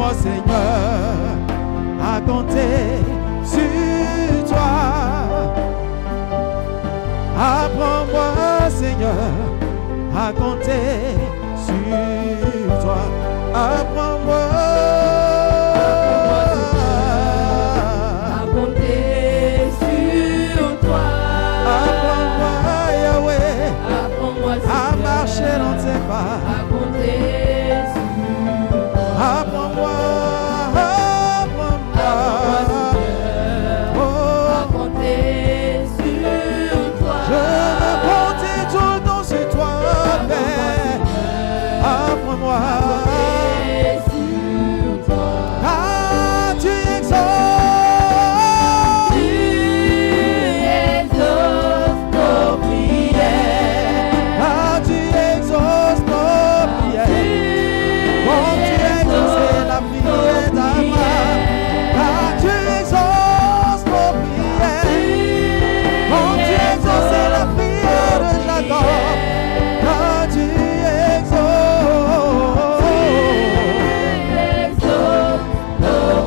Apprends-moi, Seigneur, à compter sur toi. Apprends-moi, Seigneur, à compter sur toi. Apprends-moi. Dans tes pas, apprends-moi, apprends-moi, à compter sur toi. Je veux compter tout le temps sur toi, Père. Apprends-moi, sur toi. Ah, tu exauces nos prières. Ah, tu exauces nos prières. Comme tu exauces la prière d'Abraham. Ah, tu exauces nos prières. Comme tu exauces la prière de Jacob. Ah, tu exauces nos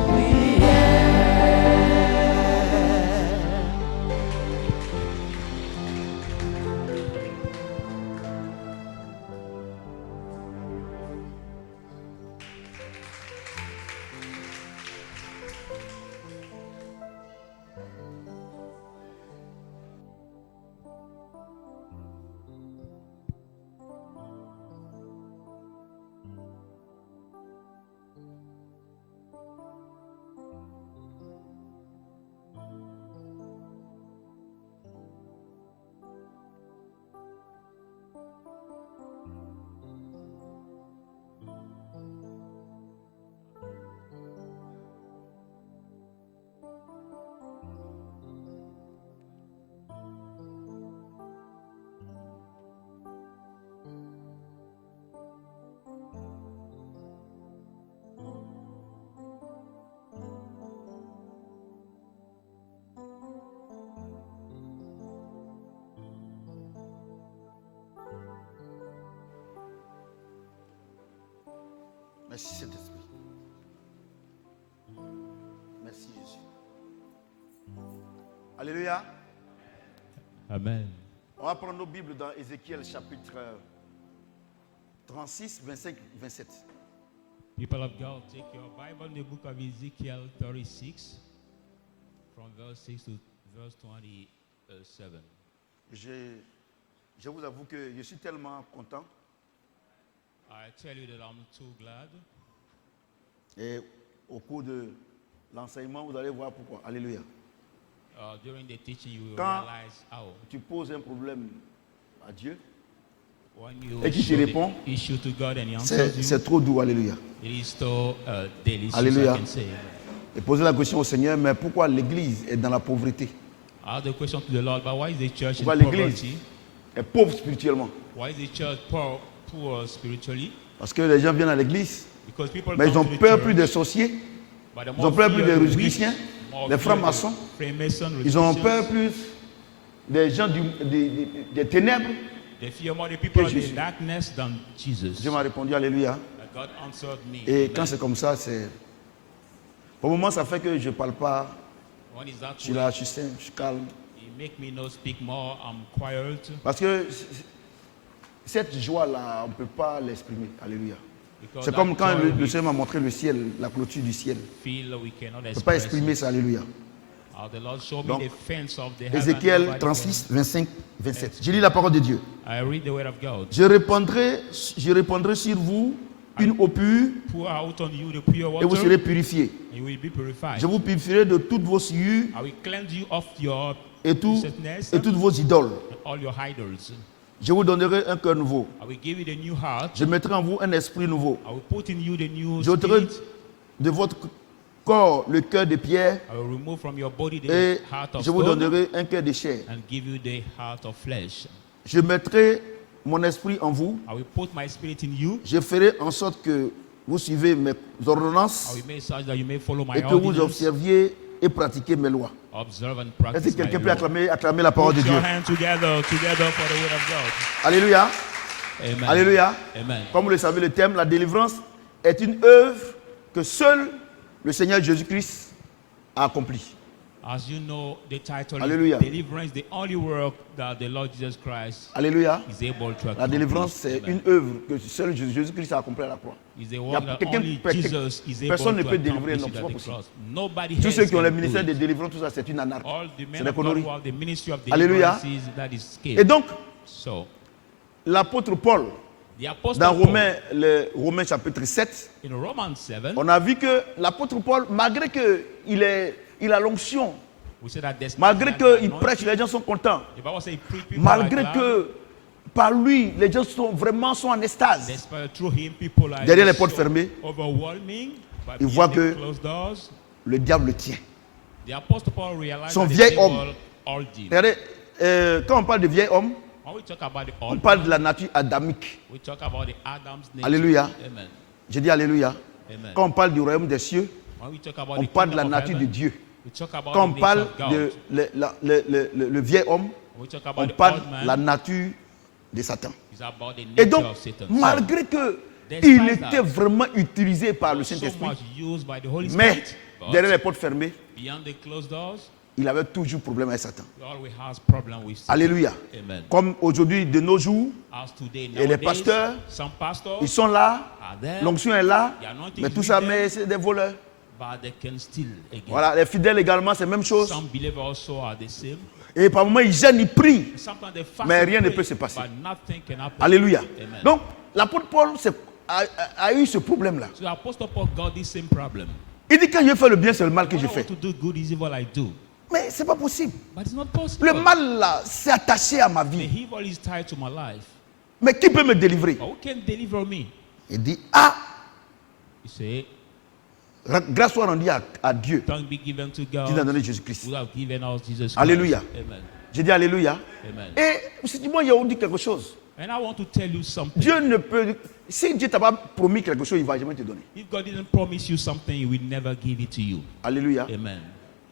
Merci Saint-Esprit. Merci Jésus. Alléluia. Amen. On va prendre nos Bibles dans Ézéchiel chapitre 36, 25, 27. People of God, take your Bible in the book of Ezekiel 36, from verse 6 to verse 27. Je vous avoue que je suis tellement content. I tell you that I'm too glad. Et au cours de l'enseignement, vous allez voir pourquoi. Alléluia. During the teaching, you will Quand realize how. tu poses un problème à Dieu When you et qu'il te show répond, the issue to God and He answers you, c'est trop doux. Alléluia. it is so delicious, Alléluia. I can say. Et poser la question au Seigneur, mais pourquoi l'Église est dans la pauvreté? I ask the question to the Lord, but why is the church in Pourquoi l'Église poverty? est pauvre spirituellement? Why is the church poor spiritually? Parce que les gens viennent à l'Église, Because people mais ils come ont to the peur church, plus des sorciers, but the ils more ont peur plus fear des the Rosicruciens, witch, more des fear francs-maçons, the Freemason, ils ont Rosicrucians. peur plus des gens des ténèbres. They fear more the people que of the Jésus. darkness than Jesus. Dieu m'a répondu, alléluia. And God answered me. Et Amen. quand c'est comme ça, c'est... Pour le moment, ça fait que je ne parle pas. When is that Je suis way? là, je suis sain, je suis calme. He make me not speak more. I'm quiet. Parce que cette joie-là, on ne peut pas l'exprimer. Alléluia. Because C'est that comme quand joy le we Seigneur m'a montré le ciel, la clôture du ciel. feel we cannot On ne peut pas express. exprimer ça. Alléluia. The Lord showed Donc, me the fence of the heaven. Ézéchiel Nobody 36, 25, 27. Je lis la parole de Dieu. can- I read the word of God. Je répandrai sur vous une eau pure Pour out on you the pure et vous water, serez purifiés. and you will be purified. Je vous purifierai de toutes vos souillures I will cleanse you of your et wickedness toutes vos idoles. and all your idols. Je vous donnerai un cœur nouveau. I will give you the new heart. Je mettrai en vous un esprit nouveau. I will put in you the new J'ôterai spirit. de votre corps le cœur de pierre I will remove from your body the et heart of je vous stone donnerai un cœur de chair. and give you the heart of flesh. Je mettrai mon esprit en vous. I will put my spirit in you. Je ferai en sorte que vous suivez mes I ordonnances will make such that you may follow my et que vous ordinance, observiez et pratiquiez mes lois. observe and Est-ce practice que quelqu'un my peut law. acclamer la parole de Put Dieu? your hands together for the word of God. Alléluia. Amen. Alléluia. Amen. Comme vous le savez, le thème, la délivrance, est une œuvre que seul le Seigneur Jésus-Christ a accompli. As you know, the title Alléluia. is Deliverance, the only work that the Lord Jesus Christ Alléluia. is able to accomplish. La délivrance, c'est Amen. une œuvre que seul Jésus-Christ a accompli à la croix. Is the Il y a work that quelqu'un- only Jesus is able personne ne to peut délivrer, accomplish non, it c'est at pas the possible. cross. Nobody Tous else ceux qui ont can le do ministère it. de délivrance, tout ça, c'est une anarchie. All the C'est men des of God conneries. who have the ministry of Alléluia. deliverance that is scale. Et donc, So, l'apôtre Paul, the apostle dans Paul, Romains chapitre 7, in Romans 7, on a vu que l'apôtre Paul, malgré qu'il a l'onction, we say that despite malgré that qu'il anointing, prêche, les gens sont contents. the Bible says people Malgré are glad. que par lui, les gens sont en extase. Despite through him, people are Derrière les so portes fermées, overwhelming, but il behind voit the que closed doors, le diable le tient. the apostle Paul realized Son that the vieil devil homme. held him. Regardez, quand on parle de vieil homme, When we talk about the on old parle man, de la nature adamique. we talk about the Adam's nature. Alléluia. Amen. J'ai dit Alléluia. Amen. Quand on parle du royaume des cieux, When we talk about on the parle de la kingdom of nature de heaven, Dieu. we talk about Quand on the parle nature of God. de le vieil homme, We talk about on the parle old man. de la nature de Satan. It's about the Et nature donc, of Satan. malgré que despite il that, était vraiment utilisé par le so Saint-Esprit, much used by the Holy mais Spirit, but derrière les portes fermées, beyond the closed doors, il avait toujours problème avec Satan. we always has problem with Satan. Alléluia. Amen. Comme aujourd'hui, de nos jours, As today, et les nowadays, pasteurs, some pastors ils sont là, are there, l'onction est là, the anointing mais is tout with ça, them, mais c'est des voleurs. but they can steal again. Voilà, les fidèles également, c'est la même chose. Some believers also are the same. Et par moments, ils gênent, ils prient. Sometimes they fast Mais and rien ne pray, peut se passer. but nothing can happen. Alléluia. Amen. Donc, l'apôtre Paul a eu ce problème-là. So Apostle Paul got this same problem. Il dit, quand je fais le bien, c'est le mal que When je I want fais. to do good is evil I do. Mais c'est pas possible. But it's not possible. Le mal, là, c'est attaché à ma The vie. evil is tied to my life. Mais qui peut me délivrer? But who can deliver me? Il dit, ah, You say, grâce soit rendue à Dieu thanks be given to qui nous a God donné Jésus-Christ. who have given us Jesus Christ. Alléluia. Amen. J'ai dit Alléluia. Amen. Et moi, il y a dit quelque chose. And I want to tell you something. Dieu ne peut. Si Dieu t'a pas promis quelque chose, il ne va jamais te donner. If God didn't promise you something, He will never give it to you. Alléluia. Amen.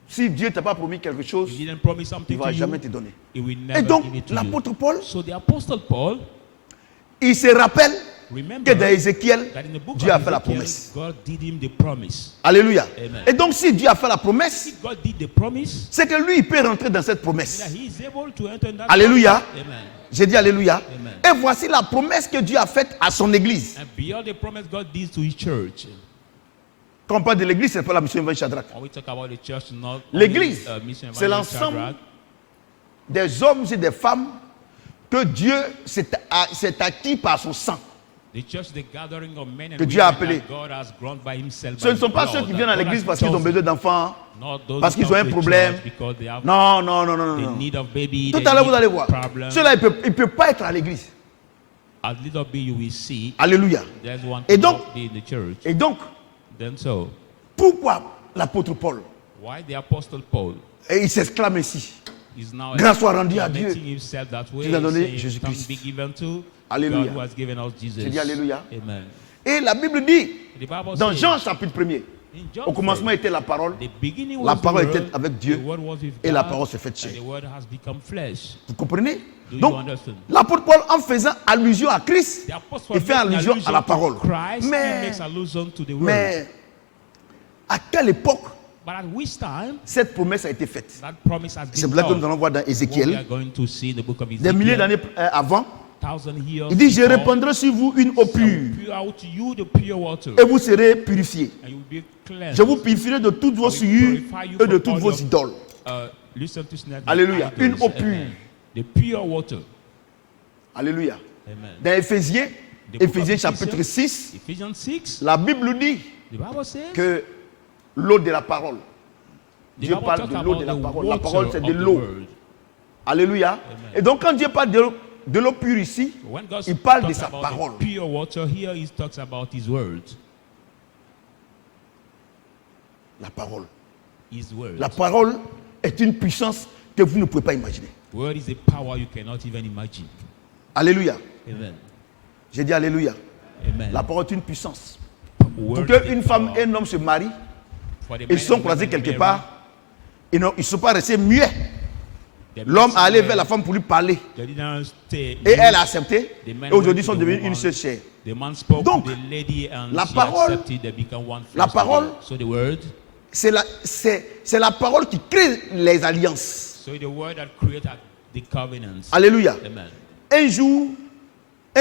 Si Dieu t'a pas promis quelque chose, If He didn't promise il something ne to va jamais you, te donner. He will Et never donc, give it to you. l'apôtre Paul, So the Apostle Paul, il se rappelle que remember dans Ézéchiel, that in the book Dieu a of fait la Ezekiel, promesse. God did him the promise. Alléluia. Amen. Et donc, si Dieu a fait la promesse, If God did the promise, c'est que lui, il peut rentrer dans cette that promesse. He is able to enter in that Alléluia. promise. Amen. J'ai dit Alléluia. Amen. Et voici la promesse que Dieu a faite à son église. And beyond the promise God did to His church, Quand on parle de l'église, c'est pas la mission évangélique Shadrach. when we talk about the church, not L'église, only, mission c'est evangelist l'ensemble Shadrach, des hommes et des femmes que Dieu s'est acquis par son sang. the church, the gathering of men and Que Dieu a women appelé. that God has grown by Himself. Ce ne by sont pas blood, ceux qui that viennent à God l'église has parce qu'ils ont chosen. besoin d'enfants, Not those parce who qu'ils ont come un to problème. church because they have Non, non, non, non, the non. need of baby. Tout they à l'heure, need vous allez voir. problem. Ceux-là, ils ne peuvent pas être à l'église. At little bit you will see Alléluia. there's one Et to donc- not be in the church. Et donc, Then so, pourquoi l'apôtre Paul, why the apostle Paul et il s'exclame ainsi, is now grâce soit rendue à Dieu, making himself that way, qui nous a donné saying, Jésus-Christ. thanks be given to Alléluia. God who has given us Jesus. J'ai dit Alléluia. Amen. Et la Bible dit, The Bible dans says, Jean chapitre 1er, in John au commencement 1, était la parole, the beginning la was the parole word, était avec Dieu, the word was with et la God, parole s'est faite and chair. the word has become flesh. Vous comprenez? Do you Donc, understand? l'apôtre Paul, en faisant allusion à Christ, The apostle il fait makes allusion à la to parole. Christ, he Mais, makes allusion to the word. mais à quelle époque But at which time cette promesse a été faite? that promise has C'est been pour ça que nous done. allons voir dans What we are Ézéchiel, going to see in the book of des milliers Ezekiel, d'années avant, 1,000 years il dit, je before, répandrai sur vous une eau I will pure, pour out to you the pure water, et vous serez purifiés. and you will be cleansed. Je vous purifierai de toutes vos souillures et de toutes vos idoles. Listen to snare, Alléluia. idols. Une eau pure. Amen. The pure water. Alléluia. Amen. Dans Éphésiens, The book of Éphésiens chapitre Ephesians, 6, Ephesians 6, la Bible dit the Bible says, que l'eau de la parole, the Dieu Bible parle talks de l'eau about de la the parole. La water parole, c'est of de the l'eau. word. Alléluia. Et donc, quand Dieu parle de l'eau pure ici, When God il parle de talks sa about parole. the pure water, here he talks about his word. La parole. His word. La parole est une puissance que vous ne pouvez pas imaginer. Word is a power you cannot even imagine. Alléluia. Amen. J'ai dit Alléluia. Amen. La parole est une puissance. Word Pour is a qu'une femme power. et un homme se marient, For the ils men sont and croisés women quelque married, part, ils ne sont pas restés muets. the L'homme men a allé were- vers la femme pour lui parler. they didn't stay Et elle a accepté. The men Et aujourd'hui, ils went sont to the devenus woman. une seule chair. The man spoke Donc, to the lady and la she parole- accepted. They become one flesh la parole- together. So the word, c'est la parole qui crée les alliances. so the word that created the covenants. Alléluia. Amen. Un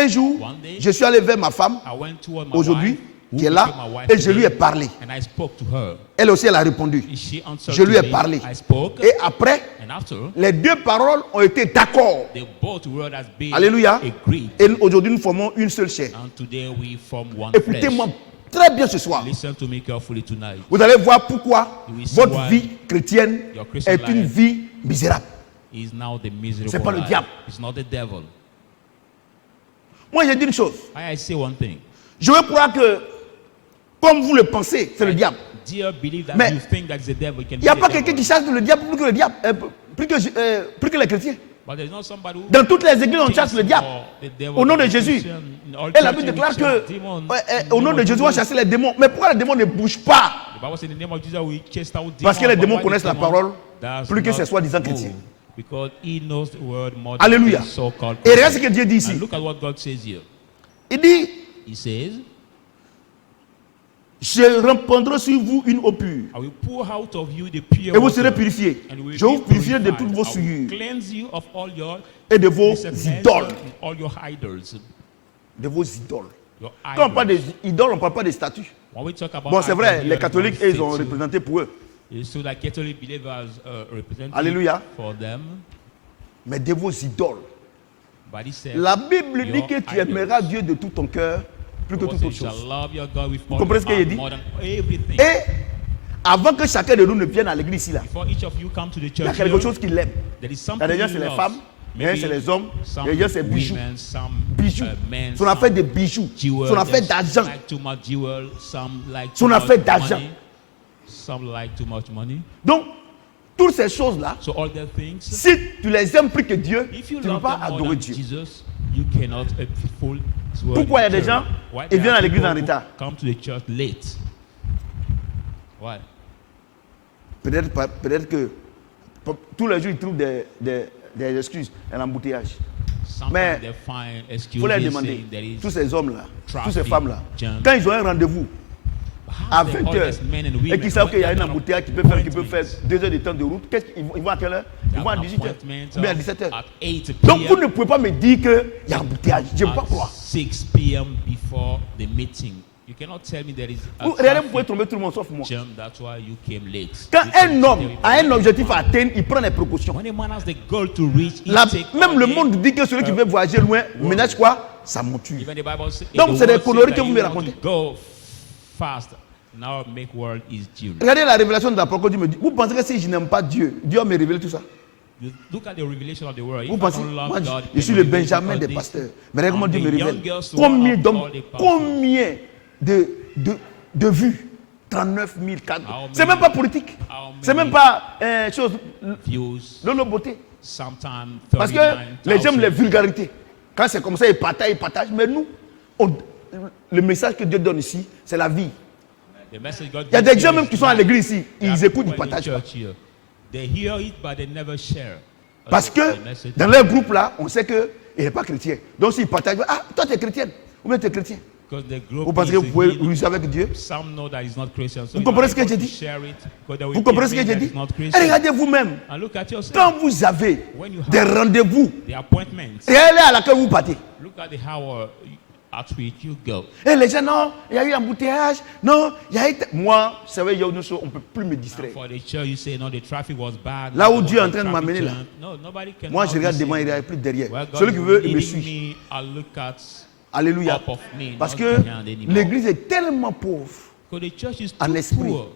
jour, One day, je suis allé vers ma femme, I went toward my aujourd'hui, wife, who qui est là, became my wife et je lui ai today, parlé. and I spoke to her. Elle aussi, elle a répondu. She answered Je lui ai to me. parlé. I spoke, Et après, and after, les deux paroles ont été d'accord. the both word has been Alléluia. agreed. Et aujourd'hui, nous formons une seule chair. And today we form one Écoutez-moi flesh. très bien ce soir. Listen to me carefully tonight. Vous allez voir pourquoi You will see votre why vie chrétienne your Christian est une life vie misérable. Is now the miserable C'est pas le life. diable. It's not the devil. Moi, j'ai dit une chose. I say one thing. Je veux croire que, comme vous le pensez, c'est le diable. Dear, believe that Mais you think that it's the devil. It can Il be n'y a the pas devil. quelqu'un qui chasse le diable plus que le diable, plus que les chrétiens. But there's not somebody who Dans toutes les églises, on chasse thinks le diable. more the devil Au nom than de the Jésus. Christian. In all Et la churches, Bible we déclare chase que, demons. au nom de Jésus, on va chasser les démons. Mais pourquoi les démons ne bougent pas? The Bible says in the name of Jesus we chase out Parce que les demons, démons but why connaissent the la demon parole does plus que not ces soi-disant move? chrétiens. Because he knows the word more than Alléluia. the so-called Et regarde ce Christian. que Dieu dit ici. And look at what God says here. Il dit, He says, je répandrai sur vous une eau pure. I will pour out of you the pure Et vous water, serez purifiés. and you will Je vous be purifierai de purified. toutes vos I will souillures cleanse you of all your et de vos deceptions idoles. and all your idols. De vos idoles. Your Quand on parle idols. d'idoles, on ne parle pas des statues. When we talk about Bon, c'est idols vrai, here, les it's catholiques, not ils ont statue. représenté pour eux. So that Catholic believers represent Alléluia. for them. Mais de vos idoles. But he said, La Bible dit your que tu idols. aimeras Dieu de tout ton cœur, plus que God toute says, autre you shall chose. love your God with all comprenez ce your qu'il heart, dit? more than everything. Et avant que chacun de nous ne vienne à l'église ici, là, Before each of you come to the il y church, a quelque here, chose qu'il aime. there is Il y something a des gens, he c'est les loves. femmes, il y a des gens, c'est les hommes, some il y a des gens, c'est bijoux. women, some Bijoux. men, Son some affaire de bijoux. jewels, Son affaire there's d'argent. like too much jewel, some like Son too affaire much d'argent. money, some like too much money. Donc, toutes ces choses-là, So all the things, si tu les aimes plus que Dieu, if tu you ne peux love pas them more adorer than Dieu. Jesus, you cannot fulfill His word. Pourquoi il y a in des church. gens, Why ils there viennent are à l'église people en who retard? come to the church late? Why? Peut-être que tous les jours, ils trouvent des excuses, un embouteillage. Mais Sometimes they find Il excuses faut leur demander, saying there is tous ces hommes-là, toutes ces traffic femmes-là, jam. quand ils ont un rendez-vous à How the 20 heures honest men and et women, qu'ils savent when qu'il y a they un have an embouteillage qui peut faire 2 heures de temps de route, ils vont à quelle heure? They Ils have vont à an 18 heures appointment ou bien à of- 17 heures. at 8 Donc vous p.m. ne pouvez pas me dire qu'il y a un embouteillage. Je ne peux pas at croire. 6 p.m. before the meeting. You cannot tell me there is a Regardez, vous pouvez traffic tromper tout le monde sauf moi. jam. That's why you came late. Quand You can un homme tell a un me. objectif à atteindre, il prend des précautions. When a man has the goal to reach, he take Même all le the- monde dit que celui qui veut voyager loin ménage quoi? Sa monture. Even the Bible says, Donc, the c'est des word says conneries that que vous you me want racontez. to go fast. Now make world is due. Regardez la révélation de la parole. Dieu me dit, vous pensez que si je n'aime pas Dieu, Dieu va me révéler tout ça? You look at the revelation of the word. Vous If I pensez, don't love moi, God, je he suis can le reveal Benjamin all des this. pasteurs. Mais regarde comment I'm Dieu me the révèle. youngest Combien one of d'hommes, all the prophets. combien de vues? 39 000, 4 000. How C'est many- même pas politique. how C'est many même pas chose. Views, Lolo beauté. sometimes Parce que les gens aiment les vulgarités. Quand c'est comme ça, ils partagent. Mais nous, le message que Dieu donne ici, c'est la vie. The message God Il y a gives des gens you même is qui sont à life. l'église ici, There are ils écoutent, ils people in partagent pas. church here. They hear it, but they never share. Parce que The message. dans leur groupe là, on sait qu'il n'est pas chrétien. Donc s'ils partagent, ah, toi tu es chrétienne, ou bien tu es chrétien. Because the group Vous pensez is que vous pouvez healing. réussir avec Dieu? Some know that he's not Christian. So Vous he's comprenez not ce que able j'ai to dit? share it, because there will Vous be comprenez ce que men j'ai that dit? is not Et Christian. regardez vous-même, And look at yourself. quand vous avez When you des have rendez-vous, the appointments, et elle est à laquelle vous partez. look at the hour at which you go. Et les gens, non, il y a eu un embouteillage, non, il y a eu. Moi, vous savez, il y a une chose, on ne peut plus me distraire. For the church, you say, no, the traffic was bad. Là où no, Dieu est en the train de traffic m'amener là. jam. No, nobody can Moi, je help regarde me devant, say, il n'y a plus derrière. where God Celui qui veut, is il me leading suit. me, I look at Alléluia. up of me, Parce not que behind anymore. l'église est tellement pauvre. Because the church is en too esprit. poor.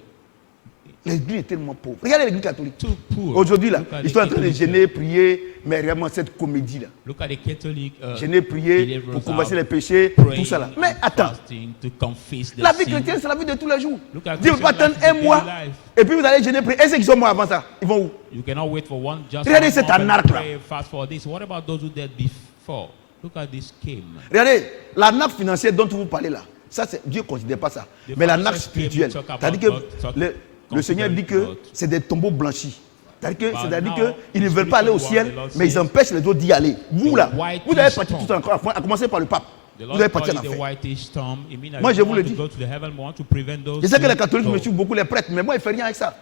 L'église est tellement pauvre. Regardez l'église catholique. Too poor. Aujourd'hui, là, Look at ils the sont en train de Catholic gêner, prier, mais réellement cette comédie-là. Look at the Catholic Gêner, prier, believers pour combattre are les péchés, praying tout ça là. and Mais attends, fasting to confess their la vie sin. chrétienne, c'est la vie de tous les jours. Look at Dieu ne peut pas Christian attendre life, un it's a mois, daily life. et puis vous allez gêner, prier. Et ceux qui sont morts avant ça, ils vont où? You cannot wait for one just Regardez one cet month and anarque là. pray fast for this. What about those who died before? Look at this scheme. Regardez, la nappe financière dont vous parlez là, ça, Dieu ne considère pas ça. The Mais la financial nappe scheme we spirituelle, talk about, c'est-à-dire que God talk- le Seigneur dit que God. c'est des tombeaux blanchis. C'est-à-dire But c'est-à-dire now, qu'ils ne the veulent pas aller au spiritual ciel, world, the Lord mais ils says, empêchent les autres d'y aller. Vous the là, white vous avez stone. parti tout en croix, à commencer par le pape. The Vous Lord allez called partir en it the enfer. whitish storm. It means that Moi, we je vous want le to dis. go to the heaven, we want to prevent those. Je sais que les things. catholiques So, me suivent beaucoup, les prêtres, mais moi, ils ne font rien avec ça.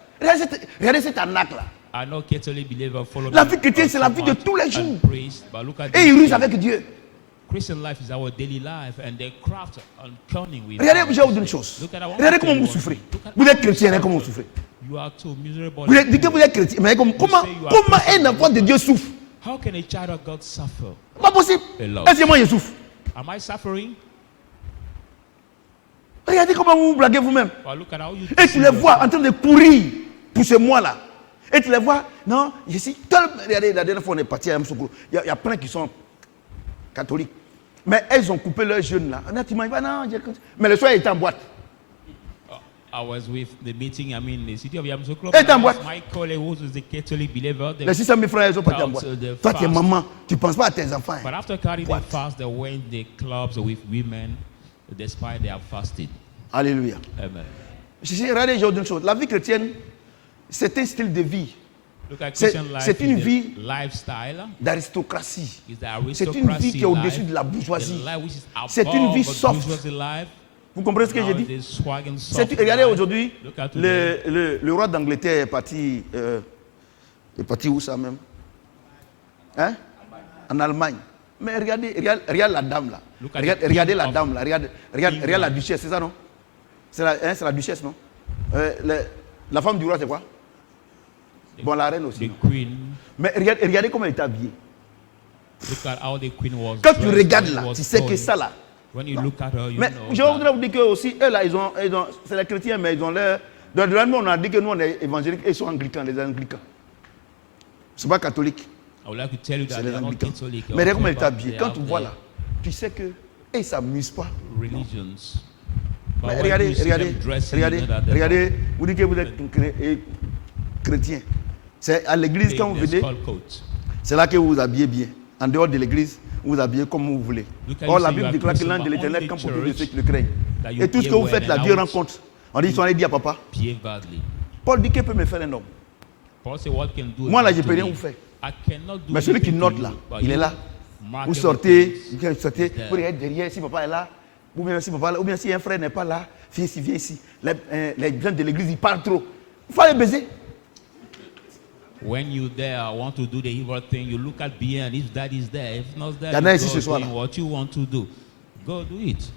Regardez cette arnaque-là. I know Catholic believers follow La me, vie chrétienne, c'est la so vie de much tous les and jours. praise, but look at Et this ils rusent thing. avec Dieu. Christian life is our daily life, and they craft on cunning with. Regardez, our je vais vous dire une mistakes. chose. Look at I want Regardez to comment tell vous you souffrez. one thing. Look at Vous how êtes you chrétien, suffer. comment vous souffrez. You are too miserable. Vous dites que vous êtes chrétien, mais comment un enfant de Dieu souffre? How can a child of God suffer? Pas possible. A lot. Est-ce que moi je souffre? Am I suffering? Regardez comment vous vous blaguez vous-même. Well, look at how you. Et tu les vois en train de courir pour ce mois-là. Et tu les vois, non, je suis regardez, la dernière fois on est parti à Msokolo, il y a plein qui sont catholiques. Mais elles ont coupé leurs jeunes là. On a dit, non, mais le soir il était en boîte. I was with the meeting, I mean, the city of Yamoussoukro. Et t'en boîte. My colleague who was the Catholic believer. Les 600 000 frères, ils ont parti en boîte. Counsel the Toi, tu es fast. maman, tu ne penses pas à tes enfants. But Hein. after carrying the What? fast, they went the clubs with women despite they have fasted. Alléluia. Amen. Regardez, je vous dis une chose. La vie chrétienne, c'est un style de vie, Look at C'est- Christian life. c'est une is the vie lifestyle. d'aristocratie. Is the C'est une vie aristocracy qui est au-dessus life, de la the bourgeoisie. life which is C'est une vie above soft. bourgeoisie life. Vous comprenez ce que Now j'ai it dit? is swag and C'est- soft Regardez life. aujourd'hui, Look at today. le roi d'Angleterre est parti où ça même? Hein? En Allemagne. Mais regarde la dame là. Look at the Regardez king la of dame là. Regarde la England. duchesse, c'est ça non? C'est la duchesse non? La femme du roi c'est quoi? Bon, la reine aussi. The queen. Mais regardez comment elle est habillée. Look at how the queen was. Quand tu dressed regardes when là, she was tu sais que going. ça là. When you look at her, you Mais know. je that- voudrais vous dire que aussi, eux là, ils ont c'est les chrétiens, mais ils ont leur. Dans le monde, on a dit que nous, on est évangéliques et ils sont anglicans, les anglicans. C'est pas catholique, I would like to tell you that c'est they les are not anglicans. Catholic. Mais regarde comment elle est However, habillée. they Quand have tu vois their là, tu sais que. Et ils ne s'amusent pas. religions. But Mais when regardez, you see regardez, them dressing, you regardez, know that they're regardez, vous dites que vous êtes chrétien. C'est à l'église not quand vous paying venez, their skull coat. c'est là que vous vous habillez bien. En dehors de l'église, vous vous habillez comme vous voulez. Look at Or you la say you Bible are déclare que Christian, l'ange de but l'éternel only campe the autour de church ceux qui le craignent. that you Et tout ce que behave vous faites là, well Dieu and rend out. compte. On dit, ils sont allés dire à papa. Behave badly. Paul dit, que peut me faire un homme? Paul said, what can do Moi là, is je to peux rien me. vous faire. I cannot do Mais celui qui anything note to là, you, but il est you là. mark Vous sortez, everything. vous sortez, there. vous regardez derrière, si papa est là, ou bien si papa est là, ou bien si un frère n'est pas là, viens ici, viens ici. Les gens de l'église, ils parlent trop. Il faut aller baiser. When you there want to do the evil thing, you look at behind. If that is there, if not there, Il y en a you ici go ce soir, doing là. what you want to do. Go do it.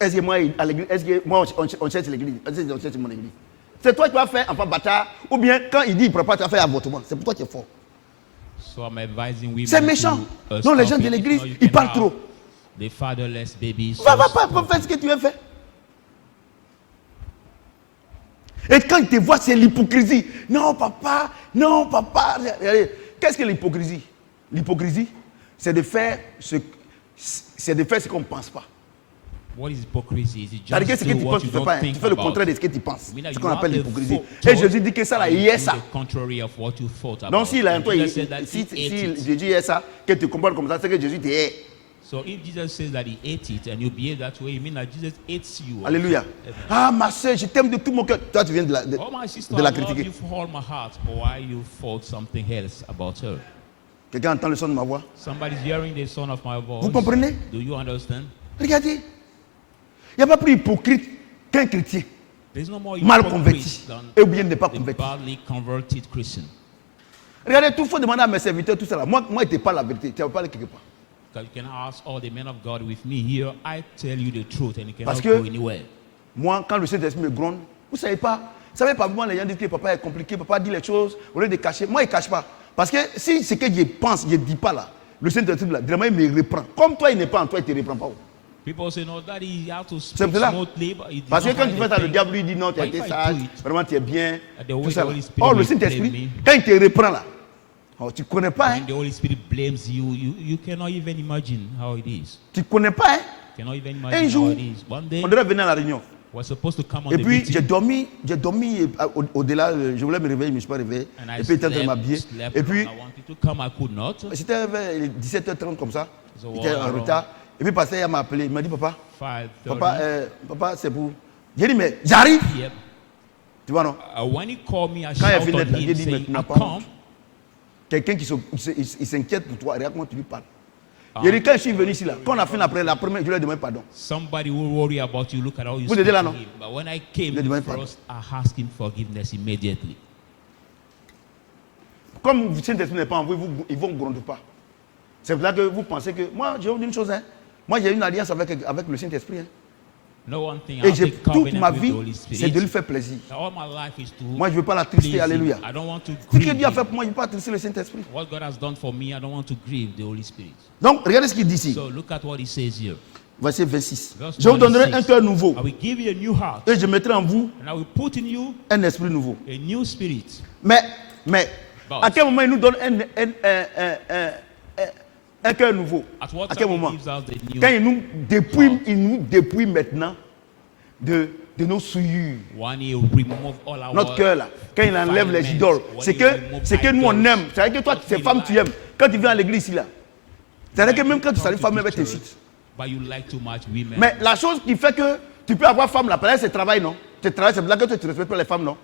Est-ce que moi, à l'église, est-ce que moi, on cherche l'église, on cherche mon église. C'est toi qui vas faire enfant bâtard, ou bien quand il dit il ne prend pas, tu vas faire avortement. C'est pour toi qui es fort. So I'm advising women C'est méchant. to, Non, les stop gens de it. l'église, No, you ils can parlent have trop. The fatherless babies. Va faire ce que tu veux faire. Et quand ils te voient, c'est l'hypocrisie. Non, papa, non, papa. Regardez, qu'est-ce que l'hypocrisie? L'hypocrisie, c'est de faire ce qu'on ne pense pas. What is hypocrisy? Is it C'est-à-dire que just ce que do tu what penses, tu you ne fais don't pas. think Tu fais le about? contraire de ce que tu penses. I mean, C'est ce you qu'on have appelle the l'hypocrisie. thought Et Jésus dit que ça, là, il y a do ça. the contrary of what you thought about. Donc s'il a un And toi, Jesus said that si he ate it. Jésus est ça, que tu comprends comme ça, c'est que Jésus t'est. So if Jesus says that he ate it and you behave that way, it means that Jesus hates you. Alléluia. Ah, ma soeur, je t'aime de tout mon cœur. Toi, tu viens Oh my sister, de la I love critiquer. you for all my heart, but why you thought something else about her? Quelqu'un entend le son de ma voix? Somebody's hearing the sound of my voice. Vous comprenez? Do you understand? Regardez. Il n'y a pas plus hypocrite qu'un chrétien There's no more mal hypocrite converti. than Et ou bien ne pas the converti. badly converted Christian. Regardez, tout faut demander à mes serviteurs, tout ça là. Moi, je n'étais pas la vérité. Tu vas parler quelque part. Because you can ask all the men of God with me here. I tell you the truth and you Parce cannot que- go anywhere. Moi, quand le Saint-Esprit me gronde, vous ne savez pas. Vous savez pas, moi, les gens disent que papa est compliqué, papa dit les choses, au lieu de cacher. Moi, il ne cache pas. Parce que si ce que je pense, je ne dis pas là, le Saint-Esprit là, vraiment, il me reprend. Comme toi, il n'est pas en toi, il ne te reprend pas. People say, no, daddy, you have to C'est speak pour cela. smoothly. But he did Parce que not quand hide tu the fais ça, le thing. diable lui dit non, tu as But été if I sage, do it, vraiment tu es bien. the way Tout ça the là. Holy Spirit Or le will Saint-Esprit, blame me. quand il te reprend là, oh, tu ne connais pas, hein? When the Holy Spirit blames you, you cannot even imagine how it is. Tu ne connais pas, hein? You cannot even Un imagine how jour, it is. One day, on devait venir à la réunion. we're supposed to come on Et the puis, meeting. j'ai dormi au-delà, je voulais me réveiller, je ne me suis pas réveillé. And I Et puis, il était en train de m'habiller. slept Et puis, I wanted to come, I could not. c'était vers 17h30 comme ça. So Il était en around retard. Et puis, le pasteur m'a appelé. Il m'a dit, papa, 5:30 papa, c'est pour. J'ai dit, mais j'arrive. p.m. Tu vois, non? When he called me, I Quand il a shouted fini on d'être là, il him dit, saying, mais tu n'as I pas come. honte. Quelqu'un qui il s'inquiète pour toi, regarde comment tu lui parles. J'ai dit, quand je suis venu ici, là, quand on a fait la première, je lui ai demandé pardon. Somebody will worry about you. Look at how you Vous speak êtes là, to non? him. But when I came Je demande first, I asked him forgiveness immediately. Comme le Saint-Esprit n'est pas en vous, ils ne vont gronder pas. C'est pour ça que vous pensez que. Moi, j'ai une chose. Hein. Moi, j'ai une alliance avec le Saint-Esprit. Hein. No one thing. Et I'll take toute covenant ma with vie, the Holy Spirit. c'est de lui faire plaisir. All my life is to Moi, je ne veux pas la trister. please him. Alléluia. I don't want to Ce que grieve Dieu a him. fait pour moi, je ne veux pas trister le Saint-Esprit. What God has done for me, I don't want to grieve the Holy Spirit. Donc, regardez ce qu'il dit ici. So look at what he says here. Verset 26. Verse Je vous donnerai 26. un cœur nouveau. I will give you a new heart, Et je mettrai en vous and I will put in you un esprit nouveau. a new spirit. Mais But à quel moment il nous donne un cœur nouveau? at what À quel time he moment? gives us the new Quand il nous dépouille maintenant de nos souillures. one, he will remove all our Notre cœur là, quand il enlève les defilements. idoles, When c'est he que remove nous on idols, aime. C'est-à-dire que toi, what ces we femmes tu like. aimes. Quand tu viens à l'église ici là, c'est-à-dire que même quand tu salues Come femme, to elle va the church, t'insulter. but you like too much women. Mais la chose qui fait que tu peux avoir femme là, peut-être c'est travail, non? C'est travail, c'est là que tu ne respectes pas les femmes, non?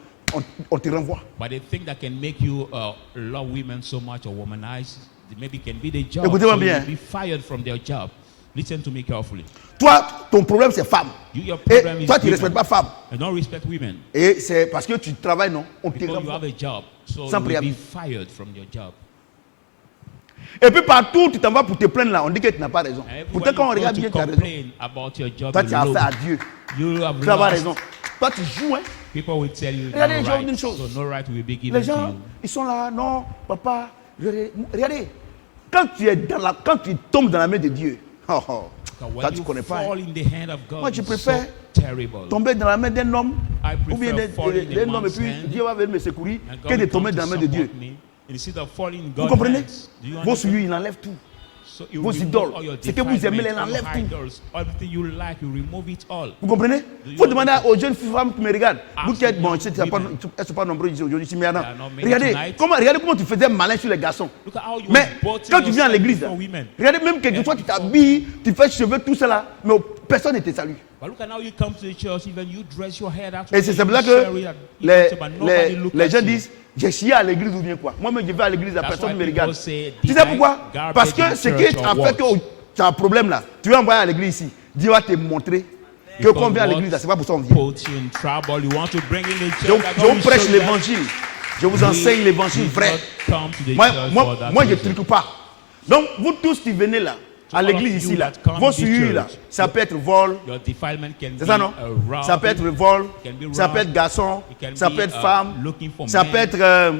On te renvoie. But the thing that can make you love women so much or womanize, maybe can be the job. Écoutez-moi So bien. you'll be fired from their job. Listen to me carefully. Toi, ton problème c'est femme. Your problem Et is toi, tu ne women. respectes pas femme. You don't respect women. Et c'est parce que tu travailles, non? On te Because you renvoie. have a job. So Sans you will be préavis. fired from your job. Et puis partout, tu t'en vas pour te plaindre là, on dit que tu n'as pas raison. And Pourtant, quand on everywhere regarde you bien, go tu as to raison. complain about your job, Toi, tu as you affaire à lose. Dieu. You have Tu vas avoir lost. raison. Toi, tu joues, hein? People will tell you Regardez, no je vais vous right, dire une chose. so no right will be given Les to gens, you. ils sont là, non, papa, regardez. Quand tu tombes dans la main de Dieu, Because toi, when tu you ne connais pas. fall Hein. in the hand of God, Moi, je it's préfère so terrible. Tomber dans la main d'un homme, I ou bien prefer falling in d'un homme, et man's puis hand, Dieu va venir me secourir, and que God de will tomber come dans to la main de Dieu. support me. Instead of falling in Vous God's comprenez? hands, do you Vos understand? souillures, il enlève tout. So you vos remove idoles, all your ce que vous aimez, defilements, il enlève all tout. idols, everything you like, you remove it all. Vous comprenez? you Faut demander understand? aux jeunes femmes qui me regardent. Ask Vous qui êtes, the bon, young elles ne sont pas nombreuses ici aujourd'hui, ici, mais There are not many regardez tonight. comment tu faisais malin sur les garçons. Look at how you Mais are boasting quand tu viens à yourself l'église, before là, women. regardez même que toi tu t'habilles, tu fais cheveux, tout cela, mais personne ne te salue. But look at how you come to the church, even you dress your hair that Et way, c'est you pour ça share que it, but nobody look les at gens you. disent, j'ai chié à l'église ou bien quoi. Moi-même, je vais à l'église, la That's personne why me people regarde. say, Tu sais "Deny pourquoi? garbage Parce que in ce church qui or a fait what?" que tu as un problème là, tu vas envoyer à l'église ici. Dieu va te montrer que Because quand on vient à what l'église, là, c'est pas pour ça qu'on vient. Put you in trouble. You want to bring in the Je church. that je God vous will prêche show you that l'évangile. Je vous enseigne we l'évangile did vrai. not come to the Moi, church moi, for that moi je ne reason. truque pas. Donc, vous tous qui venez là, à all l'église of you ici, là, that come vos to souillures là, church, ça peut être vol, Your defilement can c'est be ça non? Ça peut être vol, can be ça peut robbed, être garçon, it can ça be, peut être femme, looking for ça men, peut être.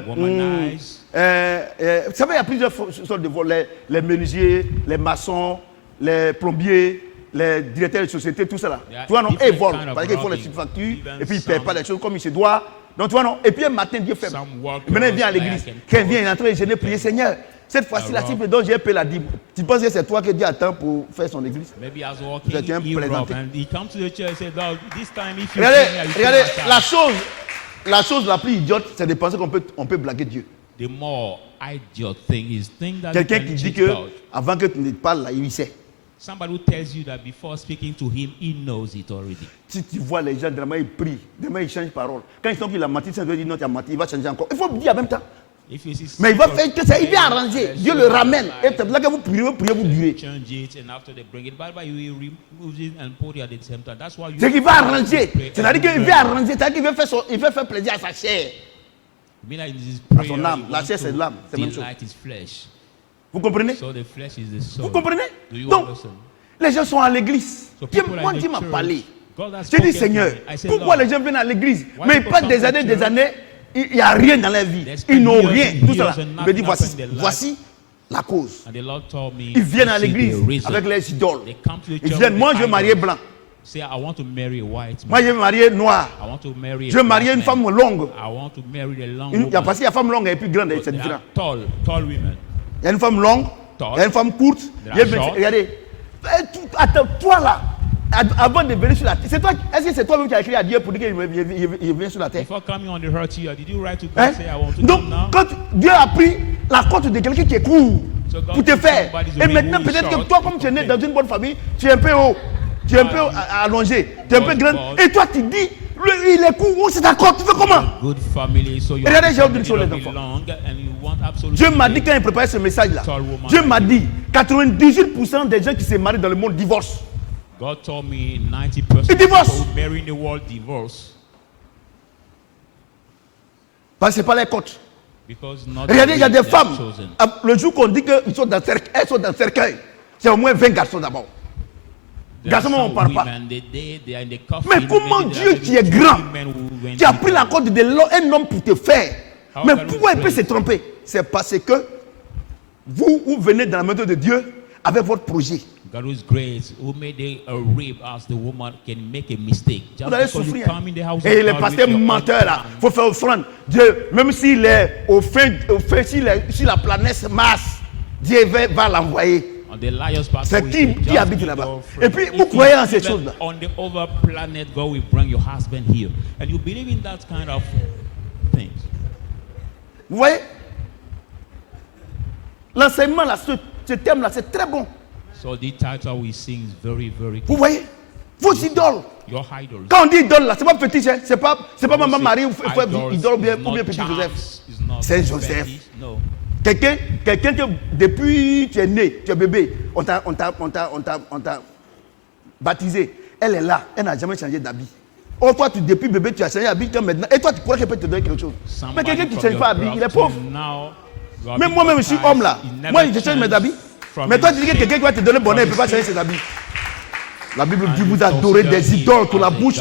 womanize. Vous savez, il y a plusieurs sortes de vols. Les menuisiers, les maçons, les plombiers, les directeurs de société, tout ça là. There are Tu vois, non? Et ils different volent. kind of Parce qu'ils font les robbing. subfactures Even et puis ils ne paient some- pas les choses comme il se doit. Donc, tu vois, non? Et puis un matin, Dieu fait. Some workers Maintenant, il vient à l'église. like and Quand il vient, il est en train de gêner, prier, Seigneur. Cette fois-ci, la rob. cible dont j'ai payé la dîme. Tu penses que c'est toi que Dieu attend pour faire son église? Maybe as Vous walking êtes un he robbed, présenté. and he come to the church and said, "Lord, this time if you Regardez, pay me, I will pay regardez, my tithe." la chose la plus idiote, c'est de penser qu'on peut blaguer Dieu. The more idiot thing is think that you Quelqu'un can qui dit cheat que God. avant que tu ne parles là, il sait. Somebody who tells you that before speaking to him, he knows it already. Si tu vois les gens, demain ils prient, demain ils changent parole. Quand ils sentent qu'il a menti, ça veut dire non, tu as menti, il va changer encore. Il faut dire en même temps. If you see Mais il va someone faire que ça, il va saying arranger. there's Dieu le somebody ramène. Et lying, c'est là que vous priez, vous durez. change it, and after they bring it back, but you will remove it and put it at the same time. That's why you. C'est qu'il va arranger. pray C'est-à-dire qu'il every va prayer. arranger, c'est-à-dire qu'il veut faire plaisir à sa chair. I mean, like this À prayer, son âme. you La want chair, c'est to l'âme. C'est la même chose. delight his flesh. Vous comprenez? So the flesh is the soul. Vous comprenez? Do you Donc, understand? les gens sont à l'église. So Dieu- people are Moi, in the Dieu m'a church. parlé. God has J'ai dit, spoken to Seigneur, me. I said, pourquoi Lord, les gens viennent à l'église, why mais ils people passent come des to années, des church? années, il n'y a rien dans leur vie. They spend Ils n'ont years rien. and Tout years cela. and Il me nothing dit, happens in their life. voici la cause. And the Lord told me, Ils viennent à "You see the l'église reason." avec les idoles. They come to the Ils church viennent, with moi je veux idols. marier blanc. Say, I want to marry a white Moi man. je veux marier noir. I want to marry Je veux a marier black une femme man. longue. I want to marry a long Il y a woman. parce qu'il y a femme longue et puis grande, c'est There différent. are tall women. Il y a une femme longue, Tall. il y a une femme courte. Il y a une- short. regardez. Attends, toi là, avant de venir sur la terre, c'est toi, est-ce que c'est toi-même qui as écrit à Dieu pour dire qu'il vient sur la terre? Before coming on the earth here, did you write to God Hein? say, I want to Donc, come now? quand Dieu a pris la côte de quelqu'un qui est court So God pour te took faire, somebody's et way maintenant who is peut-être que short toi, to comme tu es né compare. dans une bonne famille, tu es un peu haut, tu es un peu allongé, tu es un peu God, grand, God. et toi tu dis, lui, il est court, oh, c'est d'accord, tu fais comment? Good family, so you Regardez, have j'ai a oublié family sur les that enfants. belong, and you want absolutely Dieu m'a dit quand il préparait ce message-là, Dieu m'a dit 98% des gens qui se marient dans le monde divorcent. God told me 90% He divorced. of people who marry in the world divorce Parce que ce n'est pas les coachs. because not Regardez, il y a the des way they are femmes. chosen. Le jour qu'on dit qu'elles sont dans le cercueil, c'est au moins 20 garçons d'abord. There are Garçons, on ne some parle pas. women, they are in the coffin, Mais comment maybe there Dieu are qui est two grand, women who went tu as to pris the- la corde un homme pour te faire. How Mais can we pourquoi il peut pray? se tromper? C'est parce que vous venez dans la maison de Dieu avec votre projet. God is great, who made a rib as the woman can make a mistake. Just Vous allez because you souffrir. come in the house Et of les God pasteurs with your menteurs là, own il faut faire offrande. Dieu, même s'il est au fin si la planète Mars, Dieu va l'envoyer. on the liars part, C'est we qui say, just habite be là-bas? your Et friend. puis, If vous you croyez en ces believe choses-là. that on the other planet, God will bring your husband here, and you believe in that kind of things. Vous voyez? L'enseignement là, ce thème là, c'est très bon. So the title we sing is very, very Vous good. voyez? Vos idoles. Your idols. Quand on dit idole là, c'est pas fétiche, hein? c'est pas maman Marie ou Idols idole is ou bien not petit charms, Joseph. is not C'est Joseph. fetish, no. Quelqu'un que depuis tu es né, tu es bébé, on t'a baptisé. Elle est là, elle n'a jamais changé d'habit. Oh, toi, depuis bébé, tu as changé d'habit maintenant. Et toi, tu crois qu'elle peut te donner quelque chose. Mais Somebody quelqu'un qui ne from change pas your d'habit, il est birth pauvre. till now, you are Même being moi-même, je suis baptized, homme là. he never Moi, je change mes changed habits. from Mais toi, his tu dis que shape, quelqu'un qui va te donner le bonheur, il ne peut pas from his changer ses habits. La Bible dit vous adorez des idoles que la bouche,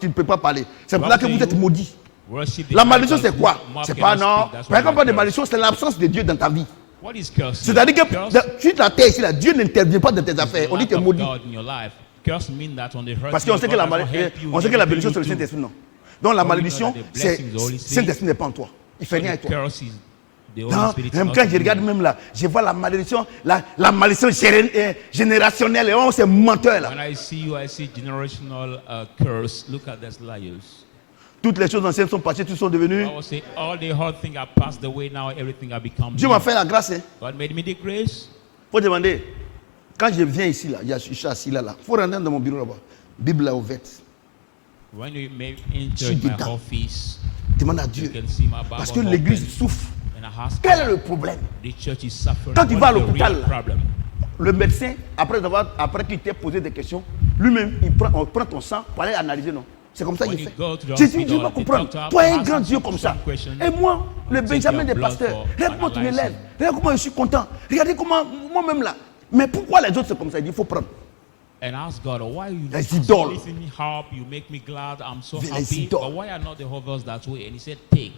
tu ne peux pas parler. C'est pour ça que vous êtes maudits. Worship the La malédiction, idols c'est quoi? whose mouth C'est cannot pas non. speak, that's Par why exemple, we de are malédiction, c'est l'absence de Dieu dans ta vie. cursed. What is curse? C'est-à-dire que Curse sur la terre ici, là, Dieu n'intervient pas dans tes is the affaires. On dit lack que tu es of maudit. God in your life. Curse mean that on the earth, Parce qu'on sait que la malédiction, c'est le Saint-Esprit, non. Donc la malédiction, c'est le Saint-Esprit n'est pas en toi. Il fait rien avec toi. Non, même quand je regarde même là, je vois la malédiction, la malédiction générationnelle, et on c'est menteur là. When I see you, I see generational curse. Look at these liars. Toutes les choses anciennes sont passées, toutes sont devenues. I will say all the hard things are passed away now. Everything has become Dieu new. m'a fait la grâce. Hein. God made me the grace. Faut demander. Quand je viens ici là, je suis assis là, faut rentrer dans mon bureau là-bas. Bible là ouverte. When you may Je enter suis my dedans. office, Demande à you Dieu. can see my Bible Parce que open, l'église souffre. and I ask Quel est God, le problème? the church is suffering. Quand tu What vas à is the l'hôpital, real problem? Le médecin, après qu'il t'ait posé des questions, lui-même, on prend ton sang pour aller analyser, non? C'est comme ça When qu'il you fait. go to the Jésus, hospital, tu vas the comprendre. doctor Toi, un asks grand you Dieu comme ça. some questions. Et moi, le Take Benjamin your des blood pasteurs. for Regarde comment tu me analyzing. lèves. Regarde comment je suis content. Regardez comment, moi-même là. Mais pourquoi les autres c'est comme ça? Il dit, il faut prendre. And ask God, why you Les so idoles. lifting me up, you make me glad, I'm so Les happy, idoles. but why are not the others that way? And he said, take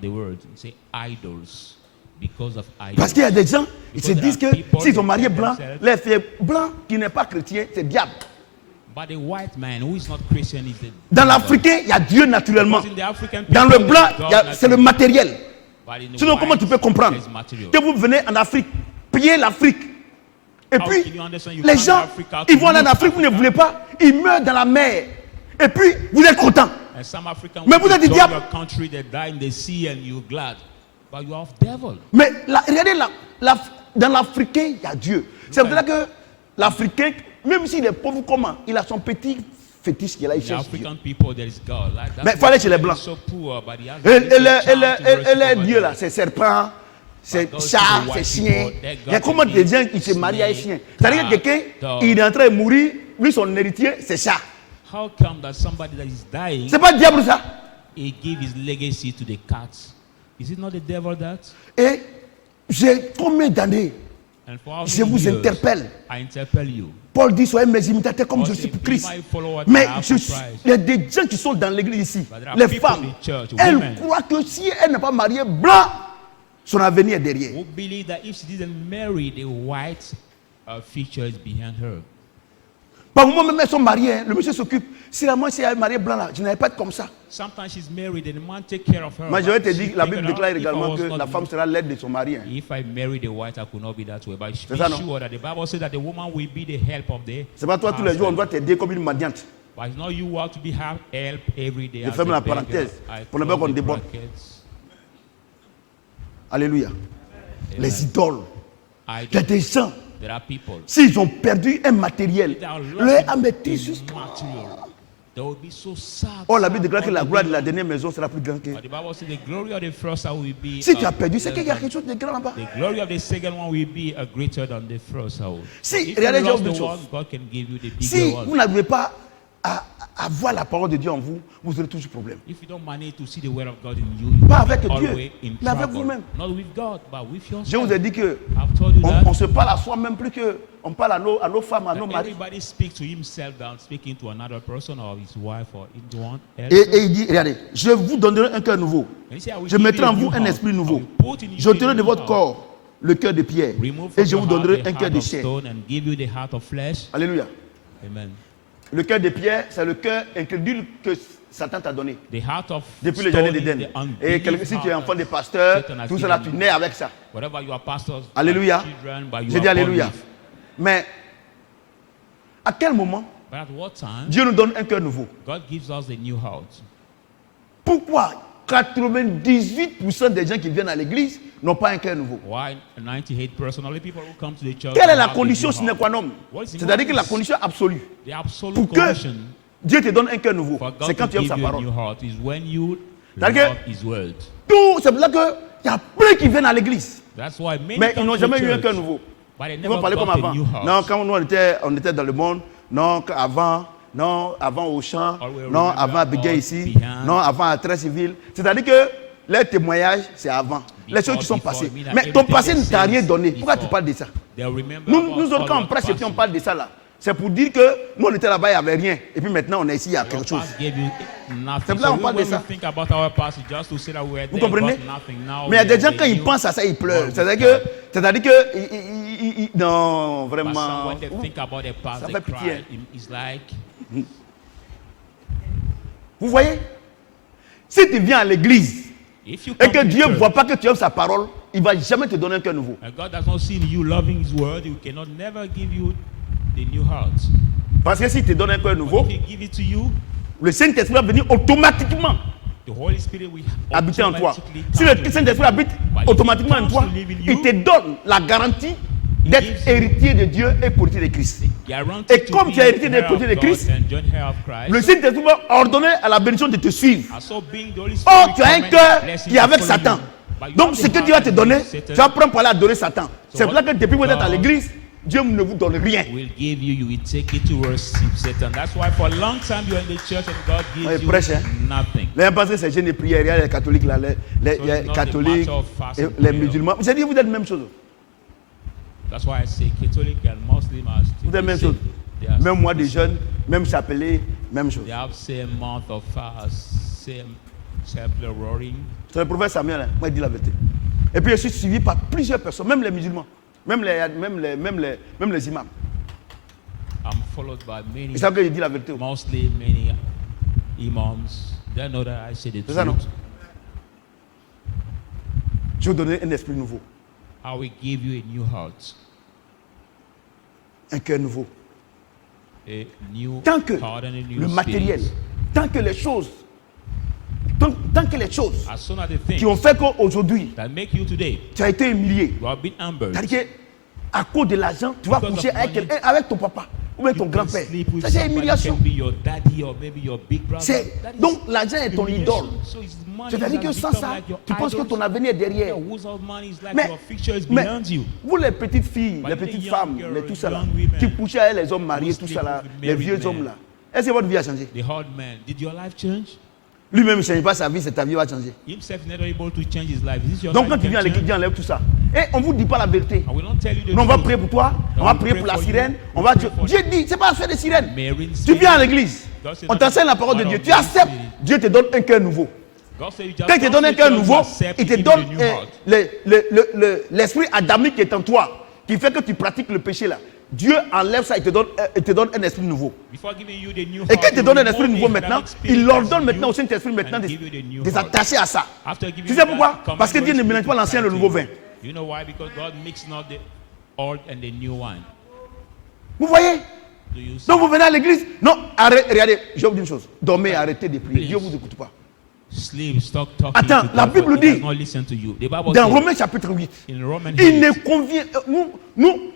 the word. He said, idols, because of idols. Parce qu'il y a des gens, ils se Because disent there que are people s'ils sont that mariés call blancs, themselves- les filles blancs qui n'est pas chrétien, c'est diable. But the white man who is not Christian is the Dans devil. l'Africain, il y a Dieu naturellement. Because in the African Dans people, le blanc, God c'est le naturally. matériel. But in the Sinon, white, comment tu peux comprendre there's material. que vous venez en Afrique, pillez l'Afrique, et How puis can you understand you les come to gens, Africa to ils vont aller en look Afrique, vous ne Africa? voulez pas, ils meurent dans la mer, et puis vous êtes content. And some African Mais vous êtes du join diable. your country, they die in the sea and you're glad. But you have devil. Mais regardez, dans l'Africain, il y a Dieu. C'est pour ça que l'Africain, même s'il est pauvre, comment? Il a son petit fétiche qu'il a, il The cherche Dieu. African people, there is God. Like, that's Mais why fallait chez les he's Blancs. so poor, but he has Et this chance to les worship dieux over là, them. c'est serpent, c'est But those chat, people, c'est white chien. people, they Il y a got comment to des be gens qui se marient avec chien? snake, C'est-à-dire que cat, quelqu'un, dog. il est en train de mourir, lui son héritier, c'est chat. How come that somebody that is dying, C'est pas le diable ça? he give his legacy to the cats? Is it not the devil that? Et j'ai combien d'années, And for how je many vous years, interpelle. I interpelle you. Paul dit, soyez mes imitateurs comme Paul je said, suis pour "Be Christ. my follower, Mais I have for Christ." il y a des gens qui sont dans l'église ici, But there are les people femmes, in church, elles women. croient que si elle n'est pas mariée blanc, son avenir est derrière. Who believe that if she didn't marry, the white feature is behind her. Par moment même elles sont mariées, hein, le monsieur s'occupe. Si la moi si elle est mariée blanc là, je n'allais pas être comme ça. Sometimes she's married and the man take care of her. Moi je vais but te she dire, la figured Bible out, déclare if I également was que not- la femme sera l'aide de son mari. Hein. If I marry the white, I could not be that way. But C'est be ça, non? sure that the Bible says that the woman will be the help of the C'est pas toi tous les jours on husband. doit t'aider comme une mendiante. But it's not you who have to be help every day. Je as ferme a la beggar. parenthèse I pour ne close pas qu'on the déborde. brackets. Alléluia. Les idoles. I- Il y a des gens, There are people s'ils ont perdu un matériel, that are leur lost âme est in jusqu'à. material. They will be so sad. Or la Bible déclare que all la the gloire day de la long. dernière maison sera plus grande que. But the Bible says the glory of the first house will be. Si tu as perdu, c'est qu'il y a quelque chose de grand là-bas. The glory of the second one will be greater than the first house. Si, If regardez, you je vais lost vous the dire une one, chose. God can give you the bigger Si one. vous n'arrivez pas à voir la parole de Dieu en vous, vous aurez toujours problème. If you don't manage to see the word of God in you, you Pas will avec be Dieu, always in mais avec trouble. vous-même. Not with God, but with yourself. Je vous ai dit que I've told you that. on se parle à soi-même plus que on parle à nos femmes, à nos maris. Everybody speaks to himself than speaking to another person or his wife or anyone else. Et il dit, regardez, je vous donnerai un cœur nouveau. And he said, I will Je give mettrai you a en new vous un heart. esprit I nouveau. will put in you J'ôterai a de new votre heart. corps le cœur de pierre. Remove Et from je your vous heart donnerai the un cœur heart de of chair. stone and give you the heart of flesh. Alléluia. Amen. Le cœur de pierre, c'est le cœur incrédule que Satan t'a donné. The heart of Depuis les stone années is d'Éden. the Et unbelief si tu es heart enfant that de pasteur, Satan has tout cela, tu given nais you. avec ça. Whatever you are pastors, Alléluia. children, but you J'ai are dit born Alléluia. with. Mais à quel moment But at what time Dieu nous donne un cœur nouveau? God gives us the new heart? Pourquoi 98% des gens qui viennent à l'église n'ont pas un cœur nouveau? Why 98% of the people who come to the church Quelle est la have the condition new sine heart? qua non? What is the C'est-à-dire que la condition? condition absolue The absolute pour que condition Dieu te donne un cœur nouveau, for c'est God quand to tu aimes give sa you a parole. new heart is when you C'est-à-dire love His word. Tout, c'est pour ça qu'il y a plein qui viennent à l'église, That's why many mais ils come n'ont to jamais the eu un church, cœur nouveau. but they Ils never vont parler got comme a avant. new heart. Non, quand nous on était dans le monde, non, avant au champ, Always non, remember avant à Béguet God ici, behind. non, avant à Très Civil. C'est-à-dire que les témoignages, c'est avant. Les choses qui sont Before passées. me, that Mais ton everything passé ne that t'a rien says donné. Pourquoi tu before. parles de ça? They'll remember Nous about autres, all quand on your prêche et puis on past. parle de ça là, c'est pour dire que nous on était là-bas, il n'y avait rien. Et puis maintenant on est ici, il y a Your quelque chose. past gave you nothing. C'est pour ça So qu'on parle de when we ça. think about our past, it's just to say that we were Vous there, comprenez? but nothing. Now Mais il y a we des are gens the quand ils new pensent à ça, ils pleurent. world C'est-à-dire with que, non, But some, vraiment. when they think about their past, Ça they fait pitié. cry. It's like, Vous voyez? Si tu viens à l'église if you et come que to the Dieu ne church, voit pas que tu aimes sa parole, il ne va jamais te donner un cœur nouveau. and God does not see you loving His word, He cannot never give you the new heart. Parce que s'il te donne un cœur nouveau, If He give it to you, le Saint-Esprit va venir automatiquement the Holy Spirit will habiter en toi. automatically Si come le to Saint-Esprit you. habite But if automatiquement he en comes toi, to live in il you, te donne la garantie d'être gives you héritier de Dieu et courtier de Christ. Guaranteed Et to comme be tu es héritier des heir côtés of de God Christ, and joint heir of Christ, Le Saint-Esprit va ordonner à la bénédiction de te suivre. and so being the Holy Oh, Spirit tu as un recommends cœur blessing qui est to avec follow Satan. you. But you Donc, have ce the que Dieu va heart te of donner, Satan. tu vas prendre pour aller adorer Satan. C'est pour ça que what depuis que vous êtes à God l'église, Dieu ne vous donne rien. will give you, you will take it to worship Satan. That's why for a long time you're in the church and God gives Ouais, you prêche, hein. nothing. Les parce que c'est jeûne et prière, il y a les catholiques là, les So it's not catholiques, a matter of fast et and les prayer. musulmans. J'ai dit, vous êtes la même chose. That's why I say Catholic and Muslim are Vous êtes la même still chose. they are Même still mois the de same. jeûne, même chapelet, même chose. They have same month of fast, same roaring. C'est le prophète Samuel, hein, moi il dit la vérité. Et puis je suis suivi par plusieurs personnes, même les musulmans, même les imams. I'm followed by many Ils savent que je dis la vérité. mostly many imams. They know that I say the C'est ça, non? truth. Je vais vous donner un esprit nouveau, I will give you a new heart, un cœur nouveau. a new Tant que heart and a new le matériel, spirit. tant que les choses, tant que les choses As soon as the things qui ont fait qu'aujourd'hui, that make you today, tu as été humilié. you have been humbled. C'est-à-dire qu'à cause de l'argent, tu vas Because coucher of avec, money, avec ton papa ou bien You ton can grand-père. sleep with Ça, c'est somebody, humiliation. can be your daddy or maybe your big brother. C'est- That is Donc l'argent est ton humiliation. idole. So it's money C'est-à-dire que has sans become ça, like your tu penses que idols. ton avenir est derrière. Yeah, whose of money is like Mais, your future is mais behind you. vous les petites filles, But les the petites young femmes, girls, les tout ça là, young women, qui couchaient avec les hommes mariés, who tout sleep ça là, with les married vieux men. hommes là. Est-ce que votre vie a changé? The hard man, did your life change? Lui-même ne change pas sa vie, c'est ta vie va changer. Himself is not able to change his life. Is this your Donc life quand tu can viens à l'église, change? Dieu enlève tout ça. Et on ne vous dit pas la vérité. I will not tell you the Non, on va truth. prier pour toi, on I va will prier pray pour la for you. sirène, on We va. pray for Dieu you. dit, c'est pas faire des sirènes. Marine Tu spirit. viens à l'église, God said on that t'enseigne la parole de one Dieu, of tu the acceptes, spirit. Dieu te donne un cœur nouveau. God said you just Quand il te donne un don't cœur say nouveau, accept, il te he give donne you the new heart. l'esprit adamique qui est en toi, qui fait que tu pratiques le péché là. Dieu enlève ça, il te donne un esprit nouveau. Before giving you the new Et quand heart, il te he donne un will esprit remove nouveau the maintenant, Adamic spirit il that's ordonne in maintenant you au Saint-Esprit maintenant and de give you the new de heart. s'attacher à ça. After giving Tu you sais pourquoi? that, command Parce que Dieu Holy ne mélange Spirit pas to l'ancien et le fight nouveau you. vin. You know why? Because God mixed not the old and the new wine. Vous voyez? Do you see? Donc vous venez à l'église. Non, arrêtez, regardez, je vais vous dire une chose. Dormez, arrêtez de prier. Please. Dieu ne vous écoute pas. Sleep, stop talking Attends, to la God, Bible but he dit, does not listen to you. The Bible Dans says Romains chapitre 8, in Romans il ne 8, convient.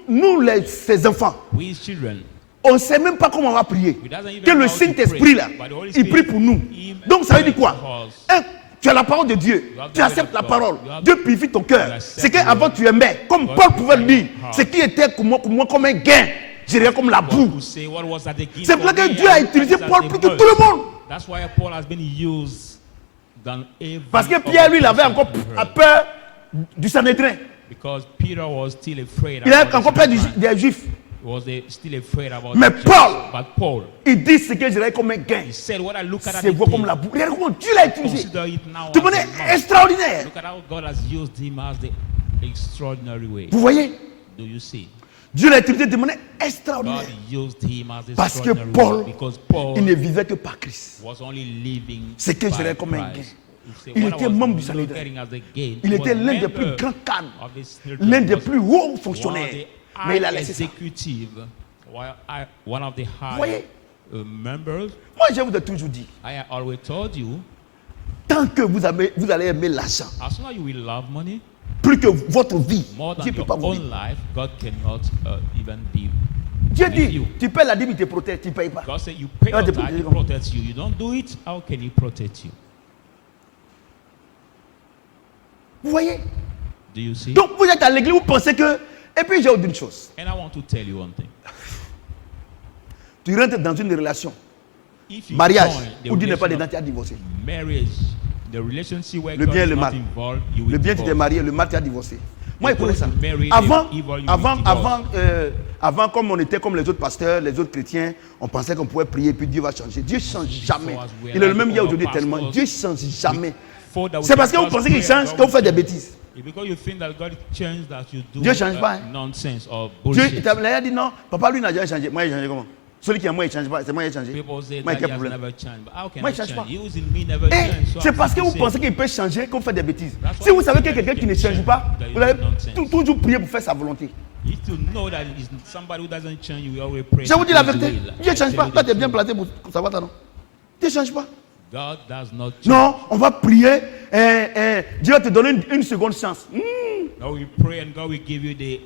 Nous ses enfants, we children, On ne sait même pas comment on va prier. We doesn't even Que know le how to Saint-Esprit pray, là, but the Holy il prie Spirit, pour nous. he Donc ça veut dire quoi? prays for us. Un, tu as la parole de Dieu. You have the Tu word acceptes of la God. parole. You have- Dieu purifie ton cœur. You accept C'est the qu'avant word. tu aimais. Comme God Paul pouvait le purify dire. your heart. Ce qui était pour moi comme un gain. Je dirais comme la boue. Who say what was at the gain C'est for pour ça que me, Dieu a I look at utilisé it as Paul the plus que most. tout le monde. That's why Paul has been used than every Parce que other Pierre, lui, il avait person encore on earth. peur du Sanhédrin. Because Peter was still afraid. Il avait about encore the peur Sanhedrin. des Juifs. He was still afraid about Mais the Jews. Paul, But Paul, il dit ce que je dirais comme un gain. he said, what I look at C'est the voir comme gain, la boue. Regarde comment Dieu l'a utilisé. consider it now De as manière a loss. extraordinaire. Look at how God has used him as the extraordinary way. Vous voyez? Do you see? Dieu l'a utilisé de manière God extraordinaire. used him as Parce que extraordinary Paul, way because Paul il ne vivait que par Christ. was only living C'est que je by dirais comme un Christ. gain. You say, Il what I était was membre du looking Sanhédrin. as a gain, Il he était was l'un des member plus grands cadres, of the Sanhedrin, l'un des was plus hauts one of fonctionnaires. the Mais il a high laissé ça. executive, one of the high Voyez? members. Moi, je vous ai toujours dit, I always told you, tant que vous allez aimer l'argent, as soon as you will love money plus que votre vie, more than Dieu ne peut your pas vous own vivre. life, God cannot even be. Dieu with dit, you. tu paies la dîme, il te protège, tu ne payes pas. God said, you pay God your te tithe, He protège. protects you. You don't do it, how can He protect you? Vous voyez? Do you see? Donc vous êtes à l'église, vous pensez que... Et puis j'ai une chose. And I want to tell you one thing. Tu rentres dans une relation, If you mariage, join the où Dieu n'est pas dedans, relation tu as divorcé. of marriage, the relationship where Le God bien et is le not mal. involved, you will Le bien, tu t'es divorce. marié, le mal, tu as divorcé. Moi, je Because connais ça. you marry, Avant, the evil, you avant, will avant, divorce. avant, comme on était comme les autres pasteurs, les autres chrétiens, on pensait qu'on pouvait prier, puis Dieu va changer. Dieu ne change jamais. Il est le même hier aujourd'hui tellement. Dieu ne change jamais. C'est parce que vous pensez qu'il change que vous faites des bêtises. Because you think that God changed that you do Dieu change pas, hein. nonsense or Dieu bullshit. il dit non, papa lui n'a jamais changé. Moi, il a changé comment? Celui qui est moi, il ne change pas. C'est moi qui ai changé. People say Moi, that quel he has problème? never changed. But how can Moi, I il change change? pas. He was in me never Eh, changed. So c'est I'm parce que vous saying, pensez qu'il peut changer que vous faites des bêtises. That's Si why vous you savez think que that quelqu'un he qui ne can change pas, change, vous that allez you do nonsense. toujours prier pour faire sa volonté. You need to know that it's somebody who doesn't change, you will always pray. Je vous dis la to His vérité. will. Dieu ne I change tell pas. you Toi, the tu es bien truth. planté pour savoir ta non. Dieu ne change pas. God does not change. Non, on va prier. Dieu va te donner une seconde chance. Now we pray and God will give you the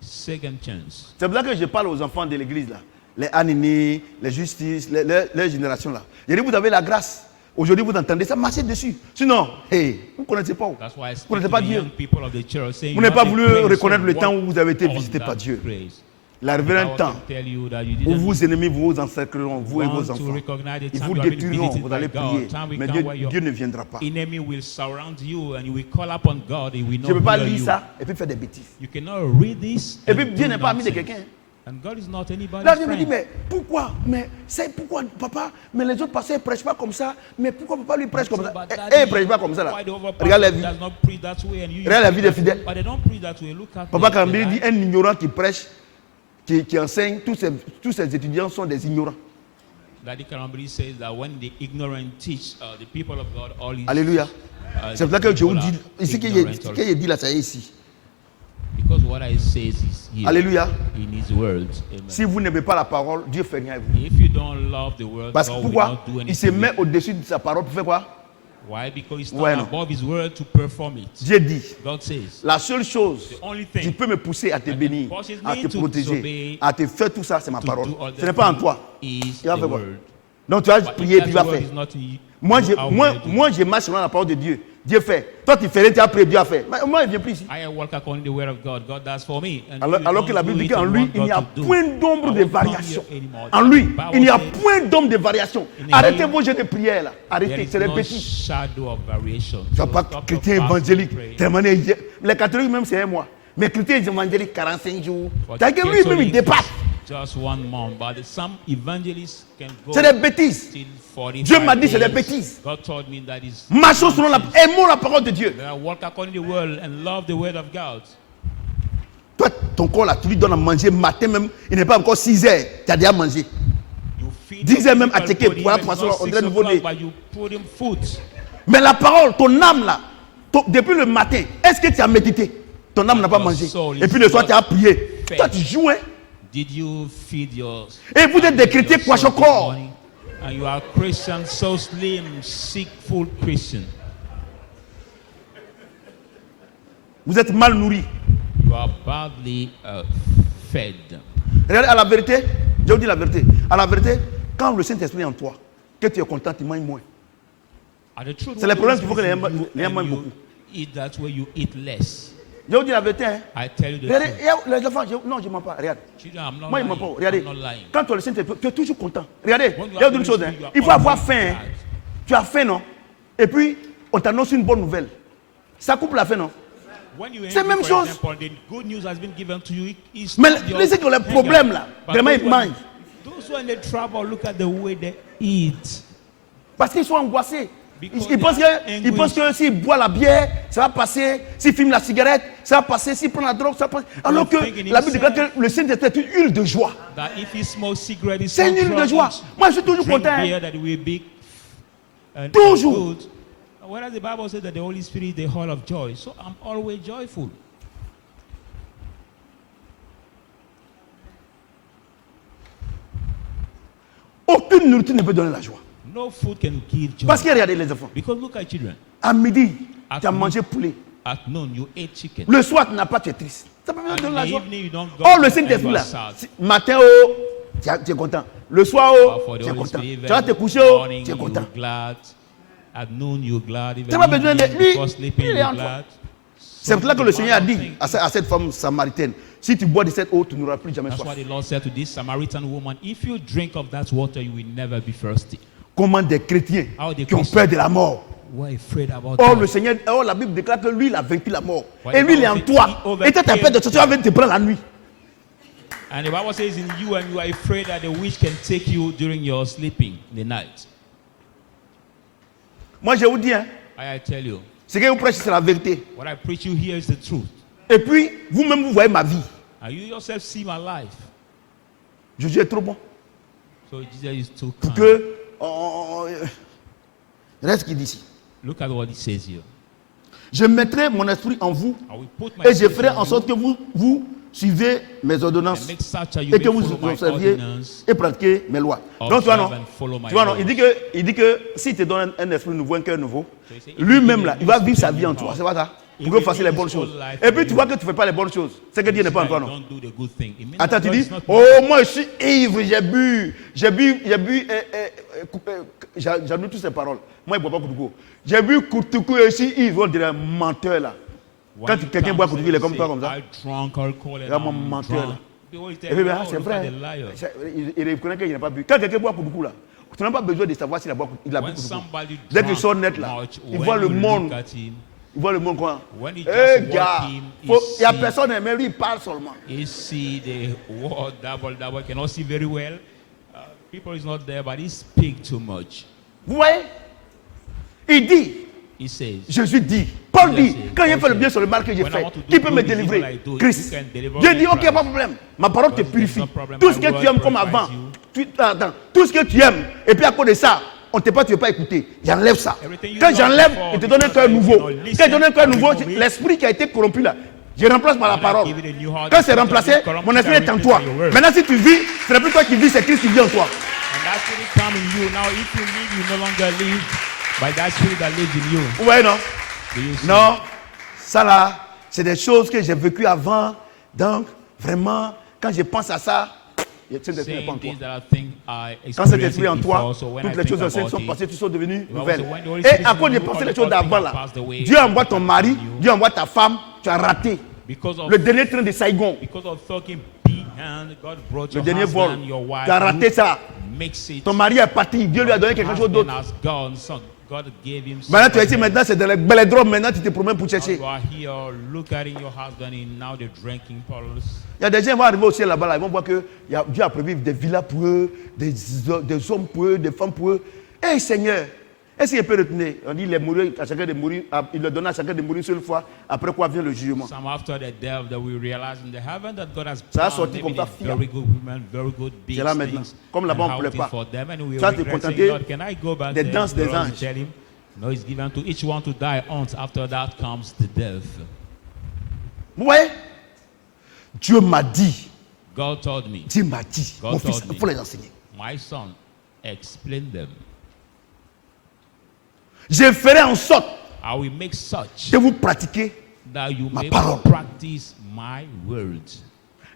second chance. C'est pour ça que je parle aux enfants de l'église là. Les Anini, les justices, les générations là. Je dis, vous avez la grâce. Aujourd'hui, vous entendez ça, marchez dessus. Sinon, hey, vous ne connaissez pas. That's why I Vous speak ne connaissez to pas the Dieu. young people of the church saying Vous you n'avez pas have voulu to pray, reconnaître so le temps walk où vous avez été on visité that par Dieu. grace. Il arrivera I un want temps to tell you that you où didn't vos ennemis vous encercleront, vous et want vos to enfants. recognize the Ils time vous you have been détruiront, visited vous by allez God. prier. Time will Mais come where your Dieu ne viendra pas. enemy will surround you and you will call upon God. He will Je ne peux not pas hear lire you. ça et puis faire des bêtises. You cannot read this. Et and puis do Dieu n'est pas ami de nonsense. quelqu'un. And God is not anybody's Là, je me dis, friend. mais pourquoi? Mais c'est pourquoi, papa? Mais les autres pasteurs ne prêchent pas comme ça. Mais pourquoi papa lui prêche comme ça? But Et daddy, ils ne prêchent pas comme ça là. why the other Regarde la pastor vie. does not preach that way and you Regarde la preach vie des that way. fidèles. But they don't preach that way. Look at Papa the Kambili life. dit, un ignorant qui prêche, qui enseigne, tous ses étudiants sont des ignorants. Daddy Karambri says that when the ignorant teach the people of God, all his, Alléluia. C'est pour ça que je vous dis, ici, ce ignorant qu'il dit là, c'est ici. because what I say is here Alléluia. in his words. Amen. Si vous n'aimez pas la parole, Dieu fait rien avec vous. If you don't love the word, Parce que God will pourquoi? not do Il se anything. met au-dessus de sa parole pour faire quoi? Why? Because he's not Ouais, non. above his word to perform it. Dieu dit, God says, la seule chose the only qui thing peut me pousser à te that bénir, causes à me te to protéger, disobey, à te faire tout ça, c'est ma to parole. do all Ce that n'est pas en thing toi. is Il va the faire quoi? word. Donc tu vas But prier if puis tu that vas word faire. is not in you, Moi, how will I do? je marche selon la parole de Dieu. Dieu fait. Toi, tu fais rien, tu as prié, Dieu a fait. Mais moi, il ne vient plus ici. I walk according to the word of God. God does for me. And Alors, you alors don't que la do Bible dit it, qu'en you lui, want il n'y a God to do. point d'ombre I de won't come variation. here anymore. En lui, Bible il n'y a says point d'ombre de variation. in Arrêtez him, vos jeux de prière là. there Arrêtez, is c'est des no petits. shadow of variation. Tu n'as So pas stop chrétien your fasting évangélique. and pray. Tellement les catholiques même c'est un mois. Mais chrétien évangélique 45 jours. For C'est que lui-même il Catholics, dépasse. just 1 month. But some evangelists can go C'est des bêtises. till 45 Dieu m'a dit c'est des days. bêtises. God told me that is Marchons selon la, nonsense. aimons la parole de Dieu. That I walk according to the word and love the word of God. Toi, ton corps là, tu lui donnes à manger matin même. Il n'est pas encore 6 heures. Tu as déjà mangé. You feed 10 your heures même à physical checker body, pour un even poisson, not on 6 dirait nouveau né. o'clock, but you put him food. Mais la parole, ton âme là, depuis le matin, est-ce que tu as médité? Ton âme n'a pas Your mangé. soul Et is puis le soir, not tu as prié. fed. Toi, tu joues, hein? Did you feed your Et vous êtes des chrétiens your soul this corps. morning? And you are Christian, so slim, sick, full Christian. Vous êtes mal nourris. You are badly fed. Regardez, à la vérité, je vous dis la vérité. À la vérité, quand le Saint-Esprit est en toi, que tu es content, tu manges moins. C'est le problème qu'il faut que les gens mangent beaucoup. Eat that way, you eat less. Je vous dis la vérité. Hein. I tell you the Regardez, truth. les enfants, non, je ne mens pas. Regarde. Children, I'm not Moi, je ne lying. mens pas. Regardez. I'm not lying. Quand tu as le Saint-Esprit, tu es toujours content. Regardez, When you il y a have une the chose. Holy Hein. Spirit, you are Il faut avoir always faim. Hein. glad. Tu as faim, non? Et puis, on t'annonce une bonne nouvelle. Ça coupe la faim, non? When you C'est la même chose. example, the good news has been given to you. It's Mais not your les gens qui ont les hunger. problèmes là, But vraiment those ils who mangent. Those who are in the trouble, look at the way they eat. Parce qu'ils sont angoissés. Because Ils pensent they are que, ils pensent que s'ils boivent la bière, ça va passer. S'ils fument la cigarette, ça va passer. S'ils prennent la drogue, ça va passer. Alors que thinking la Bible déclare himself que le Saint-Esprit est une huile de joie. That if he smokes cigarette, he's C'est une huile de joie. Moi, je suis toujours drink content. Hein. beer that will be Toujours. good. Whereas the Bible says that the Holy Spirit is the whole of joy. So I'm always joyful. Aucune nourriture ne peut donner la joie. No food can give joy. Parce que regardez les enfants. Because look at children. À midi, At tu as noon. mangé poulet. At noon, you ate chicken. Le soir, tu n'as pas, tu es triste. Ça peut And pas in donner the la joie. evening, you don't go Oh, le to Saint-Esprit and là. you are sad. Matin, oh, tu es content. Le soir, oh, For the tu es Holy content. Spirit, Tu vas te coucher, in the oh, morning, tu es content. you're glad. At noon, you're glad. Even Tu n'as pas besoin de evening, lui. before sleeping, Il est you're en toi. glad. C'est pour cela que le Seigneur a dit Thing. à cette femme samaritaine, si tu bois de cette eau, tu n'auras plus jamais That's soif. why the Lord said to this Samaritan woman, if you drink of that water, you will never be thirsty. Comment des chrétiens How the qui ont Christians peur de la mort. were afraid about Or death. le Seigneur, or la Bible déclare que lui, il a vaincu la mort. Why Et the lui, il est en Bible says toi. he Et toi, overcame tu as peur de ça, tu vas venir te prendre la nuit. And the Bible says in you, and you are afraid that the witch can take you during your sleeping in the night. Moi, je vous dis, hein, I tell you, ce que vous prêchez, c'est la vérité. what I preach you here is the truth. Et puis, vous-même, vous voyez ma vie. And you yourself see my life. Jésus est trop bon. So Jesus is too kind. Que, reste ce qu'il dit ici. Look at what he says here. Je mettrai mon esprit en vous I will put my et je spirit ferai in en you sorte que vous suivez mes ordonnances and make such a you et may que vous follow my observiez ordinance. et pratiquez mes lois. Donc, tu vois, non, Observe and follow my tu vois, non, laws. il dit que s'il te donne un esprit nouveau, un cœur nouveau, So he said, if lui-même, you là, give il va me vivre sa spirit vie en in toi. your C'est pas ça? He Pour will que vous fassiez live les bonnes his whole choses. life Et puis, in tu vois you. que tu ne fais pas les bonnes choses. C'est que Dieu n'est pas en toi, non? Don't do the good thing. It means Attends, that tu God dis, is not oh, moi, je suis ivre, j'annule toutes ces paroles. Moi, je ne bois pas Koutoukou. J'ai bu Koutoukou et je suis ivre, on dirait menteur, là. When Quand he quelqu'un comes boit and Koutoukou, il est comme say, toi, comme ça. I drunk alcohol and Regarde mon I'm menteur, drunk. là. People will Et tell puis, you, ben, oh, c'est look vrai. at the liar. Il reconnaît qu'il n'a pas bu. Quand quelqu'un boit Koutoukou, là, tu n'as pas besoin de savoir s'il a bu When Koutoukou. somebody Dès qu'il drunk sort net, là, much, il when voit le you monde. look at him, Il voit le monde quoi. when he Eh, just gars, walk in, il n'y a personne, mais lui, il parle seulement. he see the word double, cannot see very well. People is not there, but he speak too much. Vous voyez? Il dit, He says, Jésus dit, Paul dit, Paul quand il says, fait le bien sur le mal que j'ai when I fait, want to do qui peut me good, it's délivrer? evil I do. Christ. You can deliver Dieu me, dit, ok, Christ. pas de problème. Ma parole te Because there's purifie. no problem. Tout My ce que word tu aimes comme purifies avant, you. tout ce que tu aimes, et puis à cause de ça, on ne t'a pas, tu ne veux pas écouter. J'enlève ça. Everything you Quand love j'enlève, before, il te donne un because cœur you nouveau. cannot listen, Quand il te donne un cœur I nouveau, remove it. l'esprit qui a été corrompu là, je remplace par la When I parole. give it a new heart, Quand the c'est spirit remplacé, of corruption mon esprit I est en replace toi. by your word. Maintenant, si tu vis, ce n'est plus toi qui vis, c'est Christ qui vit en toi. And that spirit come in you. Now, if you live, you no longer live by that spirit that lives in you. Vous voyez, non? Do you see? Non, ça là, c'est des choses que j'ai vécues avant. Donc, vraiment, quand je pense à ça, cet esprit n'est pas en Saying toi. things that I think I Quand cet experienced esprit est en it toi, before, so when I toutes les think choses anciennes about sont it, passées, toutes sont devenues Bible nouvelles. says, when the Holy Et Spirit à is cause in de you, penser all les the choses old d'avant things là, have passed away. Dieu envoie ton Everything mari, is new. Dieu envoie ta femme, tu as raté. Because of Le dernier train de Saigon, talking behind, God brought le your dernier vol, husband, your wife, tu as raté ça. mix it. Ton mari est parti, Dieu lui a donné quelque chose Husband d'autre. has gone, so God gave him Maintenant tu es ici, something. maintenant c'est dans les bélodromes, maintenant tu te promènes pour Now chercher. you are here, look at your husband in now the drinking parlors. Il y a des gens qui vont arriver au ciel là-bas, là, ils vont voir que Dieu a prévu des villas pour eux, des hommes pour eux, des femmes pour eux. Hey Seigneur, est-ce qu'il peut retenir? On dit il est mourir, à chacun de mourir, il leur donne à chacun de mourir une seule fois, après quoi vient le jugement. Some after the death that we realize in the heaven that God has Ça a planned sorti maybe comme ça, the fier. very good women, very good big C'est là maintenant. things. Comme là-bas, and on how plaît it is pas. for them, and we Ça, te regret contenter saying, Lord, can I go back des there? danses des The Lord anges. tell him, no, it's given to each one to die once. After that comes the death. Vous voyez? Dieu m'a dit, God told me, Dieu m'a dit, God mon fils, told me. il faut les enseigner. my son, explain them. Je ferai en sorte I will make such de vous pratiquer. that you Ma may parole. practice my words.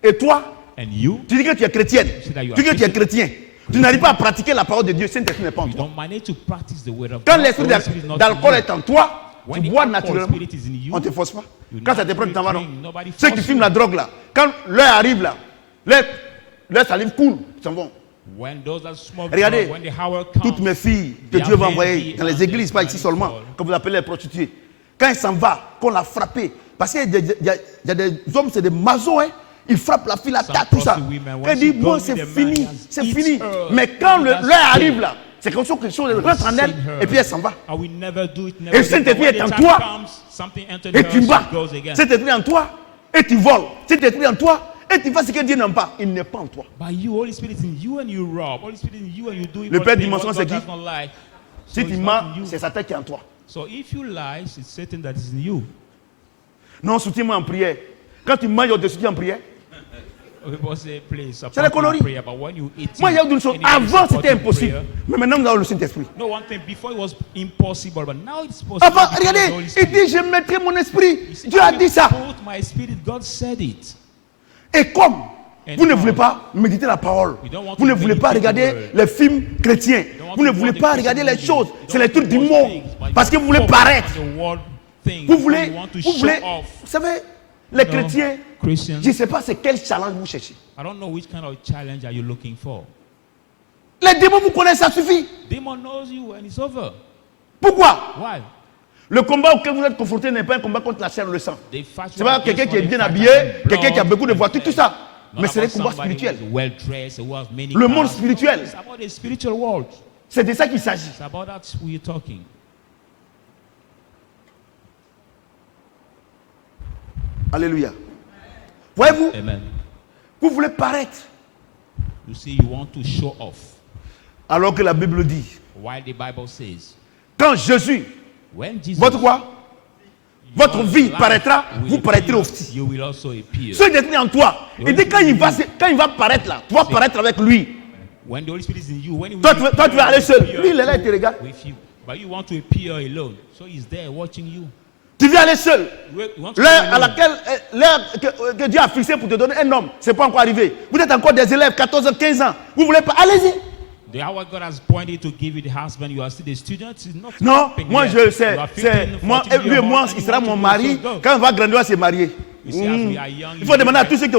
Et toi, And you, Tu dis que tu es chrétienne. say that you Tu dis are que tu es Christian. chrétien. Tu n'arrives pas à pratiquer la parole de Dieu. Saint-Esprit n'est pas en You toi. don't manage to practice the word of Quand God. l'esprit the Holy Spirit is not d'alcool in est en toi, When tu the bois alcohol naturellement. spirit is in you, On ne te force pas. you Quand ça te prend, tu t'en vas, non. naturally drink, nobody Ceux qui force fument you. la drogue là, quand l'heure arrive là, leur salive coule, ils s'en vont. When those that smoke Regardez, drug, when the hour comes, toutes mes filles que they Dieu va are envoyer heavy dans les and églises, pas they ici fall. seulement, que vous appelez les prostituées. Quand il s'en va, qu'on l'a frappé, parce qu'il y a des hommes, c'est des maçons, hein, ils frappent la fille, la Some tête, tout ça. prostitute women, Elle once dit, you bon, go c'est with the fini, man, c'est it's fini. her. Mais quand That's l'heure it. arrive là, c'est comme ça que quelque chose rentre en elle, et puis elle s'en va. I will never do it, Et never le do it. But Saint-Esprit when est the en time toi, comes, something enters et her, tu she bats. goes again. Cet esprit en toi, et tu voles. Cet esprit en toi, et tu fais ce que Dieu n'aime pas. Il n'est pas en toi. But you, Holy Spirit is in you and you rob. Holy Spirit is in you and you do Le père thing dimension, what c'est God qui? does not like. So Si it's tu not mens, in you. c'est Satan qui est en toi. So if you lie, it's Satan that is in you. Non, soutiens-moi en prière. Quand tu manges, on te soutient en prière. People say, please C'est support la me connerie. in prayer, but when you eat Moi, il y a it, une chose. anybody Avant, support c'était you in impossible. prayer. Mais maintenant, nous avons le Saint-Esprit. No, one thing, before it was impossible, but now it's possible. Avant, because of the regardez, Holy il Spirit. dit, je mettrai mon esprit. You see, Dieu a I dit ça. will put my spirit, God said it. Et comme And vous ne now, voulez pas méditer la parole, you don't want vous to ne voulez pas meditate the regarder word. les films chrétiens, You don't want vous ne to voulez watch the pas Christian regarder les movies. choses, You c'est don't les want trucs to du watch monde. things, but Parce que you vous voulez focus paraître. on the world things. Vous You voulez, want to vous show voulez, off. vous savez, les No, chrétiens, Christians, je ne sais pas c'est quel challenge vous cherchez. I don't know which kind of challenge are you looking for. Les démons vous connaissent, ça suffit. Demon knows you and it's over. Pourquoi? Why? Le combat auquel vous êtes confronté n'est pas un combat contre la chair et le sang. They fight C'est pas against quelqu'un qui est one, bien they fight habillé, against quelqu'un qui a blood beaucoup de and voitures, tout flesh. ça. Not Mais c'est about des combats somebody spirituels. who is well dressed, who has many Le monde cars. spirituel. It's about the spiritual world. C'est de ça qu'il s'agit. It's about that we're talking. Alléluia. Voyez-vous, Amen. vous voulez paraître. You see, you want to show off. Alors que la Bible dit, While the Bible says, quand Jésus, when Jesus, votre quoi? Votre your vie life paraîtra, will vous paraîtrez appear, aussi. you will also appear. Ce qui est en toi. Et dès quand il va paraître là, tu vas paraître avec lui. When the Holy Spirit is in you, when he Toi, will tu vas appear, aller seul. appear Lui, il est là, il te regarde. with you. But you want to appear alone. So he's there watching you. Tu veux aller seul. You want to L'heure go à alone. laquelle, l'heure que Dieu a fixée pour te donner un homme, c'est pas encore arrivé. Vous êtes encore des élèves, 14 ans, 15 ans. Vous voulez pas, allez-y. The hour God has pointed to give you the husband, you are still a student. It's not Non, happening moi yet. je sais. You are C'est 15, moi, 14 lui et years moi, old, il and sera you mon want to mari. go. Quand il va grandir, il va se marier. You see, as we are young, Il you faut demander à like- tous ceux qui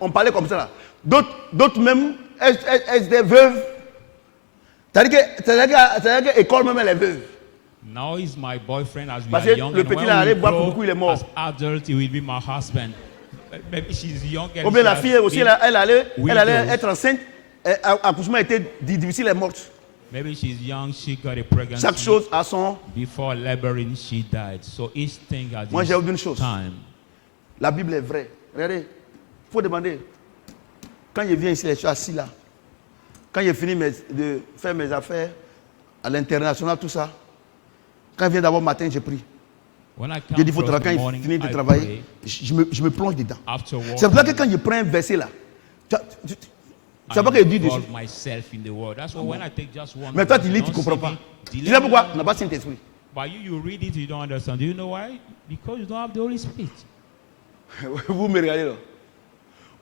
ont parlé comme ça là. D'autres même, elles des veuves. C'est-à-dire qu'école même, elle est veuve. Now he's my boyfriend as we Parce are que young. le And petit when là, we allait boire grow, beaucoup, il est mort. as adult, he will be my husband. Maybe she's young and Ou bien she la has fille aussi, been elle allait widows. être enceinte. L'accouchement était difficile, elle est morte. Maybe she's young, she got a pregnancy. Chaque chose a son. Before laboring, she died. So each thing has Moi, its j'ai oublié une chose. time. La Bible est vraie. Regardez, il faut demander. Quand je viens ici, je suis assis là. Quand j'ai fini de faire mes affaires à l'international, tout ça. Quand je viens d'abord matin, j'ai pris. When I Je come dis, faut across quand the il morning, finit de I travailler, pray. je me plonge dedans. After work, C'est pour ça que quand je prends un verset là, tu sais pas que je dis dessus. involve myself in the word. That's why when I take just one Mais toi, verse, tu lis, tu don't ne comprends see pas. me Tu delay sais pourquoi? me. Tu n'as pas Saint-Esprit. But you read it, you don't understand. Do you know why? Because you don't have the Holy Spirit. Vous me regardez là.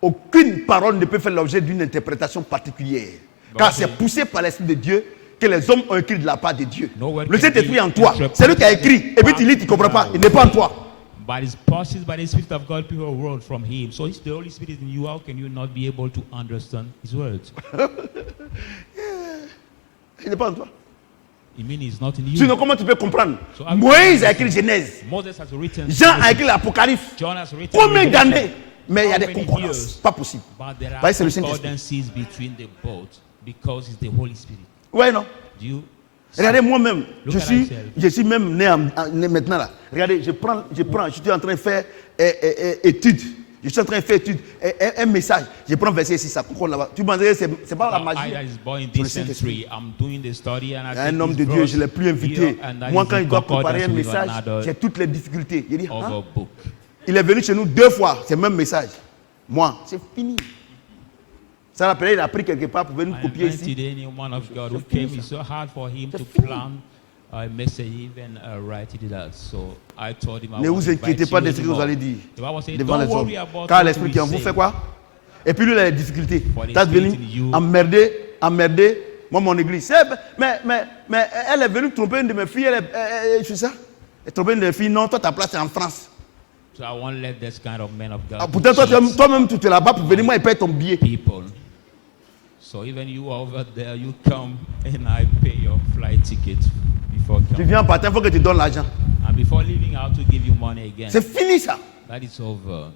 Aucune parole ne peut faire l'objet d'une interprétation particulière. Car c'est poussé par l'Esprit de Dieu que les hommes ont écrit de la part de Dieu. No word Le can Saint-Esprit est en be toi. C'est lui qui a écrit. Et puis tu lis, tu ne comprends pas. Il n'est pas en toi. But it's processed by the Spirit of God, people wrote from Him. So if the Holy Spirit in you, how can you not be able to understand His words? Il n'est pas en toi. It means He's not in you. Sinon, comment tu peux comprendre? So how Moïse can a you écrit Genèse. Moses has written. Jean a Genesis. écrit l'Apocalypse. John has written. Combien Revelation. d'années? Mais il y a How des many concordances. years? Pas possible. But there are Voyez, c'est le Saint-Esprit. concordances between the both because it's the Holy Spirit. Ouais, non? Do you? Regardez, moi-même, Look je at suis yourself. même né maintenant là. Regardez, je suis en train de faire étude. Je suis en train de faire étude, un message. Je prends verset ici, ça concorde là-bas. Tu penses que c'est pas la I magie? that is born in Pour le this century. I'm doing the study and I Un take homme this de Dieu, verse je ne l'ai plus invité. here and that Moi, is quand in il doit préparer un concordance with message, another j'ai toutes les difficultés. Il dit, of hein? a book. Il est venu chez nous 2 fois, c'est le même message. Moi, c'est fini. Ça l'appelait, il a pris quelque part pour venir I copier invited ici. any man of God who fini, came. It's so hard for him C'est to fini. plan a message, even write it out. So I told him, I Ne want vous to invite inquiétez pas you de ce que vous anymore. allez dire The Bible says, devant don't les hommes. worry about Car what l'Esprit we qui en vous say. fait quoi? Et puis lui, il a des difficultés. For the Tu es venu spirit in you. emmerder, moi, mon église. Mais elle est venue tromper une de mes filles. Je suis ça. Elle trompé une de mes filles. Non, toi, ta place est en France. So I won't let this kind of man of God Ah, pourtant, cheat toi-même, tu es là-bas pour venir, moi, et paye ton billet. people. So even you over there, you come and I pay your flight ticket before Tu coming. viens en partant, il faut que tu donnes l'argent. And before leaving, I have to give you money again. C'est fini ça. That is over.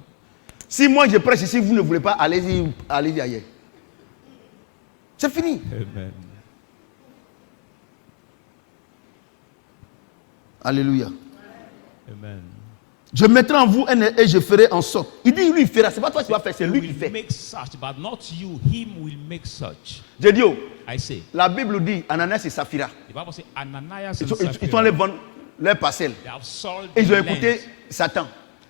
Si moi je prêche ici, vous ne voulez pas, allez-y ailleurs. C'est fini. Amen. Alléluia. Amen. Je mettrai en vous et je ferai en sorte. Il dit, lui, il fera. C'est pas toi qui vas faire, c'est lui He qui will fait. make such, but not you. Him will make such. J'ai dit, oh, I say. la Bible dit, Ananias et Saphira, The Bible says Ananias ils and sont Sapphira, allés vendre leur parcelle. they have sold Et ils ont the écouté land. Satan.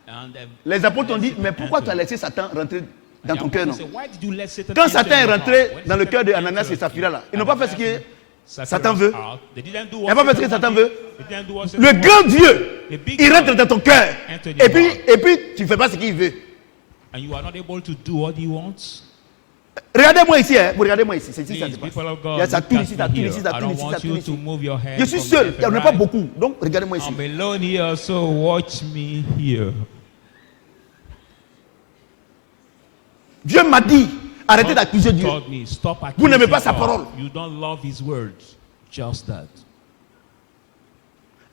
And, Les apôtres ont dit, Satan mais pourquoi entered. tu as laissé Satan rentrer dans And ton the cœur, non? apostles say, why did you let Satan Quand enter Satan est your rentré heart? When dans le cœur de Satan Ananias et entered Saphira, là, you, ils n'ont pas fait ce que Sapphira's Satan veut. heart, they didn't do Ils what n'ont pas fait ce que Satan Satan wanted. veut. They didn't do what Le Satan grand wanted. Dieu, The big il rentre God dans ton cœur. entered Et your puis, heart. et puis tu ne fais pas ce qu'il veut. And you are not able to do what he wants. Regardez-moi ici, hein. Vous regardez-moi ici. C'est ici ça Please, se passe. people of Il y a God, ça look tourne at ici, ça me tourne here. ici, ça I tourne don't ici, ça want tourne you ici. to move your head Je suis from seul, left il n'y en and a pas right. beaucoup. Donc regardez-moi ici. I'm alone here, so watch me here. Dieu m'a dit, arrêtez God d'accuser Dieu. told me, stop Vous n'aimez pas accusing sa God. parole. You don't love his words. Just that.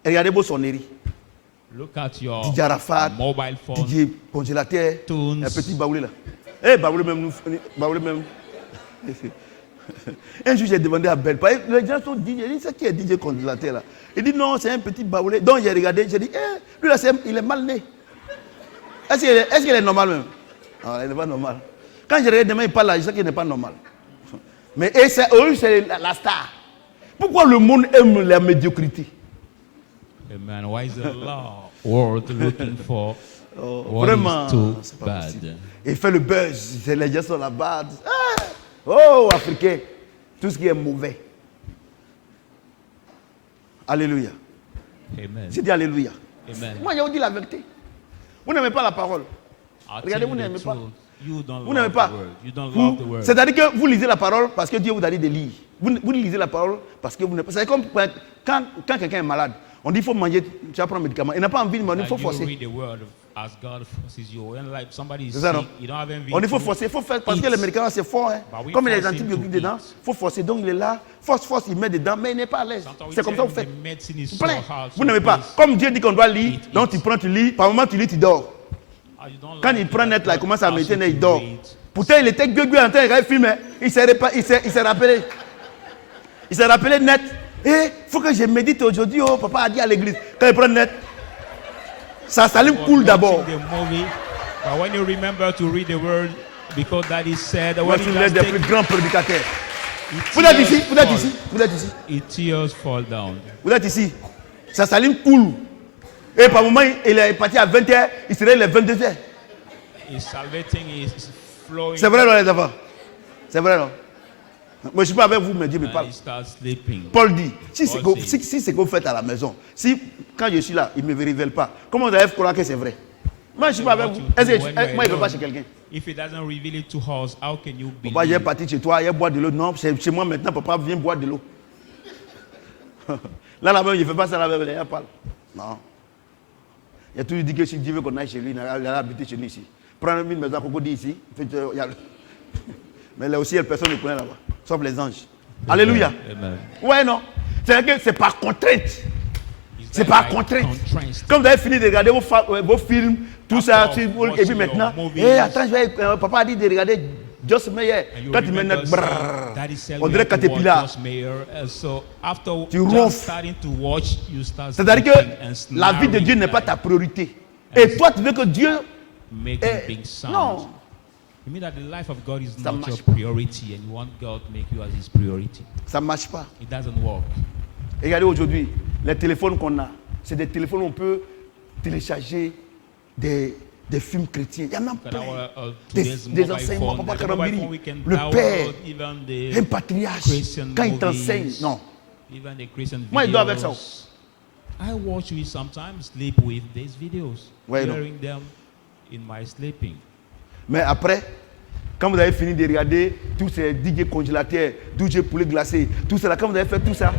Et regardez vos sonneries. Look at your DJ Arafat, mobile phone. DJ congélateur, Tunes. un petit baoulé là. Eh, baoulé même, baoulé même. Un jour, j'ai demandé à Belle. Les gens sont DJ. Il dit, c'est qui est DJ congélateur là? Il dit, non, c'est un petit baoulé. Donc, j'ai regardé, j'ai dit, lui là, il est mal né. Est-ce qu'il est normal même? Ah, il n'est pas normal. Quand je regarde demain, il parle là, je sais qu'il n'est pas normal. Mais c'est la star. Pourquoi le monde aime la médiocrité? Amen. Why is the world looking for what Vraiment, is too c'est pas bad? possible. Il fait le buzz, les gens sont là-bas. Ah, oh, Africain, tout ce qui est mauvais. Alléluia. Amen. J'ai dit Alléluia. Amen. Moi, j'ai dit la vérité. Vous n'aimez pas la parole. I'll Regardez, tell vous you the n'aimez pas. truth. You don't Vous n'aimez love pas. the word. You don't love the word. C'est-à-dire que vous lisez la parole parce que Dieu vous a dit de lire. Vous lisez la parole parce que vous n'aimez pas. C'est comme quand quelqu'un est malade. On dit qu'il faut manger, tu vas prendre un médicament. Il n'a pas envie de manger, il faut You forcer. read the word as God forces you. When like somebody is C'est ça, sick, non? you don't have envy. On dit qu'il faut to forcer, il faut faire parce que eat. les médicaments c'est fort. Hein. Bah oui, Comme il y a des force him antibiotiques to dedans, eat. il faut forcer. Donc il est là, force, il met dedans, mais il n'est pas à l'aise. Sometimes we C'est comme ça tell que vous him faites. the medicine is Vous so plaît. hard, Vous so n'aimez pas. please. Comme Dieu dit qu'on doit lire, Eat, donc tu prends, tu lis. Par moment, tu lis, tu dors. Ah, you don't Quand like il it, prend but net là, il God commence à asks méditer, you il to dort. read. Pourtant, il était gueux en train de regarder le film. Hein. Il s'est rappelé. Il s'est rappelé net. Il faut que je médite aujourd'hui. Oh, papa a dit à l'église. Quand il prend net, ça s'allume Was cool d'abord. watching the movie, but when you remember to read the word, because that is said, Moi, when je you suis l'un just des take plus grands prédicateurs. it, Vous êtes tears ici, vous êtes fall. ici, vous êtes ici. It tears fall down. Vous êtes ici. Ça s'allume cool. Et par moment, il est parti à 20h, il serait les 22h. His salvating is flowing. C'est vrai, non, les enfants? C'est vrai, non? Moi, je ne suis pas avec vous, mais Dieu me And parle. he starts sleeping. Paul dit, si c'est Paul que, dit. si c'est que vous faites à la maison, si quand je suis là, il ne me révèle pas, comment vous allez croire que c'est vrai? Moi, je ne suis pas avec vous. Est-ce que moi, je ne vais pas chez quelqu'un. If he doesn't reveal it to us, how can you Papa, j'ai believe? parti chez toi, il boire de l'eau. Non, c'est chez moi maintenant, papa, viens boire de l'eau. Là, même, je ne fais pas ça là, il parle. Non. Il a toujours dit que si Dieu veut qu'on aille chez lui, il a habité chez nous ici. Prends une maison à Cocody ici. Mais là aussi, il y a personne ne connaît là-bas, sauf les anges. Alléluia. Amen. Ouais, non. C'est par contrainte. Is C'est that par like contrainte. constraint? Comme vous avez fini de regarder vos films, tout ça, After et watching puis maintenant, your movies. attends, papa a dit de regarder Joss Meyer. And you Quand tu mets remember notre saying, Daddy said on we dirait have to watch Caterpillar. Joss Mayer. So after Tu just ronfles. starting to watch, you start C'est-à-dire que sleeping and la vie de snoring Dieu n'est pas like ta priorité. Et toi, tu veux que Dieu. making big sounds. Non. You mean that the life of God is Ça not marche your pas. priority and you want God to make you as his priority. Ça ne marche pas. It doesn't work. Regardez aujourd'hui, les téléphones qu'on a, c'est des téléphones où on peut télécharger des films chrétiens. Il y en a Look at plein. our, Des today's enseignements, mobile phone. Papa The mobile Karambiri, phone we can le download père, even un the patriarche, Christian quand il movies, t'enseigne, non. even the Christian Moi, il doit avec ça. videos. I watch with sometimes sleep with these videos, Ouais, non. hearing them in my sleeping. Mais après, Quand vous avez fini de regarder tous ces DJ congélateurs, DJ poulet glacé, tout cela, quand vous avez fait tout ça,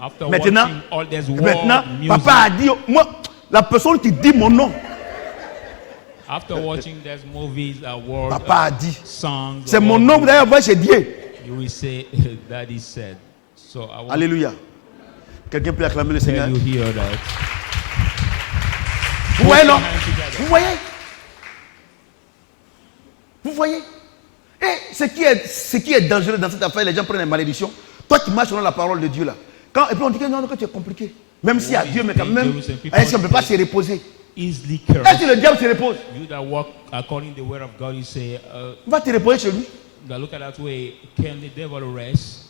After maintenant, watching all this world maintenant, music, papa a dit, moi, la personne qui dit mon nom, after watching these movies, world papa a dit, songs, c'est mon nom que vous allez avoir chez Dieu. you will say, Daddy said. So I want Alléluia. Quelqu'un peut acclamer le to Seigneur. tell you here that. Vous voyez, non? Put your hands together. Vous voyez? Vous voyez? Et ce qui est dangereux dans cette affaire, les gens prennent les malédictions. Toi qui marches selon la parole de Dieu là. Et puis on dit que non, que tu es compliqué. Même s'il y a Dieu, mais quand même, est-ce qu'on ne peut pas se reposer? Easily Est-ce cursed. que le diable se repose? You that walk according to the word of God, you say, Il va te reposer chez lui. that look at that way, can the devil rest?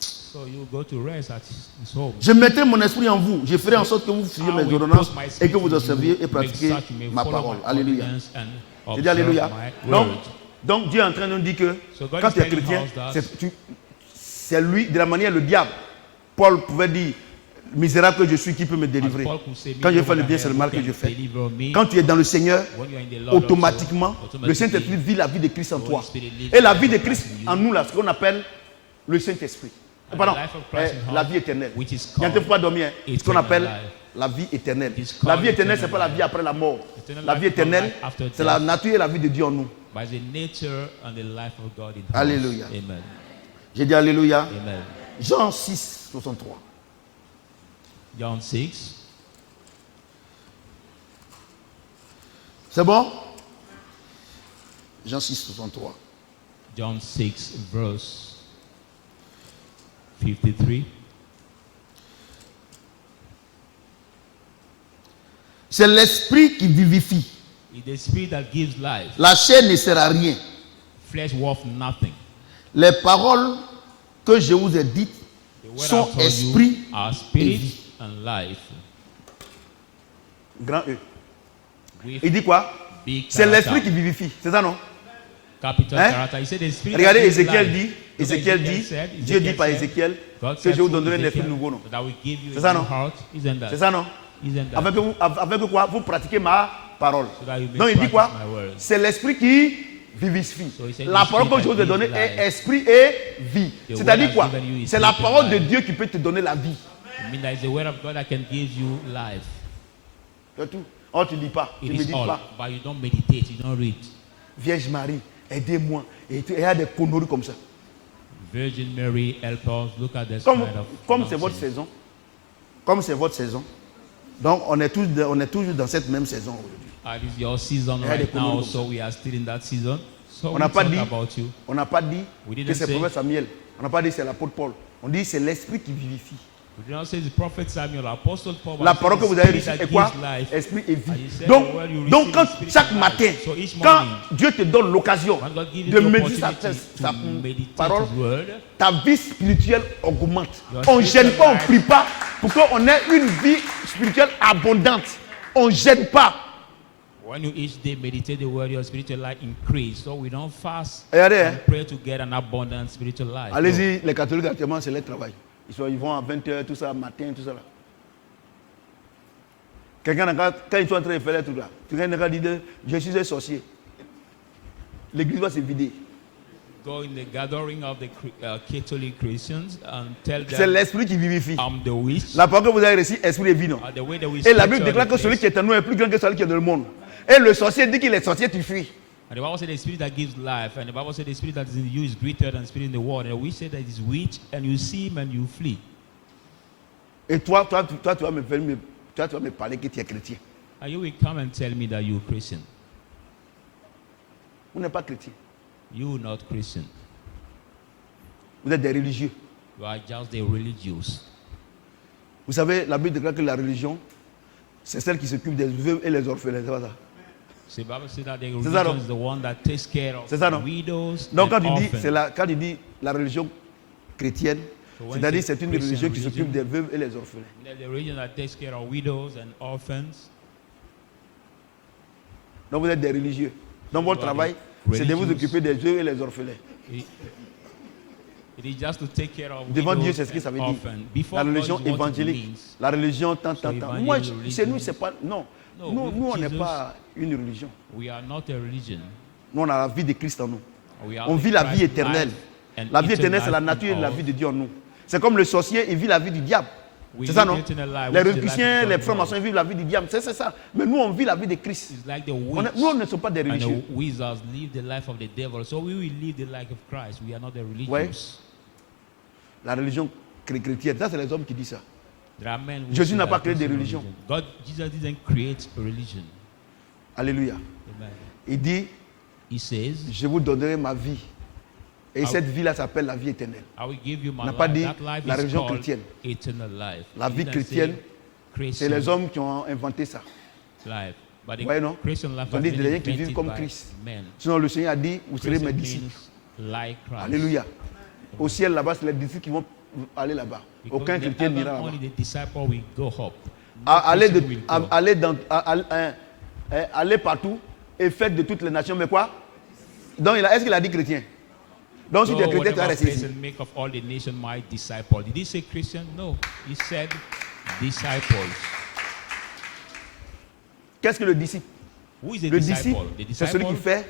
So you go to rest at his home. Je mettrai mon esprit en vous. Je ferai en sorte que vous suiviez I mes will ordonnances put my et spirit que vous in observiez you, et pratiquiez make such you may ma follow parole. my Alléluia. ordinance and J'ai dit observe Alléluia. my Donc, word. donc Dieu est en train de nous dire que So God quand is tu es telling chrétien, us that- c'est lui, de la manière le diable. Paul pouvait dire, misérable que je suis, qui peut me délivrer? Paul could say, Quand je fais le "Me, bien, c'est le mal who que can je fais." deliver me?" Quand tu es dans le Seigneur, When you are in the Lord automatiquement, also, le Saint-Esprit vit la vie de Christ en the toi. Holy Spirit lives Et la the vie de life of Christ Christ in you. en nous, là, ce qu'on appelle le Saint-Esprit. And Pardon, the life of Christ in la us, vie éternelle. which is Il y a called pas dormir, ce qu'on eternal appelle life. la vie éternelle. It is La called vie éternelle, ce n'est eternal pas la life. vie après la mort. Eternal La life vie is not éternelle, life after c'est la death. nature et la vie de Dieu en nous. By the nature and the life of God in us. Alléluia. Amen. J'ai dit Alléluia. Amen. Jean 6, 63. John 6. C'est bon? Jean 6, 63. John 6, verse 53. C'est l'esprit qui vivifie. It's the spirit that gives life. La chair ne sert à rien. Flesh worth nothing. Les paroles que je vous ai dites The word sont I told esprit you are et spirit vie. and life. Grand E. With Il dit quoi? big C'est l'esprit qui character. vivifie. C'est ça, non? Capital Hein? character. He said the spirit Regardez, that gives Ézéchiel life. dit, Look at Ézéchiel dit, said, Dieu dit Ezekiel par said, Ézéchiel God que said je vous to donnerai un esprit Ezekiel nouveau, non? that I will give you C'est a ça, new non? heart. Isn't that? C'est ça, non? Isn't that? Avec quoi? Vous pratiquez ma parole. So that you may Donc il dit quoi? practice my word. C'est l'esprit qui vivifie. So he said, La the parole que spirit je vous ai that donnée gives est life. esprit et vie. The C'est-à-dire word quoi? has given you is C'est la spirit and parole de life. Dieu qui peut te donner la vie. I mean, that is the word of God that can give you life. C'est tout. Oh, tu ne dis pas. Tu It ne is médites all. pas. But you don't meditate, you don't read. Vierge Marie, aidez-moi. Et il y a des conneries comme ça. Virgin Mary, help us. Look at this Comme kind of c'est votre nonsense. saison. Comme c'est votre saison. Donc on est toujours dans cette même saison aujourd'hui. It is your season Il y a des right conneries now, comme so we are still in that season. So On we n'a pas talk dit, about you. on n'a pas dit We que didn't c'est say- prophète Samuel. On n'a pas dit que c'est l'apôtre Paul. On dit que c'est l'esprit qui vivifie. We did not say the prophet Samuel, Apostle Paul. but La we parole said que the vous avez spirit reçue that est quoi? gives life. Esprit et And vie. you said Donc, the word you donc receive quand is spirit chaque and matin, life. So each quand morning, Dieu te donne l'occasion when God gives you de the méditer sa, opportunity sa to meditate parole, His word, ta vie spirituelle augmente. Your On ne spiritual gêne pas, on ne life- prie pas pour qu'on ait une vie spirituelle abondante. On ne gêne pas. when you each day meditate the word, your spiritual life increase. So we don't fast Regardez, and hein. pray to get an abundant spiritual life. No. Allez-y, les catholiques actuellement, c'est leur travail. Ils vont à 20h, tout ça, matin, tout ça là. Quelqu'un, quand ils sont en train de faire les trucs là, quelqu'un n'a qu'à dire, je suis un sorcier. L'église va se vider. Go in the gathering of the Catholic Christians and tell C'est them, l'esprit qui vivifie. I'm the witch. La parole que vous avez reçue, esprit et vie, non? The way that we Et la speak Bible to déclare the que celui place. qui est en nous est plus grand que celui qui est dans le monde. Et le sorcier dit qu'il est sorcier, tu fuis. And the Bible says the spirit that gives life, and the Bible says the spirit that is in you is greater than the spirit in the world. And we say that is witch, and you see him and you flee. Et toi, tu vas me parler que tu es chrétien. And you will come and tell me that you're Christian. Vous n'êtes pas chrétien. You're not Christian. Vous êtes des religieux. You are just the religious. Vous savez, la Bible déclare que la religion, c'est celle qui s'occupe des veuves et les orphelins. C'est pas ça? So the Bible says that the C'est ça, religion non? is the one that takes care of C'est ça, non? widows Donc quand and il dit, orphans. quand il dit la religion chrétienne, So when c'est-à-dire it's c'est une Christian religion qui religion, s'occupe des veuves et les orphelins. The religion that takes care of widows and orphans. Donc vous êtes des religieux. Donc votre You are travail, the c'est de vous religious. occuper des veuves et les orphelins. It is just to take care of Devant Dieu, widows c'est ce que ça veut and dire. orphans. Before La God religion is what it évangélique, means. la religion tant. evangelical Moi, chez nous, religion. c'est pas. Non. No, Nous, with on n'est Jesus- pas une religion. We are not a religion. Nous, on a la vie de Christ en nous. We have On the vit la vie Christ éternelle. life and La vie eternal éternelle, c'est la life nature in et la us. vie de Dieu en nous. C'est comme le sorcier, il vit la vie du diable. We C'est ça, live non? eternal life, Les which is the républicains, life of les God. francs-maçons, ils vivent la vie du diable. C'est ça. Mais nous, on vit la vie de Christ. It's like the Nous, witch on ne sommes pas des and religieux. the wizards live the life of the devil. So we will live the life of Christ. We are not the religious. Ouais. La religion chrétienne, ça, c'est les hommes qui disent ça. There are men who Jésus say n'a that pas créé this des is a religions. religion. Jesus didn't create a religion. Alléluia. Amen. Il dit, He says, je vous donnerai ma vie. Et Ah. cette vie-là s'appelle la vie éternelle. I will give you my n'a life. pas dit That life la is religion called chrétienne. eternal life. La He vie didn't chrétienne, say c'est Christian les hommes qui ont inventé ça. life. But the Ouais, non? Christian life Ils ont has dit been des gens qui invented vivent comme by Christ. men. Sinon, le Seigneur a dit, vous serez mes Christian disciples. means like Christ. Alléluia. Au ciel, là-bas, c'est les disciples qui vont aller là-bas. Because Aucun in the chrétien heaven, n'ira là-bas. only the disciple will go up. Allez, Christian will go. allez partout et faites de toutes les nations. Mais quoi? Donc, est-ce qu'il a dit chrétien? Donc, si So tu es chrétien, tu vas whatever rester ici. person make of all the nation my disciple. Did he say Christian? No. He said disciples. Qu'est-ce que le disciple? Who is a Le disciple? disciple, The c'est celui qui disciple fait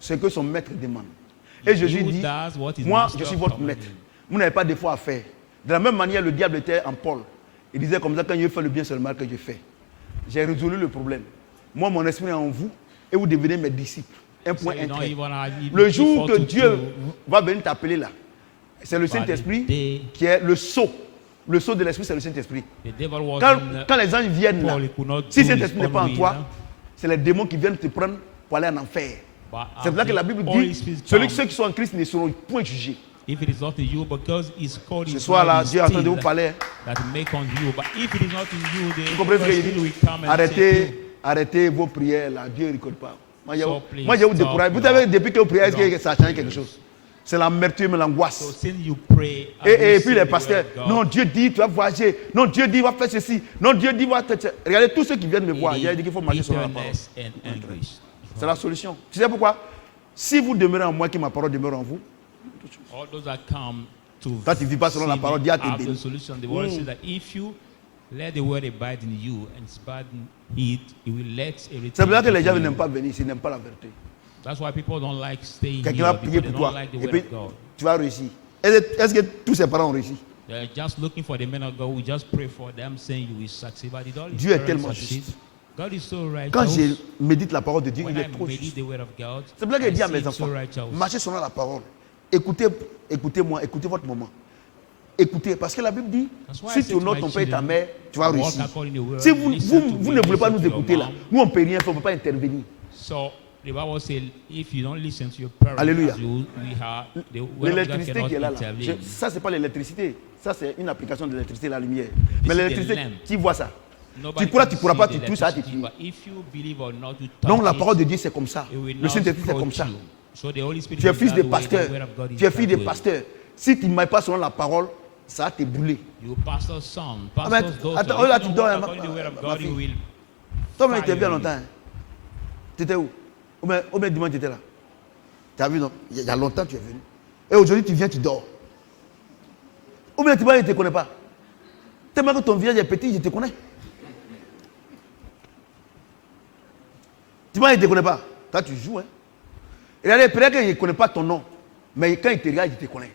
ce que son maître demande. Et Jésus who dit, does what his moi, master je suis votre commanded. maître. Vous n'avez pas d'effort à faire. De la même manière, le diable était en Paul. Il disait comme ça, quand je fais le bien, c'est le mal que je fais. J'ai résolu le problème. Moi, mon esprit est en vous et vous devenez mes disciples. Un point, So un you don't trait. even have Le jour effort que to Dieu do va venir t'appeler là, c'est le by the Saint-Esprit day qui est le sceau. Le sceau de l'esprit, c'est le Saint-Esprit. the devil was Quand, in quand les anges viennent là, Paul, he could not si do Saint-Esprit his n'est pas own en will, toi, hein. c'est les démons qui viennent te prendre pour aller en enfer. But C'est pour ça que la Bible dit, ceux qui sont en Christ ne seront point jugés. if it is not in you, because it's called Ce his soir-là, blood, Dieu est en train de still vous parler. that make on you. But if it is not in you, the Vous comprenez ce que still je will dis? come and say, Arrêtez vos prières là. Dieu ne récolte pas. Moi, So please je vous stop décourage. Vous your- savez, depuis que vous priez, est-ce que your ça a changé quelque chose? C'est l'amertume, so l'angoisse. since you pray, and you Et puis say les the word pasteurs, of God, non, Dieu dit, tu vas voyager. Non, Dieu dit, va faire ceci. Non, Dieu dit, va faire ceci. Regardez tous ceux qui viennent me voir. it Il a is dit qu'il faut marcher sur la parole. bitterness and anguish. C'est la solution. Tu sais pourquoi? Si vous demeurez en moi, que ma parole demeure en vous, All those that come to toi tu ne vis pas selon la see parole, me Dieu a te have the béni. solution. The word says that if you let the word abide in you and abide in it, it will let everything. C'est pour ça que les gens to n'aiment you. pas venir, ils n'aiment pas la vérité. That's why people don't like staying Quelqu'un here va prier because pour they toi. don't like the Et word puis, of God. tu vas réussir. Est-ce que tous ses parents ont réussi? They're just looking for the men of God. We just pray for them, saying you will succeed. But it all is Dieu est very tellement succeed. juste. God is so righteous. Quand je médite la parole de Dieu, When il I est trop medite juste. the word of God, C'est pour ça que I je dis à see mes it's enfants, so righteous. marchez selon la parole. Écoutez, écoutez-moi, écoutez votre maman. Écoutez, parce que la Bible dit, That's why I si say tu to honores my ton père et ta children, mère, tu vas walk réussir. according to the word, Si vous, listen to vous me, ne voulez pas listen nous to your écouter là, mom. nous on ne peut rien faire, on ne peut pas intervenir. So the Bible says, if you don't listen to your parents, Alléluia. as we have the word of God L'électricité cannot qui est là, intervene. ça c'est pas l'électricité, ça c'est une application de l'électricité, la lumière. This Mais is the l'électricité, lamp. tu vois ça. Nobody Tu crois, can tu pourras see pas, the tu touches ça, tu electricity, tues. but if you believe or not, you Donc touch la it, parole de Dieu c'est comme ça. it will Le not Saint-Esprit c'est approach comme ça. you. So the Holy Spirit Tu es is fils that de way, pasteur, the word of God is tu es fille that de way. pasteur. Si tu ne m'ailles pas selon la parole, ça va te brûler. You pastor's son, Ah, mais pastor's daughter. attends, If là, you tu don't dors, walk ma- according to the word of ma God, you fille. will Toi, mais tu fire étais bien you. longtemps. Tu étais où? Au même dimanche, tu étais là. Tu as vu, non? Il y a longtemps, tu es venu. Et aujourd'hui, tu viens, tu dors. Ou bien tu vas, je ne te connais pas. Tellement que ton village est petit, je te connais. Tu vois, je ne te connais pas. Toi, tu joues. Hein? Et regardez, peut-être que je ne connais pas ton nom. Mais quand il te regarde, je te connais.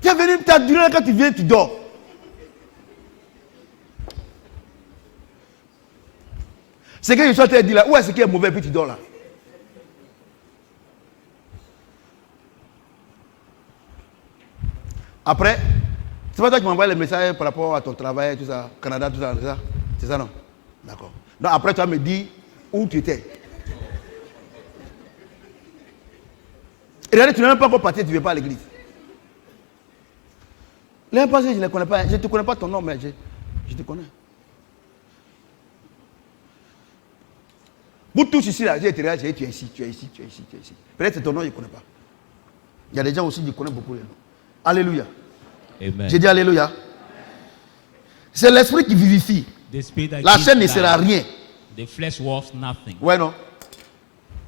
Tu es venu, tu as duré quand tu viens, tu dors. Ce que je suis en train de dire là, où est-ce qu'il est mauvais puis tu dors là? Après, c'est pas toi qui m'envoies les messages par rapport à ton travail, tout ça, Canada, tout ça, c'est ça? C'est ça, non? D'accord. Donc après, tu vas me dire où tu étais. Et regardez, tu n'es même pas encore parti, tu ne viens pas à l'église. L'année passée, je ne connais pas, je ne te connais pas ton nom, mais je te connais. Vous tous ici, là, j'ai été là, tu es ici, tu es ici, tu es ici, tu es ici. Peut-être ton nom, je ne connais pas. Il y a des gens aussi qui connaissent beaucoup les noms. Alléluia. Amen. J'ai dit Alléluia. C'est l'esprit qui vivifie. The spirit that La gives chair ne sert à life. rien. The flesh worth nothing. Ouais, non?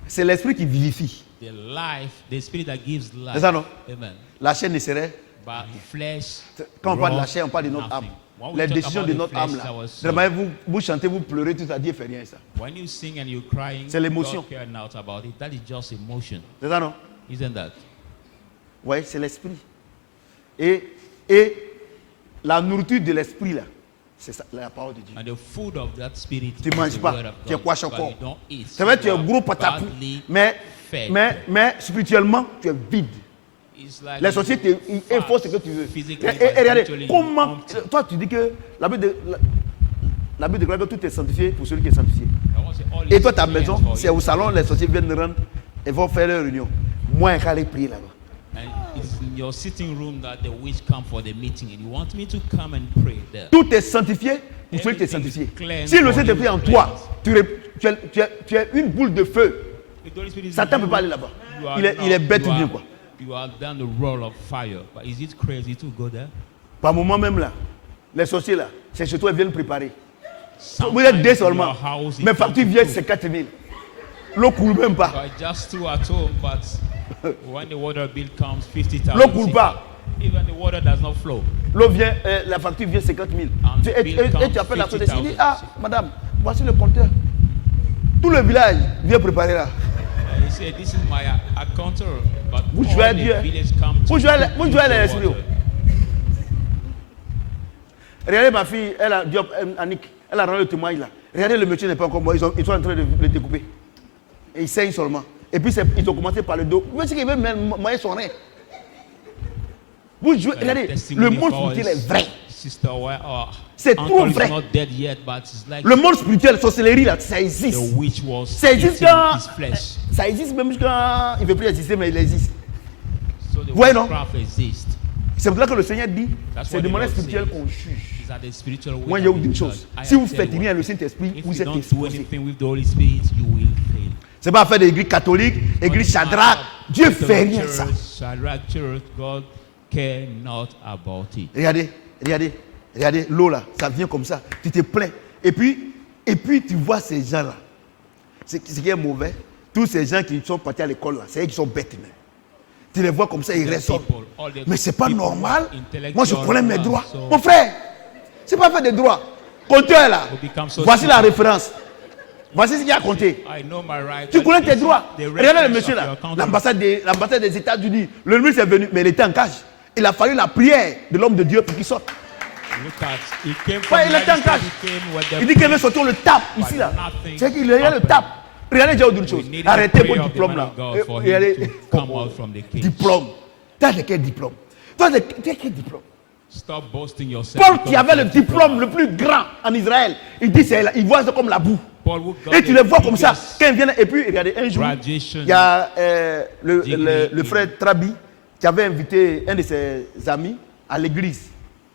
C'est l'esprit qui vivifie. The life, the spirit that gives life. C'est ça, non? Amen. La chair ne serait. But flesh. Quand on parle de la worth chair, on parle de notre âme. nothing. When we les talk décisions about de the notre flesh, âme là. our soul. Vraiment, vous chantez, vous pleurez, tout ça, Dieu fait rien ça. When you sing and you're crying, C'est l'émotion. God cares not about it. That is just emotion, C'est ça non? isn't that? Oui, c'est l'esprit. Et la nourriture de l'esprit là, c'est ça, la parole de Dieu. And the food of that spirit Tu is manges the pas, word of tu es God. quoi But encore? you don't eat. C'est vrai, tu es You gros are patapou, badly mais spirituellement, tu es vide. It's like Les sociétés, il faut ce que tu veux. physically, Et regardez, spiritually, comment, empty. toi tu dis que la Bible déclare que tout est sanctifié pour celui qui est sanctifié. I want to say all Et is toi, ta cleansed maison, for c'est you. au salon, les sociétés viennent rendre, ils vont faire leur réunion. Moi, je vais aller prier là-bas. And it's in your sitting room that the witch come for the meeting. And you want me to come and pray there. Tout est sanctifié pour celui qui est Everything is sanctifié. cleansed Si le for Saint-Esprit est you, en toi, cleansed. tu es une boule de feu. If the Holy Spirit is Satan in ne peut you, pas aller là-bas. you are Il est not- bête you ou bien are- quoi. You are down the roll of fire. But is it crazy to go there? Par moment même là, les sorciers là, c'est chez toi, ils viennent préparer. Vous Sometimes êtes deux in seulement. your house, it Mes comes factures to viennent, two. c'est 4 000. L'eau coule même pas. You are just two at home, but when the water bill comes, 50,000. L'eau coule pas. Even the water does not flow. L'eau vient, la facture vient 50 000. And Tu- the Et, bill et- et comes tu appelles la société, tu dis, 50,000. ah, madame, voici le compteur. Tout le village vient préparer là. And he said, this is my accountant, but Vous all jouez à the Dieu. village come to Vous jouez à put l'esprit. water. Regardez ma fille, elle a, Diop, Annick, elle a rendu le témoignage là. Regardez, le métier n'est pas encore mort, ils sont en train de le découper. Et ils saignent seulement. Et puis ils ont commencé par le dos. Vous voyez ce qu'ils veulent même moyen son rein. Vous jouez, regardez, le monde spirituel est vrai. Sister, C'est uncle trop is vrai. not dead yet, but it's like Le monde spirituel, sorcellerie là, ça the existe. witch was Ça existe eating quand. his flesh. Ça existe même quand il ne veut plus exister, mais il existe. So the Ouais, non? witchcraft exists. C'est pour ça que le Seigneur dit, That's c'est what de the manière Lord spirituelle says. qu'on juge. Is that the spiritual way Moi, that je vous we dis une judge. chose. I Si vous tell faites you rien, what, le Saint-Esprit, if vous you êtes don't do exposé. anything with the Holy Spirit, you will fail. C'est pas affaire d'église catholique, église Shadrach. Dieu fait rien ça. Shadrach Church, God care not about it. Regardez, l'eau là, ça vient comme ça. Tu te plains. Et puis tu vois ces gens-là. Ce qui est mauvais, tous ces gens qui sont partis à l'école là, c'est eux qui sont bêtes même. Tu les vois comme ça, ils ressortent. Mais c'est pas normal. Moi, je connais mes droits. Mon frère, c'est pas faire des droits. Compteur là. Voici la référence. Voici ce qu'il a compté. I know my right. Tu connais tes droits. The Regardez le reference monsieur of là, your country. l'ambassade des États-Unis. Le ministre est venu, mais il était en cage. Il a fallu la prière de l'homme de Dieu pour qu'il sorte. Look at, he came from Ouais, il était en United cage. States, he came with the Il dit qu'il veut sortir, on le tape ici là. C'est qu'il le tape. Regardez, j'ai dit une chose. We needed Arrêtez the vos prayer of the diplômes man là. of God for him Regardez. to come out from the cage. Diplôme. T'as de quel diplôme? Toi, de quel diplôme? Stop boasting yourself. Paul because qui avait of le your diplôme le plus grand en Israël, il dit il voit ça comme la boue. Paul who got Et tu the les vois comme ça. biggest Quand ils viennent, et puis regardez, un jour, graduation il y a le degree frère Trabi qui avait invité un de ses amis à l'église.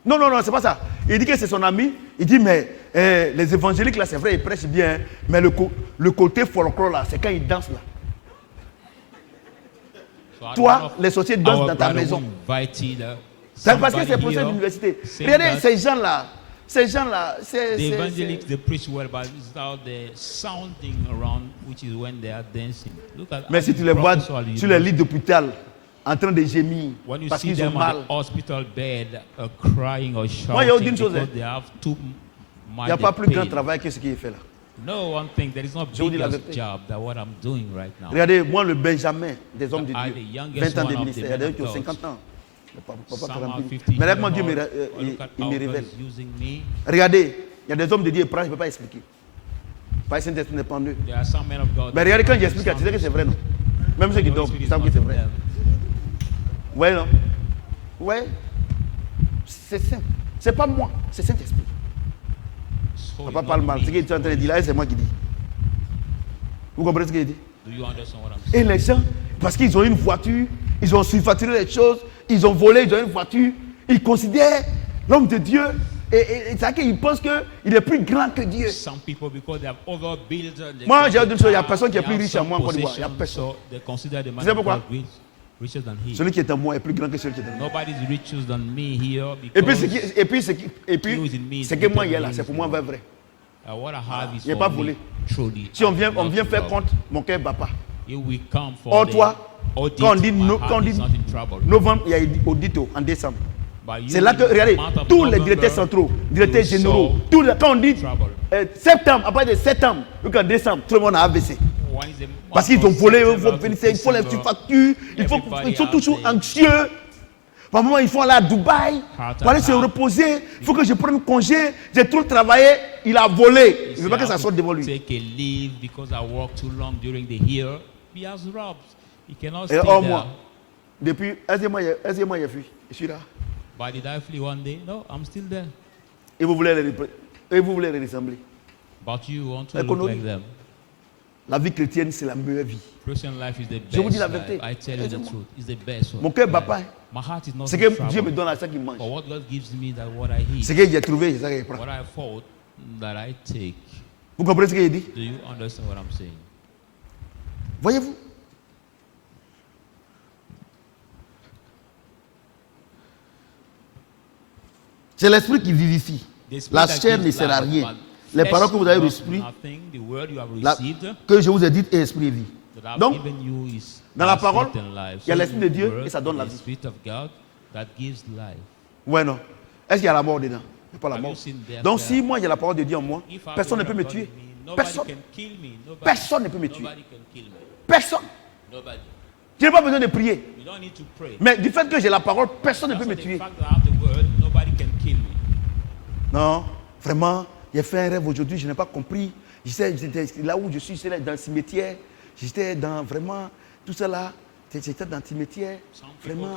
Non, c'est pas ça. Il dit que c'est son ami. Il dit, mais les évangéliques là, c'est vrai, ils prêchent bien, mais le côté folklore là, c'est quand ils dansent là. So one Toi, of les sorciers dansent our dans ta brother maison. who invited, C'est parce que c'est somebody professeur here d'université. saying Regardez, that ces gens-là, the evangelists they preach well, but it's how the sounding around, which is when they are dancing. Look at Mais si tu les vois professor sur les lits d'hôpital en train de gémir when you parce see qu'ils ont them mal, at the hospital bed crying or Moi, il y a shouting une chose, because hein. they have too il n'y a much pas plus grand pain. travail que ce qui est fait là. No one thing there is no Je vous dis la biggest vérité. job than what I'm doing right now. Regardez, moi, le Benjamin des hommes de I, Dieu, the youngest 20 ans one de of ministère, the il y a des gens men qui ont of 50 ans. Papa Some 40 are 000. 50 Mais years regarde, Dieu old. Look at il how me God révèle. is using me. Regardez, il y a des hommes de Dieu, je ne peux pas expliquer. Pas le Saint-Esprit n'est pas en eux. There are some men of God. Mais regardez, quand j'explique, tu sais que c'est vrai, non? Même ceux qui dorment, ils savent que c'est vrai. Ouais, non? Ouais. C'est simple. C'est pas moi, c'est Saint-Esprit. Papa parle mal. Ce qu'il est en train de dire là, c'est moi qui dis. Vous comprenez ce qu'il dit? Do you understand what I'm saying? Et les gens, parce qu'ils ont une voiture, ils ont surfacturé les choses, ils ont volé, ils ont une voiture, ils considèrent l'homme de Dieu, et c'est-à-dire qu'ils pensent qu'il est plus grand que Dieu. Some people, because they have overbuilt. Moi, j'ai dit une chose, il y a personne qui est plus riche à moi en Côte d'Ivoire. Il y a personne. So they consider the man Tu sais of pourquoi? God richer than he. Celui qui est en moi est plus grand que celui qui est en moi. Nobody is richer than me here Et because puis, He who is in me is ce que moi greater il y a than là, he c'est is pour in moi me. vrai. What I have is Il n'est for pas me, volé. truly. Si on vient not faire to compte, mon cœur ne bat pas. He will come for Or the toi, audit. quand on dit My no- heart quand on is dit not in trouble. novembre, il y a audito en décembre. But C'est là que, regardez, tous les directeurs centraux, directeurs généraux, quand on dit septembre, après de septembre, jusqu'en décembre, tout le monde a AVC. Parce qu'ils ont volé, il faut les factures, ils sont toujours anxieux. Par moment, ils font aller à Dubaï, pour aller se reposer. Il faut que je prenne congé. J'ai trop travaillé, il a volé. Il ne veut pas que ça sorte devant lui. Take a leave because I worked too long during the year. He has robbed. He cannot stay Et there. moi, depuis un mois, il a fui. Je suis là. But did I flee one day? No, I'm still there. Et vous voulez les ressembler. But you want to look like them. La vie chrétienne, c'est la meilleure vie. Christian life is the best. Je vous dis la vérité. Life. I tell you the truth. It's the best one. Mon cœur ne bat pas. My heart is not C'est in que trouble. Dieu me donne à ça qu'il mange. But what God gives me, that what I eat. C'est que j'ai trouvé, c'est ça que je prends. What I thought, that I take. Vous comprenez ce que je dis? Do you understand what I'm saying? Voyez-vous? C'est l'esprit qui vivifie. La chair ne sert à rien. Les paroles que vous avez reçues, que je vous ai dites, est esprit et vie. Donc, dans la parole, il y a l'esprit de Dieu et ça donne la vie. Ouais, non. Est-ce qu'il y a la mort dedans? Il n'y a pas la mort. Donc, si moi j'ai la parole de Dieu en moi, personne ne peut me tuer. Personne. Personne ne peut me tuer. Personne. Je n'ai pas besoin de prier. Mais du fait que j'ai la parole, personne ne peut me tuer. Non, vraiment, j'ai fait un rêve aujourd'hui, je n'ai pas compris. J'étais là où je suis, j'étais dans le cimetière. J'étais dans vraiment tout cela. J'étais dans le cimetière. Vraiment,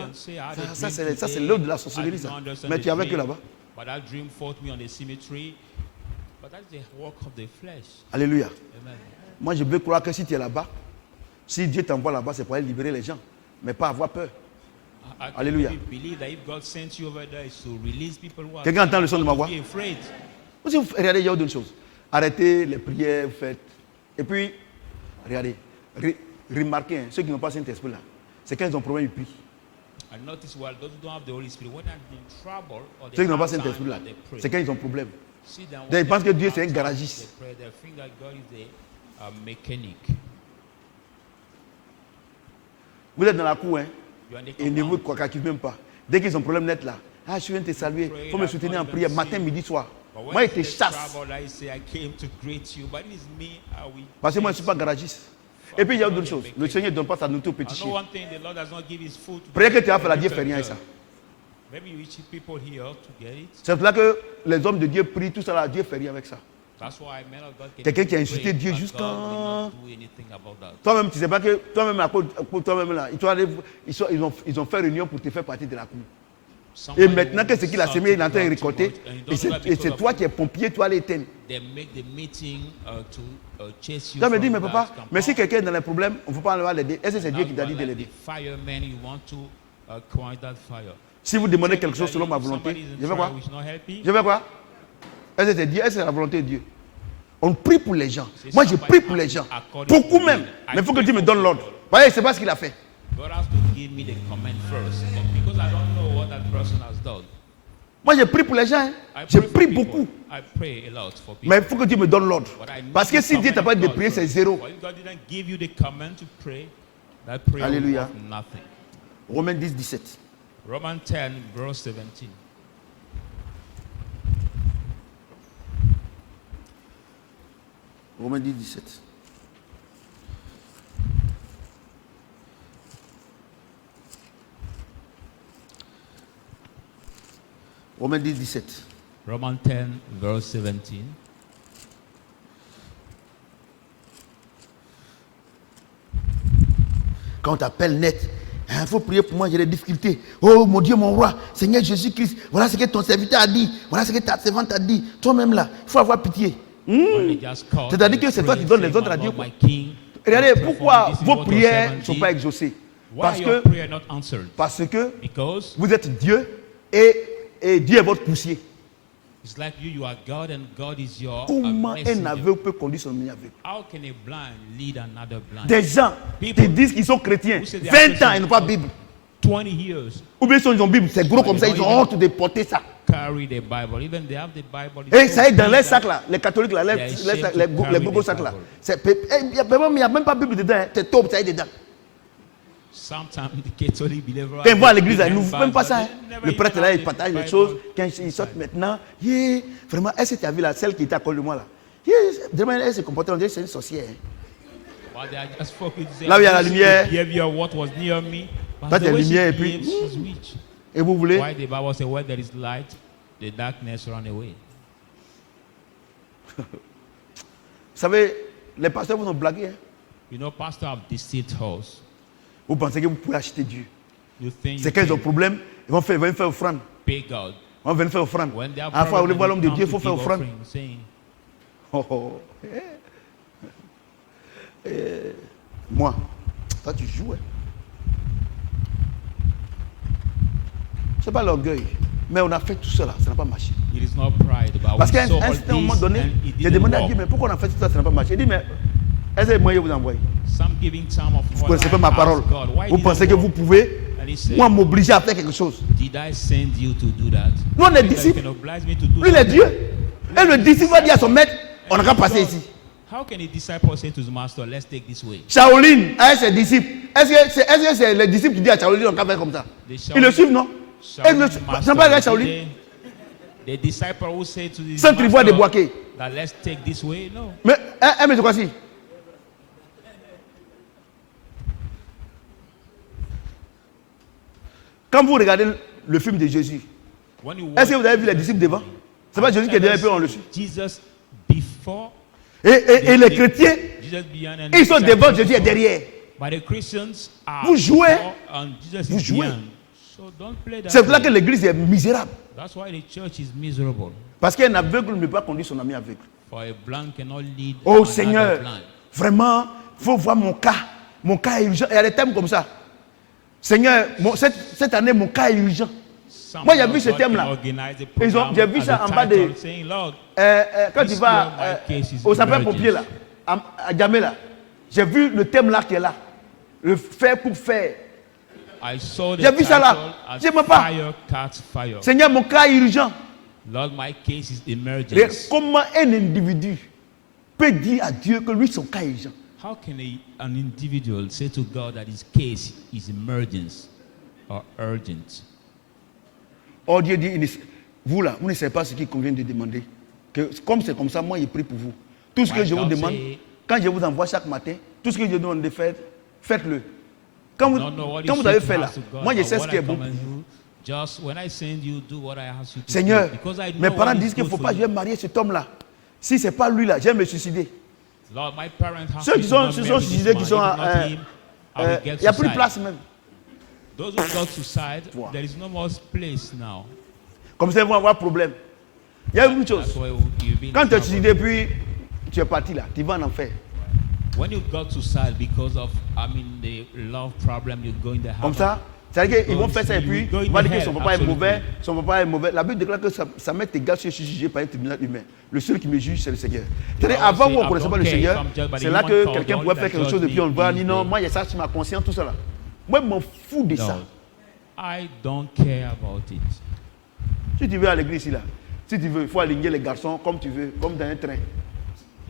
ça c'est l'œuvre de la sorcellerie. Ça. Mais tu es avec eux là-bas. Alléluia. Moi, je veux croire que si tu es là-bas, si Dieu t'envoie là-bas, c'est pour aller libérer les gens, mais pas avoir peur. Alléluia. Quelqu'un entend le son de ma voix? Vous regardez, il y a autre chose. Arrêtez les prières, vous faites. Et puis, regardez, remarquez, hein, ceux qui n'ont pas Saint-Esprit là, c'est quand ils ont problème, ils prient. Ceux qui n'ont pas Saint-Esprit là, c'est quand ils ont problème. Ils pensent que Dieu c'est un garagiste. Vous êtes dans la cour, hein, et ne vous calculez même pas. Dès qu'ils ont un problème net là, ah, je viens te saluer, il faut me soutenir en prière, matin, midi, soir. Moi, ils te chassent. Parce que moi, je ne suis pas garagiste. Et puis, il y a d'autres choses. Le Seigneur ne donne pas sa nourriture aux petits chiens. Prière que tu as fait, la Dieu ne fait rien avec ça. C'est pour ça que les hommes de Dieu prient, tout ça, là, Dieu ne fait rien avec ça. Quelqu'un qui a insulté Dieu jusqu'à... Toi-même, tu ne sais pas que... Toi-même, là, ils ont fait réunion pour te faire partie de la cour. Et maintenant que ce qu'il a semé, il est en train de récolter. Et c'est toi qui es pompier, toi l'éteindre. Toi me dis, mais papa, mais si quelqu'un est dans les problèmes, on ne peut pas aller l'aider. Est-ce que c'est Dieu qui t'a dit de l'aider? Si vous demandez quelque chose selon ma volonté, je vais quoi? Je vais quoi? Est-ce que c'est Dieu? Est-ce que c'est la volonté de Dieu? On prie pour les gens. Moi, je prie pour les gens. Beaucoup même. Mais il faut que Dieu me donne l'ordre. Vous voyez, c'est pas ce qu'il a fait. Moi, je prie pour les gens. Hein. Je prie beaucoup. Mais il faut que Dieu me donne l'ordre. Parce que si Dieu t'a pas dit de prier, c'est zéro. Alléluia. Romains 10, 17. Romans 10, verse 17. Romains 10, 17. Romains 10, 17. Romans 10, verse 17. Quand on t'appelle net, il faut prier pour moi, j'ai des difficultés. Oh mon Dieu, mon roi, Seigneur Jésus-Christ, voilà ce que ton serviteur a dit, voilà ce que ta servante a dit. Toi-même là, il faut avoir pitié. C'est-à-dire que c'est toi qui donnes les ordres à Dieu. Regardez, pourquoi vos prières ne sont pas exaucées? Parce que vous êtes Dieu et Dieu est votre poussier. Comment un aveugle peut conduire son ami aveugle? Des gens qui disent qu'ils sont chrétiens, 20 ans, ils n'ont pas de Bible. 20 years. Ou bien ils ont une Bible, c'est gros comme ça, ils ont honte de porter ça. Et ça est dans les sacs là, les catholiques là, les gros sacs là. Il n'y a même pas de Bible dedans, c'est top, ça est dedans. Sometimes the Catholic believer. Quand ils vont à l'église, ils n'ouvrent même pas ça. Hein. Le prêtre là, il partage les choses. Quand ils sortent maintenant, yeah, vraiment, est-ce que tu as vu là, celle qui était à côté de moi là? Yeah, vraiment, elle se comportait, on dirait que c'est une sorcière. Hein. Là où il y a la lumière, toi tu as la lumière et puis. Et vous voulez? Why the Bible says where there is light, the darkness run away. Vous savez, les pasteurs vous ont blagué. Hein? You know, pastors have deceived us. Vous pensez que vous pouvez acheter Dieu? You think C'est quand ils ont problème, ils vont venir faire offrande. pay God. On va venir faire offrande. When they have À la fois, vous voulez voir l'homme de problem, Dieu, il they faut come faire to give offrande. offering, saying, Oh, oh. Moi, toi tu joues. Hein. C'est pas l'orgueil. Mais on a fait tout cela, ça n'a pas marché. It is not pride, but Parce we qu'à saw all un moment this donné, and it j'ai didn't demandé à work. Dieu, mais pourquoi on a fait tout ça, ça n'a pas marché? Il dit, mais est-ce que moi je vous envoie? Some giving time of Vous ne connaissez pas ma parole. Vous pensez que vous pouvez, And he said, moi, m'obliger à faire quelque chose? did I send you to do that? Nous, on est You disciples. can oblige me to do Lui, il est that. Dieu. Et le disciple va dire à son maître, on n'a qu'à passer ici. How can a disciple say to his master, let's take this way? Shaolin, avec ses disciples, est-ce que c'est les disciples qui disent à Shaolin, on n'a qu'à faire comme ça? Ils le suivent, non? Shaolin C'est master, pas avec Shaolin. the disciple who say to his Sans trivoire de master Boaké. that let's take this way, no. Mais, mais c'est quoi si? Quand vous regardez le film de Jésus, When you est-ce que watch vous avez vu les disciples devant? C'est pas Jésus qui est derrière, puis on le suit. Jesus before, Et les chrétiens, Jesus behind, and ils sont the devant, disciples Jésus est before. derrière. But the Christians are Vous jouez. before and Jesus Vous is jouez. behind. So don't play that. C'est pour là que way. l'église est misérable. That's why the church is miserable. Parce qu'un aveugle ne peut pas conduire son ami aveugle. For a blind cannot lead Oh another Seigneur, blind. vraiment, il faut voir mon cas. Mon cas est urgent. Il y a des thèmes comme ça. Seigneur, cette année, mon cas est urgent. Some Moi, j'ai of vu ce God thème-là. can organize a Ils ont- program j'ai vu as ça a en bas title de- saying, Lord, Quand This tu vas year, my case is au sapeur-pompier là, à Djamé là, j'ai vu le thème là qui est là. Le faire pour faire. I saw the J'ai vu ça là. title as Je m'en pas. Fire Catch Fire. Seigneur, mon cas est urgent. Lord, my case is Et emergency. comment un individu peut dire à Dieu que lui, son cas est urgent? How can an individual say to God that his case is emergency or urgent? Oh Dieu dit, vous là, vous ne savez pas ce qu'il convient de demander. Que, comme c'est comme ça, moi, je prie pour vous. Tout ce que My je vous God demande, say- quand je vous envoie chaque matin, tout ce que je vous demande de faire, faites-le. Quand vous, Don't know what quand you vous avez say fait to là, ask to God, moi je but sais ce what qui I est bon. come and do, just when I send you, do what I ask you to Seigneur, do. Because I mes know parents what is disent qu'il ne good faut for pas, you. je vais marier cet homme-là. Si ce n'est pas lui là, je vais me suicider. Lord, my parents have Ceux qui to sont not marry this suicidés, qui man. sont If not him, I will il get n'y a plus de suicide. place même. Those who got suicide, Wow. there is no more place now. Comme ça, ils vont avoir problème. Il y a une chose. That's why you've been Quand in tu es trouble. suicidé, puis tu es parti là, tu vas en enfer. When you got suicide because of, the love problem, you're going to have. Comme ça, c'est-à-dire qu'ils vont faire ça et puis Going ils vont dire to que son hell, papa est absolutely. mauvais, son papa est mauvais. La Bible déclare que sa mère égale si je suis jugé par un tribunal humain. Le seul qui me juge, c'est le Seigneur. C'est-à-dire, I avant say, vous, on ne I connaissait don't pas le care Seigneur. if I'm judged by the C'est là human que court, quelqu'un the pourrait only faire quelque that chose et judge puis on me va is dire non, the- moi, il y a ça sur ma conscience, tout ça là. Moi, je m'en fous de ça. No, I don't care about it. Si tu veux à l'église ici là, si tu veux, il faut aligner les garçons comme tu veux, comme dans un train.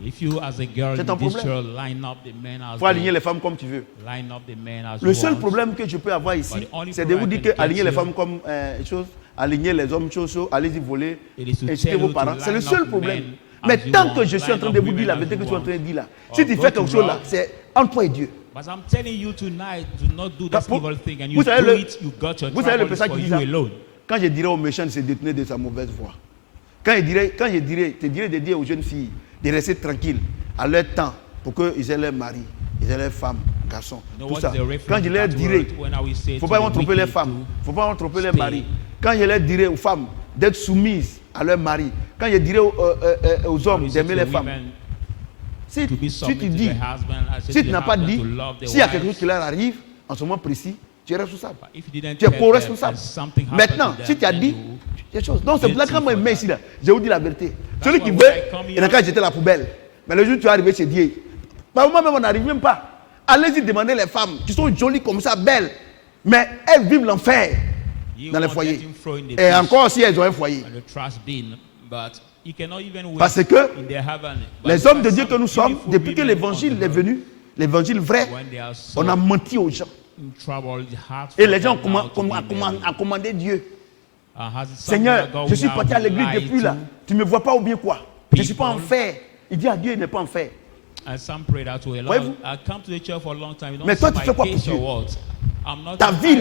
If you, as a girl C'est in ton this problème. church, line up the men as Il faut aligner they- les femmes comme tu veux. line up the men as Le you seul want. problème que je peux avoir ici, But the only c'est de vous problem dire I que can aligner get les you- femmes comme chose, aligner les hommes chose, allez-y voler, It is to inciter tell vos you parents. to C'est le line seul up problème. men Mais as you tant want, que je suis en line train up de vous dire women la as vérité you que tu es en want. train de dire là, Or si tu go fais to quelque chose là, wrong. c'est entre toi et Dieu. But I'm telling you tonight, do not do this Pour- evil thing, and vous you savez do le- it, you got your vous savez le troubles passage for qui dit you ça? alone. Quand je dirais aux méchants de se détourner de sa mauvaise voie, quand je dirais de dire aux jeunes filles de rester tranquilles à leur temps pour qu'ils aient leur mari, ils aient leurs femmes, garçons, You know tout what ça. is the reference Quand je to leur that dirais, word when I will say il ne faut to pas the tromper les wicked femmes, to il ne faut pas tromper les stay. maris. Quand je leur dirais aux femmes d'être soumises à leur mari, quand je dirais aux hommes I will say d'aimer to les femmes, women si to be tu submit to dis, their husband, I say si to tu the n'as pas husband dit, to love their s'il y a quelque wives. chose qui leur arrive, en ce moment précis, tu es responsable. But if you didn't Tu es tell co-responsable. them and something happened Maintenant, to them, si tu as then dit you- quelque chose. Donc c'est pour ça que quand moi je guilty mets for ici là, je vous dis la vérité. Celui qui why veut, when I come il n'a here- qu'à jeter la poubelle. Mais le jour où tu es arrivé chez Dieu, bah, moi-même on n'arrive même pas. Allez-y demander les femmes qui sont jolies comme ça, belles, mais elles vivent l'enfer You dans les won't foyers. let him throw in the Et fish encore si elles ont un foyer. and the trash bin, but he cannot even wait Parce que in their heaven. But les hommes de because Dieu some que nous sommes, beautiful depuis que women l'évangile on the est road, venu, l'évangile vrai, when they are on a so menti aux gens. troubled heart. Et for les gens them now to be ont commandé Dieu. Has it something Seigneur, that God je suis will parti now à l'église lie depuis là. to? Tu ne me vois pas ou bien quoi? Je ne suis pas en People. fer. Il dit à Dieu, il n'est pas en fer. And some pray that way. Voyez-vous? Lord, I come to the church for a long time. You don't Mais toi, see tu fais my quoi pour face Dieu? or what? I'm not Ta an vie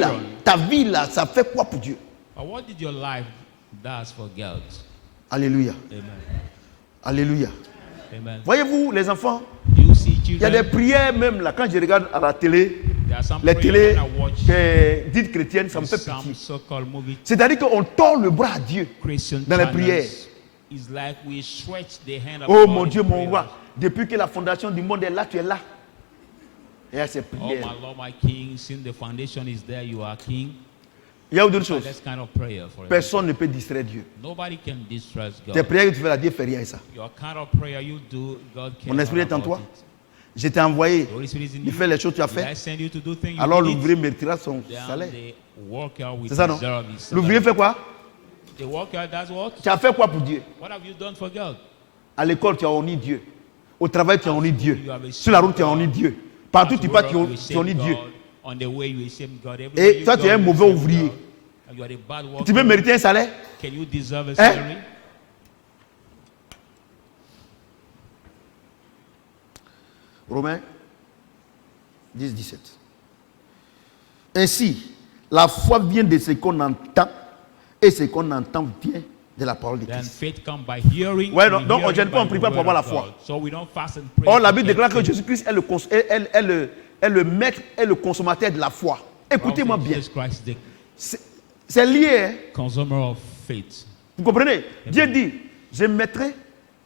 là, iron. ça fait quoi pour Dieu? But what did your life does for God? Alléluia. Amen. Alléluia. Amen. Voyez-vous, les enfants, Do you see il y a des children? prières même là, quand je regarde à la télé, There are some les prayers télés when I watch dites chrétiennes, ça me fait some pitié. so-called movie C'est-à-dire qu'on tord le bras à Dieu Christian dans les channels. prières. It's like we stretch the hand of Oh God mon in Dieu, mon prayers. roi, depuis que la fondation du monde est là, tu es là. Et à ces Oh prières. my Lord, my King, since the foundation is there, you are King. Il y a d'autres choses. That's kind of prayer for Personne ne peut distraire Dieu. Nobody can distress Tes God. prières que tu fais là, Dieu ne fait rien à ça. Your kind of prayer you do, God Mon esprit est en about toi. it. Je t'ai envoyé. The Holy Spirit is in Il you. fait les choses que tu as Did I fait. send you to do things you Alors did? l'ouvrier méritera son Then salaire. the worker will C'est ça, non? deserve his L'ouvrier salary. fait quoi? The worker does what? Tu as fait quoi pour Dieu? What have you done for God? À l'école, tu as honni Dieu. Au travail, tu as honni Dieu. Sur la route, tu as honni Dieu. Partout, tu pars, tu honnis Dieu. On the way you shame God. Et Everywhere toi, you tu es un go, you mauvais shame ouvrier. God. And you are a bad worker. Tu peux mériter un salaire? Can you deserve a Hein? salary? Romains 10, 17. Ainsi, la foi vient de ce qu'on entend, et ce qu'on entend vient de la parole de Then Christ. faith comes by hearing. Ouais, and donc on hearing gêne pas, on by prie the pas pour word avoir la of foi. God. So we don't fast and pray. Or, la to Bible get déclare que faith. Jésus-Christ est le maître et le consommateur de la foi. Écoutez-moi bien. Jesus Christ, the C'est lié, hein? consumer of faith. Vous comprenez? Dieu dit, je mettrai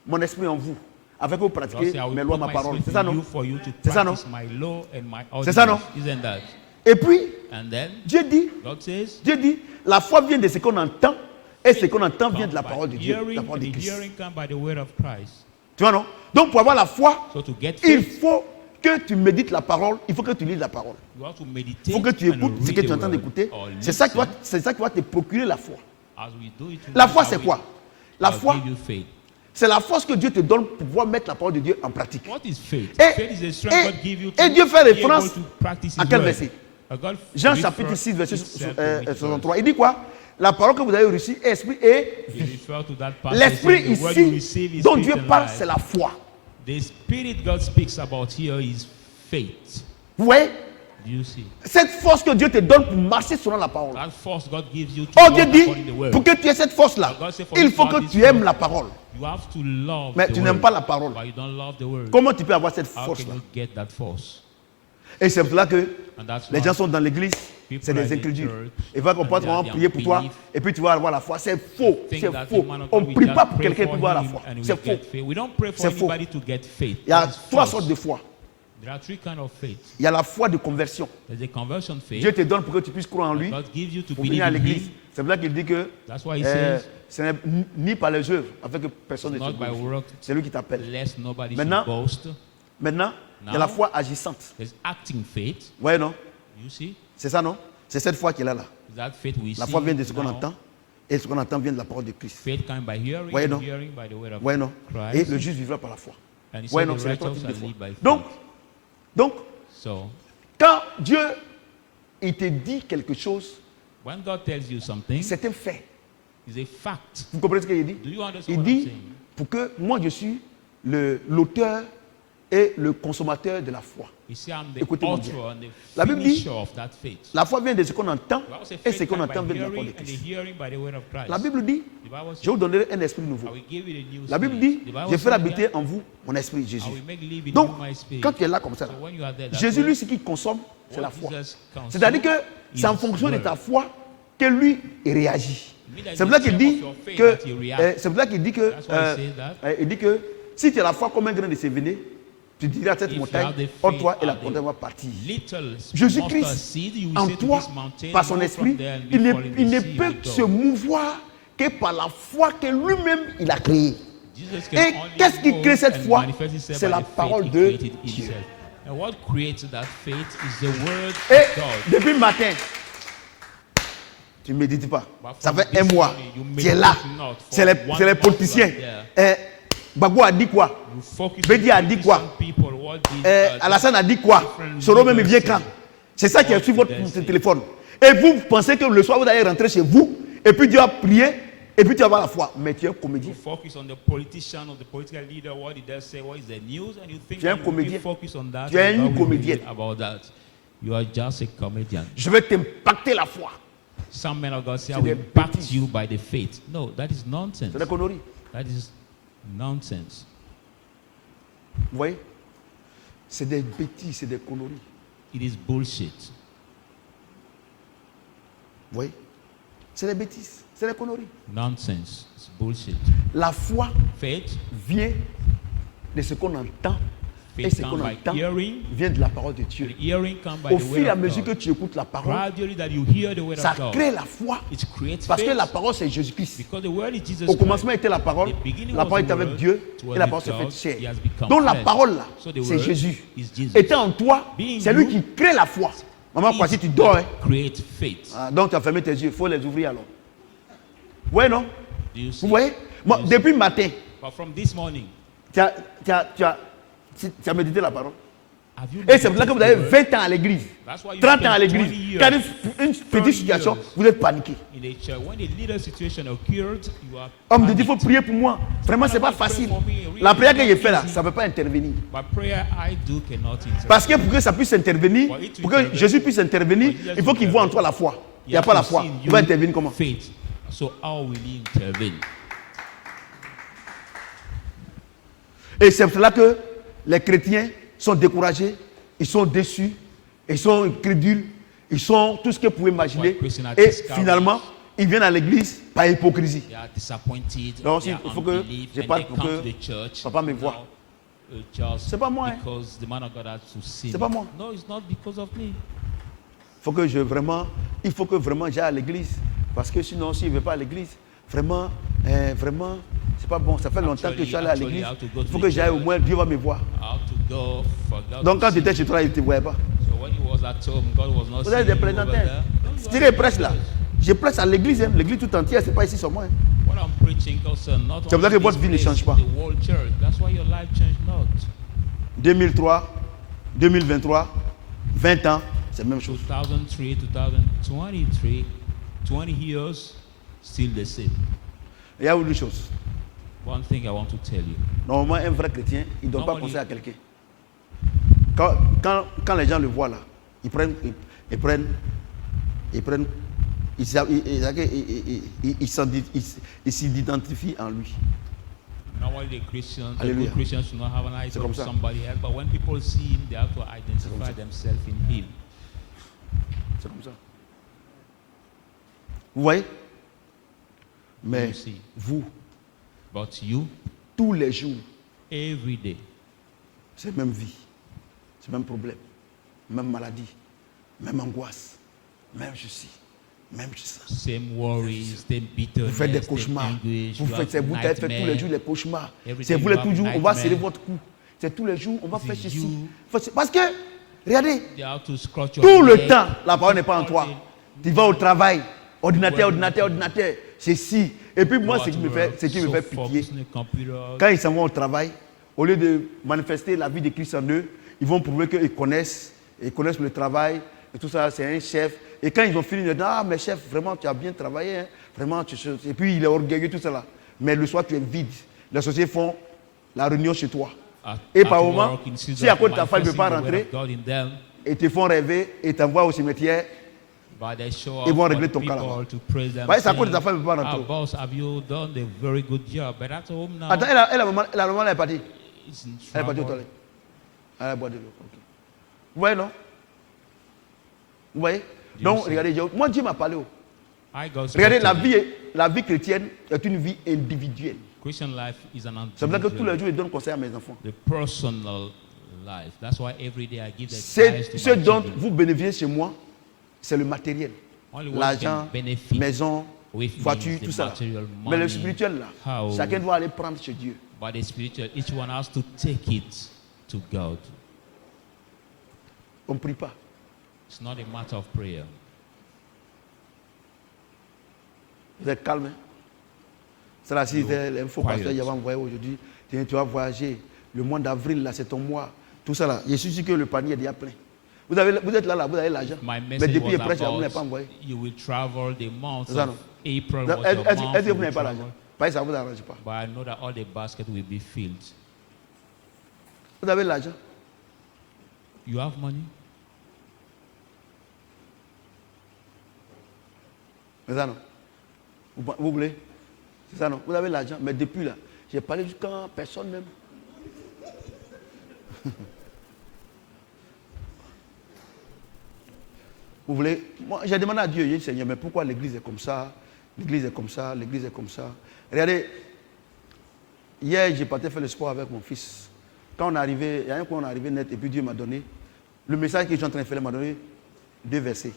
mon esprit en vous, afin que vous God pratiquiez said, I will mes lois, put ma my parole. spirit C'est ça, in non? you for you to C'est ça, non? practice my law and my C'est ça, non? ordinance. Isn't that? Et puis, And then Dieu dit, God says, la foi vient de ce qu'on entend, et ce qu'on entend vient come de la by parole de Dieu, hearing, la parole and de the Christ. hearing come by the word of Christ. Tu vois, non? Donc, pour avoir la foi, So to get il faith, faut que tu médites la parole, il faut que tu lises la parole. you have to meditate. Il faut que tu and écoutes ce read que the tu es en train word, d'écouter. or C'est ça, listen. qui va te procurer la foi. As we do it, La foi, how c'est we- quoi? La how foi, give you faith. c'est la force que Dieu te donne pour pouvoir mettre la parole de Dieu en pratique. What is faith? Et- Faith is a strength God give you to et Dieu fait be référence able to practice à His quel word. verset? God Jean refers chapitre 6, verset himself to which verse? 63. Il dit quoi? La parole que vous avez reçue est esprit et He refers to that passage, l'esprit saying, the word you ici receive is dont spirit Dieu and parle, life. c'est la foi. The spirit God speaks about here is faith. Vous voyez? Do you see? Cette force que Dieu te donne pour marcher selon la parole. That force God gives you to Oh, walk Dieu dit, according to the word. pour que tu aies cette force-là, God said, for il you faut to que have tu this aimes word, la parole. You have to love Mais the tu n'aimes word, pas la parole. but you don't love the word. Comment tu peux avoir cette How can force-là? you get that force? Et c'est pour cela que And that's les why gens sont dans l'église, people c'est are des in incrédules. church, Il va qu'on peut and they are prier pour toi, unbelief. et puis tu vas avoir la foi. C'est faux, think c'est that faux. the man of On God, ne we prie just pas pour pray quelqu'un for pour avoir la him foi. and we C'est get faux. faith. We don't pray for C'est faux. anybody to get faith. Il y a That is trois false. sortes de foi. There are three kinds of faith. Il y a la foi de conversion. There's a conversion faith. Dieu te donne pour que tu puisses croire en lui, God gives you to pour believe venir à in l'église. Him. C'est pour ça qu'il dit que That's why He euh, says, ce n'est ni par les œuvres, afin que personne ne se not by glorifie. work, C'est lui qui t'appelle. lest nobody Maintenant, should boast. Maintenant, il y a Now, la foi agissante. There's acting faith. Vous voyez, non? You see? C'est ça, non? C'est cette foi qui est là. That faith we La see foi vient de ce qu'on now. entend, et ce qu'on entend vient de la parole de Christ. Faith comes by hearing, Voyez, and non? hearing by the word of Ouais, non? Christ. Et le juste vivra par la foi. And He Ouais, said non, the c'est les trois righteous types de shall foi. live by faith. Donc, So, quand Dieu, il te dit quelque chose, when God tells you something, c'est un fait. it's a fact. Vous comprenez ce qu'il dit? Do you understand Il what I'm dit, saying? pour que moi je suis l'auteur et le consommateur de la foi. You see, I'm the Écoutez-moi author bien. and the La Bible dit, finisher of that faith. La foi vient de ce qu'on entend, The Bible says et faith ce qu'on comes entend by vient de la parole hearing de and the Christ. hearing by the word of Christ. La Bible dit, The Bible says, je vous donnerai un esprit nouveau. I will give you a new La Bible spirit. dit, The Bible je ferai says, habiter en vous mon esprit, Jésus. I will make live in Donc, you my spirit. quand tu es là comme ça, So when you are there, that Jésus, way, lui, ce qu'il consomme, c'est la what foi. Jesus consumes C'est-à-dire que c'est en is fonction de word. ta foi que lui, il réagit. Mean that C'est pour ça it's qu'il the dit term of your faith que, that you react. c'est pour ça qu'il dit que, That's why he says that. il dit que si tu as la foi comme un grain de sévéné, tu diras à cette If you montagne, have the ôte-toi faith et la of the montagne va partir. Little Jésus-Christ, mustard seed, you will en say to toi, this mountain, par son move esprit, from there and il be ne, fall in il the ne sea, peut will se go. mouvoir que par la foi que lui-même il a créée. Jesus can Et only qu'est-ce qui move crée cette and foi? manifest himself C'est by la the faith parole he de created Dieu. himself. And what creates that faith is the word Et of God. depuis le matin, tu ne médites pas. But Ça from fait un this mois. morning, you Tu es là. meditate not. For C'est les, one c'est les month you are politiciens. there. Bagbo a dit quoi? You focus Bédi on a dit quoi? some people, what did, Alassane a dit quoi? different Soro même il leaders vient say. quand? C'est ça qui est sur votre téléphone. Et vous pensez que le soir, vous allez rentrer chez vous, et puis Dieu va prier, et puis tu vas avoir la foi. Mais tu es un comédien. You focus on the politician or the political leader, what did they say, what is the news, and you think Tu es un that comédien. you focus on that. Tu es and une God will comédienne. reveal about that. You are just a comedian. Je vais t'impacter la foi. Some men of God say, I C'est will des impact bêtises. you by the faith. No, that is nonsense. C'est des conneries. That is nonsense. Vous voyez? C'est des bêtises, c'est des conneries. It is bullshit. Vous voyez? C'est des bêtises, c'est des conneries. Nonsense. It's bullshit. La foi Faith, vient de ce qu'on entend. Et faith ce qu'on comes by entend hearing. vient de la parole de Dieu. The hearing comes by Au the fur et word à of mesure que God. tu écoutes la parole, Gradually that you hear the word ça of God, crée la foi. it creates Parce que faith. la parole, c'est Jésus-Christ. Because the word is Jesus Au Christ. commencement était la parole, The beginning la was parole the était avec word, Dieu it was et la with parole s'est God, faite he chair. has become Donc la flesh. parole là, So the c'est word Jésus. is Jesus. Étant en toi, Being c'est lui you, qui crée la foi. Maman, quoi, si tu dors, hein? Create faith. Ah, donc tu as fermé tes yeux, il faut les ouvrir alors. Vous voyez, non? Do you see? Vous voyez? Moi, Yes. depuis le matin, But from this morning, tu as médité la parole. have you Et c'est pour ça que vous avez meditated the 20 ans à l'église, That's why you 30 ans à spend l'église. 20 years, Quand une petite situation, years. vous êtes paniqué. word in a church? When a little situation occurred, you are Homme de Dieu, il faut panicked. prier pour moi. Vraiment, c'est pas facile. La prière que j'ai fait là, ça ne peut pas intervenir. But prayer I do cannot intervene. Parce que pour que ça puisse intervenir, pour que Jésus puisse intervenir, il faut qu'il voit en toi la foi. Il n'y a pas la foi. Il va intervenir comment? Faith. So how will he intervene? Et c'est pour cela que les chrétiens sont découragés, ils sont déçus, ils sont incrédules, ils sont tout ce que vous pouvez imaginer. Et finalement, ils viennent à l'église par hypocrisie. They are disappointed. Donc, they are il faut que unbelief, je and parle they pour come que to the church papa me voie. now, just C'est pas moi, hein. because the man of God has to see. C'est pas moi. No, it's not because of me. Il faut que vraiment j'aille à l'église. Parce que sinon, s'il ne veut pas à l'église, vraiment, c'est pas bon. Ça fait longtemps que je suis allé à l'église. Il faut que j'aille au moins, Dieu va me voir. How to go for God Donc to quand tu see étais chez toi, il ne te voyait pas. you. So when he was at home, God was not Vous seeing avez des you over présentateurs. there. No, you Je are dirais in prêche là. church. Je prêche à l'église, hein. L'église tout entière, c'est pas ici sur moi. Hein. What I'm preaching concern not C'est pour ça que only votre this vie ne place, change pas. the whole church. That's why your life changed not. 2003, 2023, 20 ans, c'est la même chose. 2003, 2023, 20 years, still the same. Il y a une chose. One thing I want to tell you. Normalement, un vrai chrétien, il ne donne pas Normally- conseil à quelqu'un. Quand les gens le voient là, ils s'identifient en lui. Normally, the Christians, the Hallelujah. good Christians should not have an eye C'est for comme ça. somebody else, but when people see him, they have to identify ça. themselves in him. C'est comme ça. Vous voyez? Mais You see. vous, But you, tous les jours, every day, c'est la même vie, c'est le même problème, même maladie, même angoisse, même ceci, même ça. same worries, same bitterness, Vous faites des same cauchemars. anguish. Vous you faites, have vous avez fait tous les nightmare. jours les cauchemars. Every C'est day vous you les have toujours, on va nightmare. serrer votre cou. C'est tous les jours, on va faire It is ceci. you. Parce que, regardez, They have to scratch your tout le neck. temps, la parole n'est pas en toi. All day. Tu vas au travail, ordinateur, ceci. Et puis moi, Go ce qui out me to fait, work, ce qui me so fait pitié, focused on the computer. quand ils s'en vont au travail, au lieu de manifester la vie de Christ en eux, ils vont prouver qu'ils connaissent le travail et tout ça, c'est un chef. Et quand ils ont fini, ils disent, ah, mais chef, vraiment, tu as bien travaillé, hein. Vraiment, et puis il est orgueilleux, tout ça là. Mais le soir, tu es vide. Les sociétés font la réunion chez toi. Et par moment, si à cause de ta femme ne peut pas rentrer, ils te font rêver et t'envoient au cimetière. Ils vont régler ton cas là-bas. Ouais, c'est à cause de ta femme ne peut pas rentrer. Boss, have you done a very good job? But at home now, Attends, la maman, elle est partie. it's in Elle est partie aux trouble. toilettes. Elle a boire de l'eau. Ok. Vous voyez, non? Vous voyez? Donc, see. regardez, moi, Dieu m'a parlé. Oh. I got Regardez, spoken. la vie chrétienne est une vie individuelle. Christian life is an C'est pour ça que tous les individual, jours, je donne conseil à mes enfants. the personal life. That's why every day I give C'est advice to ce my dont children. vous bénéficiez chez moi, c'est le matériel. Only one L'argent, can benefit maison, with me voiture, is the tout ça. là. material Mais le money, spirituel, là, house. chacun doit aller prendre chez Dieu. But the spiritual, each one has to take it to God. On ne prie pas. It's not a matter of prayer. Vous êtes calme. Hein? C'est là, si l'info quiet. pasteur, il va envoyer aujourd'hui. Tiens, tu vas voyager. Le mois d'avril, là, c'est ton mois. Tout ça, là. Je suis sûr que le panier est déjà plein. Vous êtes là, vous avez l'argent. My Mais message depuis was le prêche, vous n'avez pas about envoyé. you will travel the month C'est ça, of non? April Non, was Est-ce your est-ce month que you vous will n'avez pas travel. l'argent? Parce que ça ne vous arrange pas. But I know that all the baskets will be filled. Vous avez l'argent. You have money? C'est ça, non? Vous voulez? C'est ça, non? Vous avez l'argent. Mais depuis là, j'ai parlé jusqu'à personne même. Vous voulez? Moi, j'ai demandé à Dieu, j'ai dit, Seigneur, mais pourquoi l'église est comme ça? L'église est comme ça, l'église est comme ça. Regardez, hier, j'ai parti faire le sport avec mon fils. Quand on est arrivé, il y a un coup, on est arrivé net, et puis Dieu m'a donné, le message que je suis en train de faire, m'a donné 2 versets.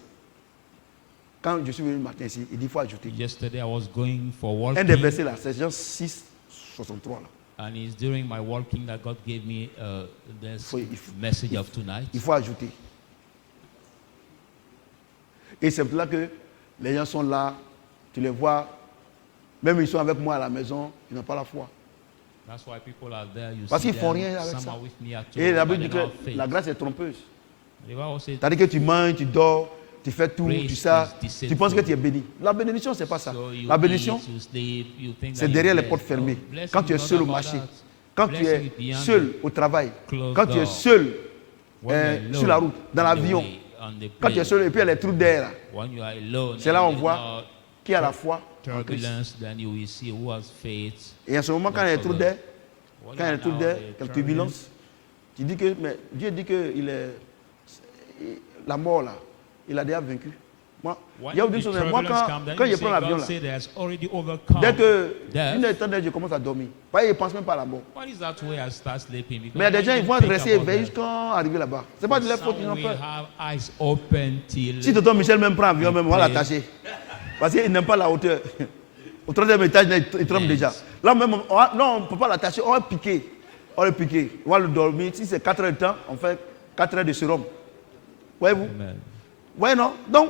Quand je suis venu le matin ici, il dit, il faut ajouter. Yesterday I was going for Un walking. des versets là, c'est Jean 6, 63 là. And it's during my walking that God gave me this Il message of tonight. Il faut ajouter. Et c'est pour là que les gens sont là, tu les vois, même ils sont avec moi à la maison, ils n'ont pas la foi. That's why people are there. You Parce see qu'ils font them, rien avec some ça. are with me at Et all, la but Bible they dit que don't have faith. la grâce est trompeuse. The Bible says, C'est-à-dire que tu manges, tu dors, tu fais tout, Grace tu ça, is deceitful. tu penses que tu es béni. La bénédiction, c'est pas ça. so you La eat, bénédiction, you sleep, you think c'est that derrière you're les portes blessed. fermées. No, blessing Quand tu es is not seul au about marché, that. quand tu Blessing es is beyond seul au travail, closed quand tu es door. seul When you're alone sur la route, dans on the l'avion, way, on the quand tu es plane, seul et puis il y a les trous d'air, là, when you are alone, c'est là and où on voit there's qui a la foi no en Christ. turbulence, then you will see who has faith. Et en ce moment, quand il y a les trous d'air, When quand il y a you les trous are d'air, now, quelques the turbulences, tu dis que, mais Dieu dit que la mort là, il a déjà vaincu. Moi, When il y a une the chose, moi turbulence come, then quand you je say prends l'avion God là, said there's already overcome dès que death. une étant donné, je commence à dormir. Pas, je ne pense même pas à la mort. What is that way I start sleeping? Because Mais il y a I des gens, don't ils vont think rester about éveillés that. jusqu'à arriver là-bas. Ce n'est pas de leur faute, ils Some ont will peur. have eyes open till Si tonton Michel même prend l'avion, même, on va Okay. l'attacher. Parce qu'il n'aime pas la hauteur. Au 3e étage, il tremble Yes. déjà. Là même, non, on ne peut pas l'attacher, on va le piquer. On va le piquer, on va le dormir. Si c'est 4 heures de temps, on fait 4 heures de sérum. Voyez-vous? Amen. Ouais, non? Donc,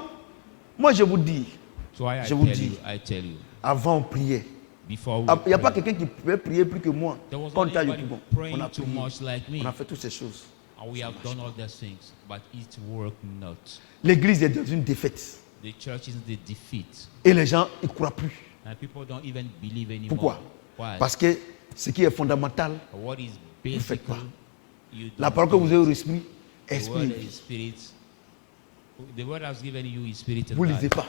moi je vous dis, So I Je vous tell dis. you, I tell you, avant on priait. before we Il n'y a pas pray, quelqu'un qui pouvait prier plus que moi. there was Quand on not était à anybody Yopougon, praying on a too prié. much like me. On a fait toutes ces choses. And we have done all these things, but it worked not. L'église est dans une défaite. The church is the defeat. Et les gens ne croient plus. And people don't even believe anymore. Pourquoi? Why? Parce que ce qui est fondamental, What is faites basic? pas. You don't la parole que do vous it. avez au esprit, The esprit word et vie. is spirit. The word has given you is spirit and Vous ne life. lisez pas.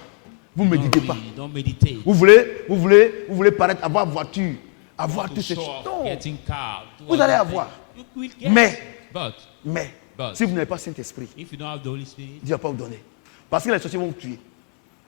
Vous ne méditez Don't pas. read, don't meditate. Vous voulez paraître, avoir voiture, avoir To toutes ces show choses. off, Non. getting car, do Vous all allez these avoir. things. You will get. Mais- But Mais, si vous n'avez pas Saint-Esprit, if you don't have the Holy Spirit, Dieu ne va pas vous donner. Parce que les sorciers vont vous tuer.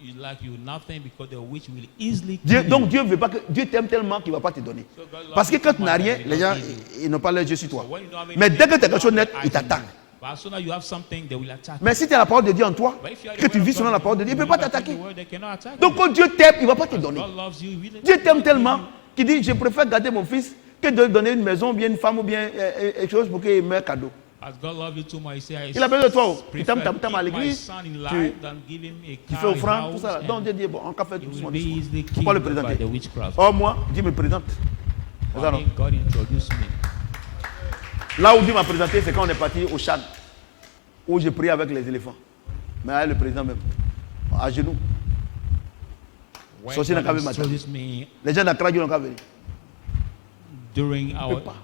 you lack you nothing because the witch will easily Dieu, kill donc you. Dieu veut pas que Dieu t'aime tellement qu'il ne va pas te donner. So God loves Parce que you quand so tu n'as much rien, that he les gens, don't give you. ils n'ont pas les yeux sur toi. So when you don't have Mais anything, dès que tu as they quelque chose don't net, have ils eyes on you. t'attaquent. But as soon as you have something, they will attack Mais si tu as la parole de Dieu en toi, But if you are the que tu word vis of selon God, la parole de Dieu, il ne peut you pas believe t'attaquer. the word, they cannot attack Donc you. quand Dieu t'aime, il ne va pas te donner. God loves you, he will- Dieu t'aime he will tellement give you. qu'il dit, je préfère garder mon fils que de lui donner une maison, ou bien une femme, ou bien quelque chose pour qu'il meure cadeau. As God loves you too much, he says, Il a besoin de toi. Il prefer t'aime à keep my l'église, son in tu, life than give him a tu car, fais a offrande, tout house, ça. Donc and Dieu dit, bon, on va faire he doucement, will be doucement. easily Faut pas le killed by présenter. the witchcraft. Or moi, Dieu me présente. C'est ça, non? When God introduced me. Là où Dieu m'a présenté, c'est quand on est parti au Chad, où j'ai prié avec les éléphants. Mais avec le président même, à genoux. When Sorcier n'a God qu'à venir matin. introduced me Les gens d'Accra, Dieu n'ont qu'à venir. during our pas.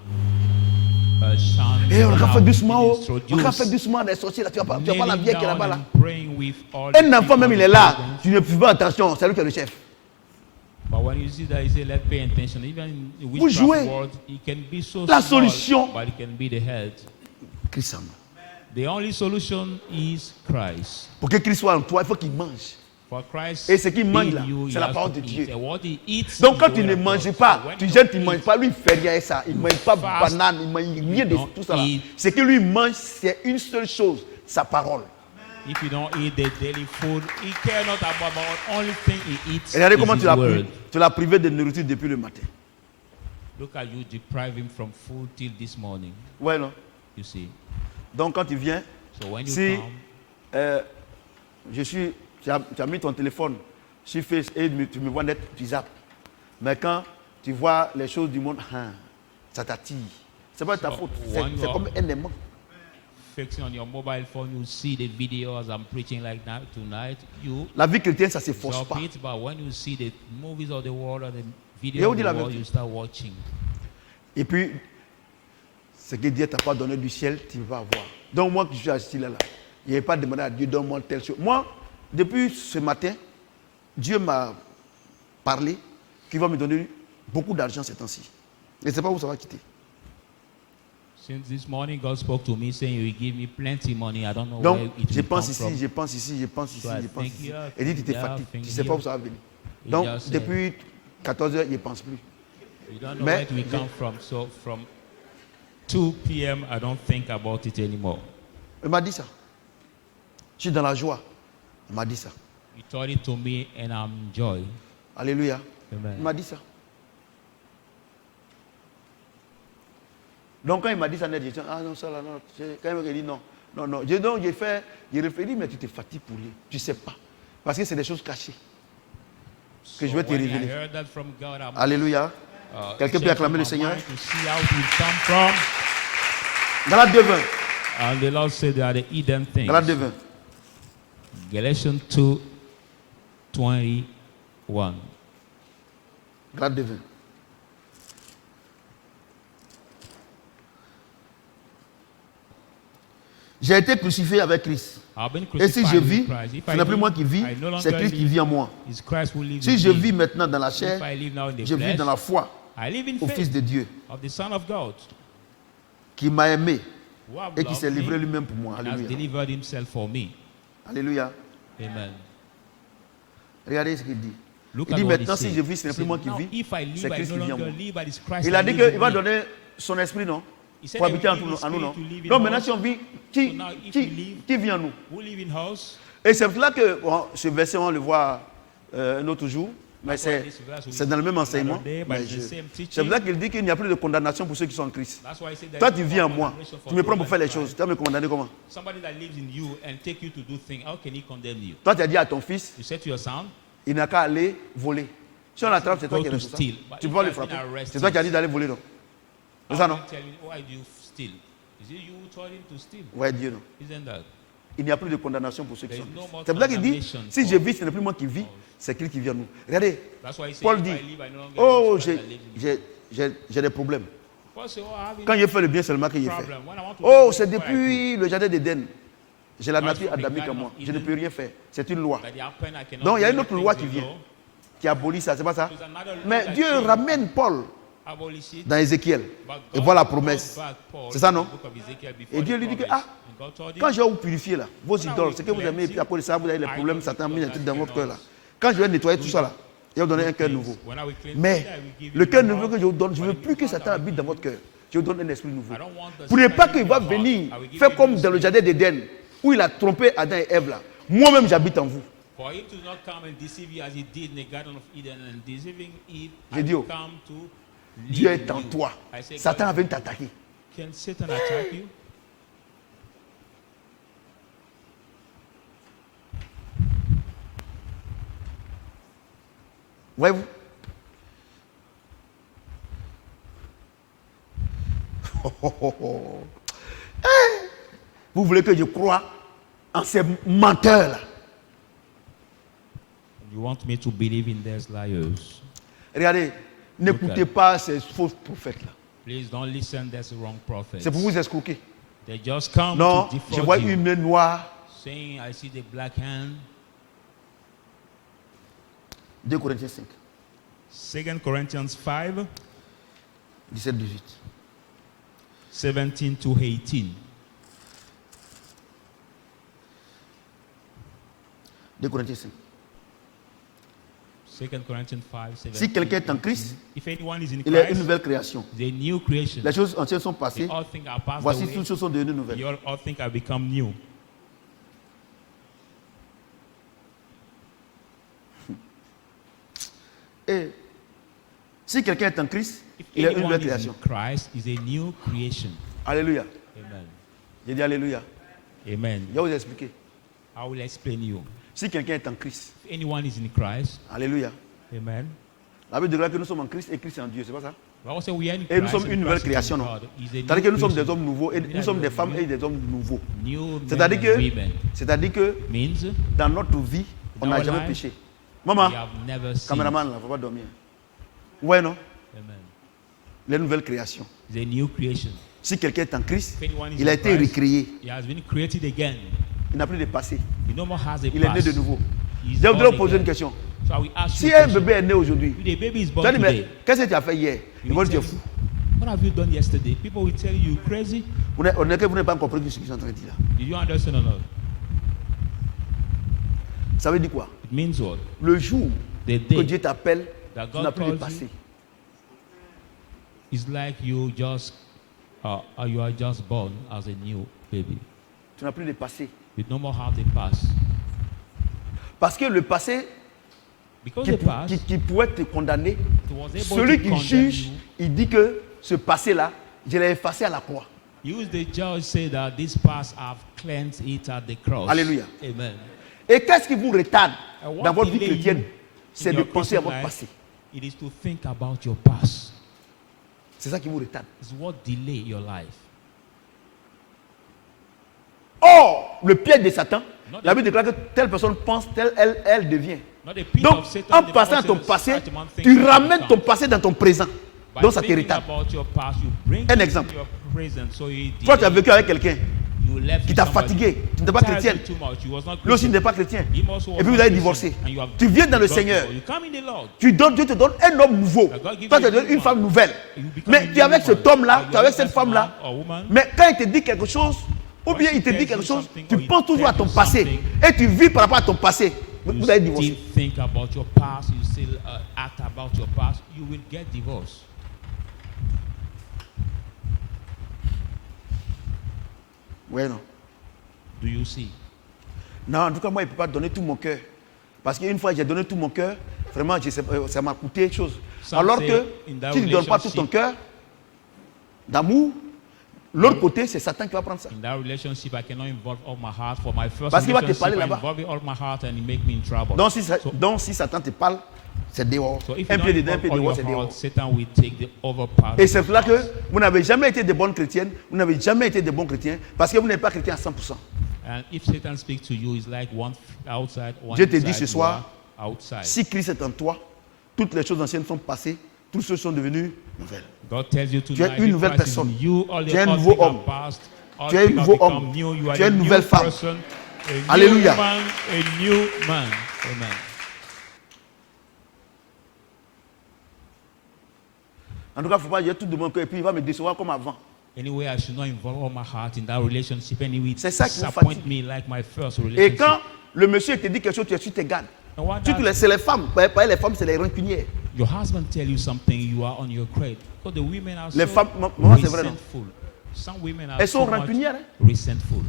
chant, Et on a fait how doucement, he on a introduced fait doucement des sorciers là. Tu vois pas la kneeling vieille qui est down là-bas là. and praying with all the Un enfant people même, in il est là. presence. Tu ne fais pas attention, c'est lui qui est le chef. But when you see that, he say, let's pay attention. Even in the Vous jouez. witchcraft world, he can be so La small, solution. but he can be the head. Christ en moi. The only solution is Christ. Pour que Christ soit en toi, il faut qu'il mange. For Christ, Et ce qu'il mange in là, you, c'est he la has parole to de eat. Dieu. And what he eats Donc is quand the tu word ne of manges God. pas, So when tu you jeûnes, don't tu ne manges eat, pas. Lui, il ne fait rien à ça. Il ne mange pas de fast, banane, il ne mange rien de don't tout ça là. eat. Ce qu'il lui mange, c'est une seule chose, sa parole. If you don't eat the daily food, he care not about the only thing he eats. Et regardez is comment his tu word. l'as privé de nourriture depuis le matin. Look at you deprive him from food till this morning. Ouais, non? You see. Donc quand tu viens, So when you si come, tu as mis ton téléphone sur Face et tu me vois net, tu zappes. Mais quand tu vois les choses du monde, ça t'attire. C'est pas de ta So, faute. when C'est you comme un aimant. fixing on your mobile phone, you see the video as I'm preaching like that tonight. You La vie chrétienne, ça ne se force stop pas. it, but when you see the movies of the world or the Et video on of dit the la world, vérité. you start watching. Et puis, ce que Dieu t'a pas donné du ciel, tu ne vas pas avoir. Donc moi, qui suis assis là, il n'y avait pas demandé à Dieu, donne-moi telle chose. Moi, depuis ce matin, Dieu m'a parlé qu'il va me donner beaucoup d'argent ces temps-ci. Et je ne sais pas où ça va quitter. Since this morning, God spoke to me saying, "You will give me plenty money. I don't know Donc, where it je will pense come ici, from." je pense ici, je pense ici, So I je pense think ici. here, Et dit, tu te there, fatigues. think Tu ne sais pas où here. ça va venir. He Donc, just said, depuis 14 heures, il ne pense plus. You don't know Mais- where it will come from. So from 2 p.m., I don't think about it anymore. Il m'a dit ça. Je suis dans la joie. Il m'a dit ça. He told it to me, and I'm joy. Alléluia. Il Amen. m'a dit ça. Donc quand il m'a dit ça, j'ai dit, ah non, ça là, non. Quand il m'a dit non, non, non. Donc j'ai réfléchi, mais tu te fatigues pour lui. Tu ne sais pas. Parce que c'est des choses cachées. Que je vais te when I révéler. heard that from God, I'm Alléluia. Quelqu'un peut checking acclamer le my Seigneur. mind to see how it will come from. Galate 2:20. And the Lord said they are the hidden things. Galate 2:20. Galatians 2:21. Galate 2:20. J'ai été crucifié avec Christ. I've been Et si je crucified vis, with Christ. If ce I n'est plus live, moi qui vis, I no longer c'est Christ qui live. vit en moi. It's Christ who lives Si in je me. vis maintenant dans la If chair, I live now in the je vis flesh, dans la foi I live in au Fils faith de Dieu of the Son of God, qui m'a aimé who have et qui s'est loved livré me lui-même pour moi. and has Alléluia. delivered himself for me. Alléluia. Amen. Regardez ce qu'il dit. Look Il at dit what maintenant, he si said. je vis, ce n'est He plus said, moi qui "Now, vis, if I c'est live, I Christ no qui vit en longer moi. live, but it's Christ Il a that dit lives qu'il in va me." donner son esprit, non? He said Pour that habiter en we give nous, his en nous, non? spirit to live in Donc maintenant, us. si on vit, So now, if we live, qui vit en nous? who live in house? Et c'est là que bon, ce verset, on le voit un autre jour, mais c'est dans le même enseignement. Mais c'est là qu'il dit qu'il n'y a plus de condamnation pour ceux qui sont en Christ. That's why I said that Toi, tu vis en moi. Tu me prends pour faire les choses. Tu vas me condamner comment? Somebody that lives in you and take you to do things, how can he condemn you? Toi, tu as dit à ton fils, You said to your son, il n'a qu'à aller voler. Si on l'attrape, c'est toi Go qui es to responsable. steal. But Tu if peux pas you le have been frapper. arrested, C'est toi qui as dit d'aller voler, non? C'est how ça, can non? you tell him, why do you steal? Is it you who told him to steal? Ouais, Dieu, non. Isn't that? Il n'y a plus de condamnation pour ceux qui There sont is en no Christ. more C'est pour ça qu'il dit, condemnation si for- je vis, ce n'est plus moi qui vis, c'est Christ qui vit en nous. Regardez, That's why he said, Paul if dit, I live, I no longer oh, live, it's Christ that lives in me. j'ai des problèmes. Paul said, oh, I have Quand a je fais le bien, seulement que je fais. problem. When I want to Oh, do c'est good, what I depuis le jardin d'Éden. J'ai la Right nature from the adamique en Garden moi. of Je ne Eden. peux rien faire. C'est une loi do, that the happen, I cannot Donc, il y a do une autre anything loi to qui vient. law. qui abolit ça. C'est pas ça? There's another law Mais that Dieu came, ramène Paul abolish it, dans Ézéchiel but et God voit la brought promesse. back Paul C'est ça, in the non? book of Ezekiel before Et Dieu the lui dit que, promise. ah, And God told him, quand je vais vous purifier là, vos When I idoles, will ce que vous aimez, et puis cleanse après ça, vous avez les I problèmes, will Satan a mis give des you trucs dans that votre cœur là. cleanse. Quand je vais nettoyer tout ça là, il va vous donner un cœur things, nouveau. when I will cleanse Mais it, I will give le you cœur the nouveau heart. que je vous donne, je ne veux But plus the que heart Satan I will habite dans give votre cœur. Je vous donne un esprit nouveau. I don't want the Pour ne Satan pas in qu'il your va heart. venir I will give faire you comme the dans le spirit. jardin d'Éden, où il a trompé Adam et Ève là. Moi-même, j'habite en vous. For him to not come and deceive you as he did in the Garden of Eden and deceiving Eve, J'ai I dit, will oh, come to Dieu live est in en you. toi. I say, Satan God, vient t'attaquer. can Satan attack you? Voyez-vous? Eh, vous voulez que je croie en ces menteurs-là? You want me to believe in these liars? Regardez, n'écoutez pas ces faux prophètes-là. Please don't listen to these wrong prophets. C'est pour vous escroquer. They just come Non, to je vois defraud you, une main noire. saying, I see the black hand. 2 Corinthiens 5, 2 Corinthians 5, 17, 18. 17 to 18. 2 Corinthiens 5. 2 Corinthians 5, 17. Si quelqu'un est en Christ, If anyone is in il est une Christ, nouvelle création. the new creation. Les choses anciennes sont passées. All things are passed Voici away. toutes choses sont devenues nouvelles. All things have become new. Et si quelqu'un est en Christ, If il est une anyone nouvelle is in création. Christ, is a new creation. Alléluia. Amen. J'ai dit Alléluia. Amen. Je vais vous expliquer. I will explain you. Si quelqu'un est en Christ, If anyone is in Christ, Alléluia. amen. La Bible déclare que nous sommes en Christ et Christ est en Dieu, c'est pas ça? Bible says we are in Et nous Christ, sommes and une nouvelle Christ is in création, non? God. He's a new C'est-à-dire que nous sommes des creation. hommes nouveaux et nous sommes des femmes et des hommes nouveaux. New men C'est-à-dire and que, women. Means dans notre vie, on n'a our jamais life, péché. Maman, we have never sinned. caméraman, il ne faut pas dormir. Ouais, non? Amen. Les nouvelles créations. It's a new creation. Si quelqu'un est en Christ, If anyone is il a in été Christ, recréé. he has been created again. Il n'a plus de passé. He no more has a Il est né past. de nouveau. He's Je voudrais born vous poser une again. question. So I will ask Si you a un question. bébé est né aujourd'hui, If the baby is tu born vas dire, mais today, qu'est-ce que tu as fait hier? Ils you vont will dire, tu es tell fou. what have you done yesterday? People will tell you crazy. On est que vous n'avez pas compris ce qu'ils sont en train de dire là. Did you understand or not? Ça veut dire quoi? It means what? Le jour The que day Dieu t'appelle, that tu n'as God plus de calls passé. you, it's like you are just born as a new baby. Tu n'as plus de passé. You no more have the past. Parce que le passé Because qui, the past qui pourrait te condamner, it was able celui to qui condemn juge, you. il dit que ce passé-là, je l'ai effacé à la croix. Use the judge say that this past I've cleansed it at the cross. Alléluia. Amen. Et qu'est-ce qui vous retarde And what dans votre vie delay chrétienne? you C'est in de your penser à Christian votre life, passé. It is to think about your past. C'est ça qui vous retarde. It's what delay your life. Or, le piège de Satan, Not la the- Bible déclare que telle personne pense, telle elle devient. Not the pit Donc, of Satan, en the passant à Bible ton says passé, such a man thinks tu he ramènes ton becomes. passé dans ton présent. By Donc, ça te thinking retarde. about your past, you bring Un it exemple. into your present, so it Toi, tu as delay. vécu avec quelqu'un You left qui with t'a somebody fatigué. Tu n'es pas who tired chrétienne. you too much. You was not Lui aussi Christian. n'est pas chrétien. Him also was Et puis vous not avez Christian. divorcé. And you have Tu viens dans le got Seigneur. divorced. You come in the Lord. Dieu te donne un homme nouveau. God give Toi, you tu te donnes a new une femme man. nouvelle. You become Mais a tu es new avec woman. cet homme-là, Or tu es you avec are cette with femme-là. man or woman. Mais quand il te dit quelque chose, ou When bien she il te dit tells quelque you chose, something tu or he penses toujours à tells ton you passé. something, Et tu vis par rapport à ton passé. You Vous avez divorcé. still think about your past. You still act about your past. You will get divorced. Ouais, non. Do you see? Non, en tout cas, moi, il ne peut pas donner tout mon cœur. Parce qu'une fois, j'ai donné tout mon cœur, vraiment, ça m'a coûté quelque chose. Some Alors say que in that tu ne donnes pas tout ton relationship- cœur d'amour, l'autre côté, c'est Satan qui va prendre ça. In that relationship, I cannot involve all my heart. For my first Parce qu'il va te relationship, parler I là-bas. involve all my heart and it make me in trouble. Donc si Satan te parle, c'est dehors. So if Un you pied don't dedans, un pied involve all dehors, your c'est dehors. heart, Satan will take the over part. Et of c'est your cela que heart. vous n'avez jamais été de bonnes chrétiennes, vous n'avez jamais été de bons chrétiens, parce que vous n'êtes pas chrétien à 100%. And if Satan speaks to you, it's like one outside, one Dieu te dit inside, ce you soir, are outside. Si Christ est en toi, toutes les choses anciennes sont passées, toutes choses sont devenues nouvelles. God tells you Tu es tonight, une if nouvelle Christ is in personne. you, all Tu the es un old nouveau things are homme. past, all Tu es un things have nouveau become homme. new. You are Tu es a une new nouvelle femme. person, a new Alléluia. woman, a new man. Amen. En tout cas, il ne faut pas dire tout de mon cœur et puis il va me décevoir comme avant. Anyway, I should not involve all my heart in that relationship. Anyway, C'est ça qui vous disappoint fatigue. me like my first Et relationship. quand le monsieur te dit quelque chose, tu es sur tes gardes. And what Surtout, that- c'est les femmes. Pas les femmes, c'est les rancunières. your husband tell you something, you are on your grade. Because the women are Les so femmes, maman, c'est vrai, non? resentful. Some women are Elles sont so much rancunières, hein? resentful.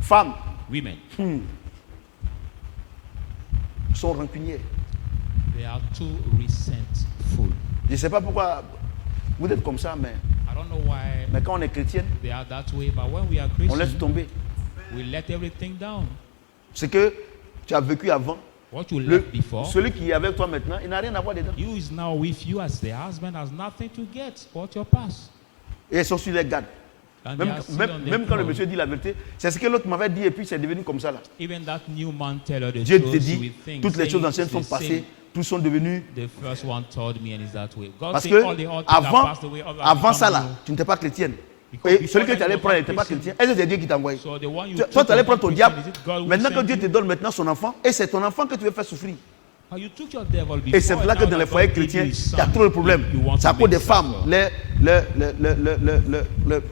Femmes Women, sont rancunières. they are too resentful. Je ne sais pas pourquoi vous êtes comme ça, mais I don't know why quand on est chrétienne, they are that way, but when we are on laisse Christians, tomber. we let everything down. Ce que tu as vécu avant, What you left before, celui qui est avec toi maintenant, il n'a rien à voir dedans. you is now with you as the husband has nothing to get about your past. Et elles sont sur les gardes. And Même, they are still même, on their même quand le throne. monsieur dit la vérité, c'est ce que l'autre m'avait dit et puis c'est devenu comme ça là. Even that new man tell her the Dieu truth te dit, with things, toutes les saying choses anciennes it's sont the passées, same. tout sont devenus. The first one told me and it's that way. God Parce said que all the old things are avant, passed away, all have avant become ça là, new. tu n'étais pas chrétienne. Because Et before celui que that, tu allais you prendre were n'était pas Christian. chrétien. Est-ce que c'est Dieu qui t'a envoyé? So the one you Toi, took tu allais was prendre ton not diable. Christian. Is it God who Maintenant que sent Dieu you? te donne maintenant son enfant, et c'est ton enfant que tu veux faire souffrir. Oh, you took your devil Et c'est before, là and que now dans les that foyers God gave chrétiens, you his il y a son, trop de problèmes. you want C'est à to cause des make femmes. suffer.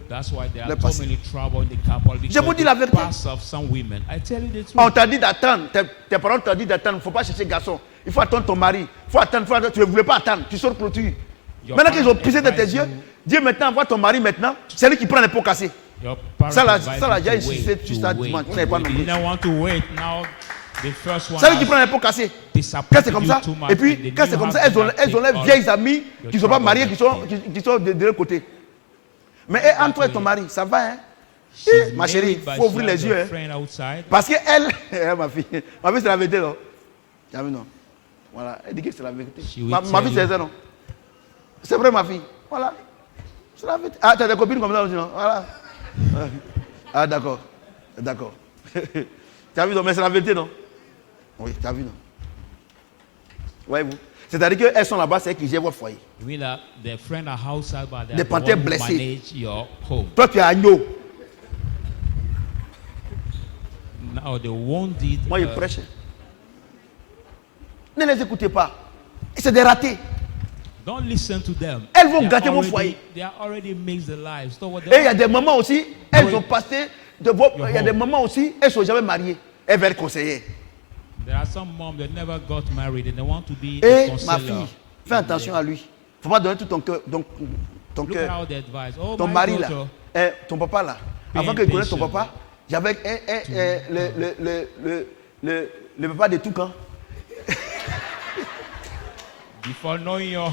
That's why there le are so passé. many trouble in the couple because vous dis la the vérité. past of some women. I tell you the truth. On t'a dit d'attendre, tes parents t'ont dit d'attendre, il ne faut pas chercher garçon. Il faut attendre ton mari. Il faut attendre, tu ne voulais pas attendre, tu sors clôture. Your Maintenant qu'ils ont parents pissé de tes advise yeux, you- Dieu maintenant envoie ton mari maintenant, c'est lui qui prend les pots cassés. Your parents Ça, là, advise ça, là, you j'ai to insisté wait, sur to ça wait, dimanche. to On n'est pas wait. You nombreux. didn't want to wait. Now the first one C'est lui qui has prend les pots cassés. Quand disappointed c'est comme you ça, too much, et and puis the quand new c'est comme ça, husband elles ont take les all vieilles amies your qui ne sont pas trouble mariées, and qui sont de l'autre côté. Mais entre toi et ton mari, ça va, hein? She's Ma chérie, married, but faut ouvrir she has les yeux, a hein. friend outside. Parce qu'elle, ma fille, c'est la vérité, non? Tu as vu, non? Voilà, elle dit que c'est la vérité. She will Ma tell fille, you. c'est ça, non? C'est vrai, ma fille. Voilà. C'est la vérité. Ah, tu as des copines comme ça aussi, non? Voilà. Ah, d'accord. D'accord. Tu as vu, non? Mais c'est la vérité, non? Oui, tu as vu, non? Voyez-vous? C'est-à-dire qu'elles sont là-bas, c'est elles qui gèrent votre foyer. You mean that their friends are outside, but they're Des the panthères one who blessés. manage your home. Toi, tu es agneau. Now the wounded. Moi, je prêche. Ne les écoutez pas. C'est des ratés. Don't listen to them. Elles vont They are gâter vos already- foyers. They are already mixed the lives. So what Et il y a des moments aussi, elles Oui. ont passé de vos. Il y a des moments aussi, elles ne sont jamais mariées. Elles veulent conseiller. There are some moms that never got married and they want to be a Et counselor. ma fille, fais attention à lui. Il ne faut pas donner tout ton cœur. Ton Look cœur. at how they advise. Oh, Ton my mari là, daughter. ton papa là, Pay avant qu'il connaisse ton attention. papa, j'avais le papa de Toucan. Before knowing your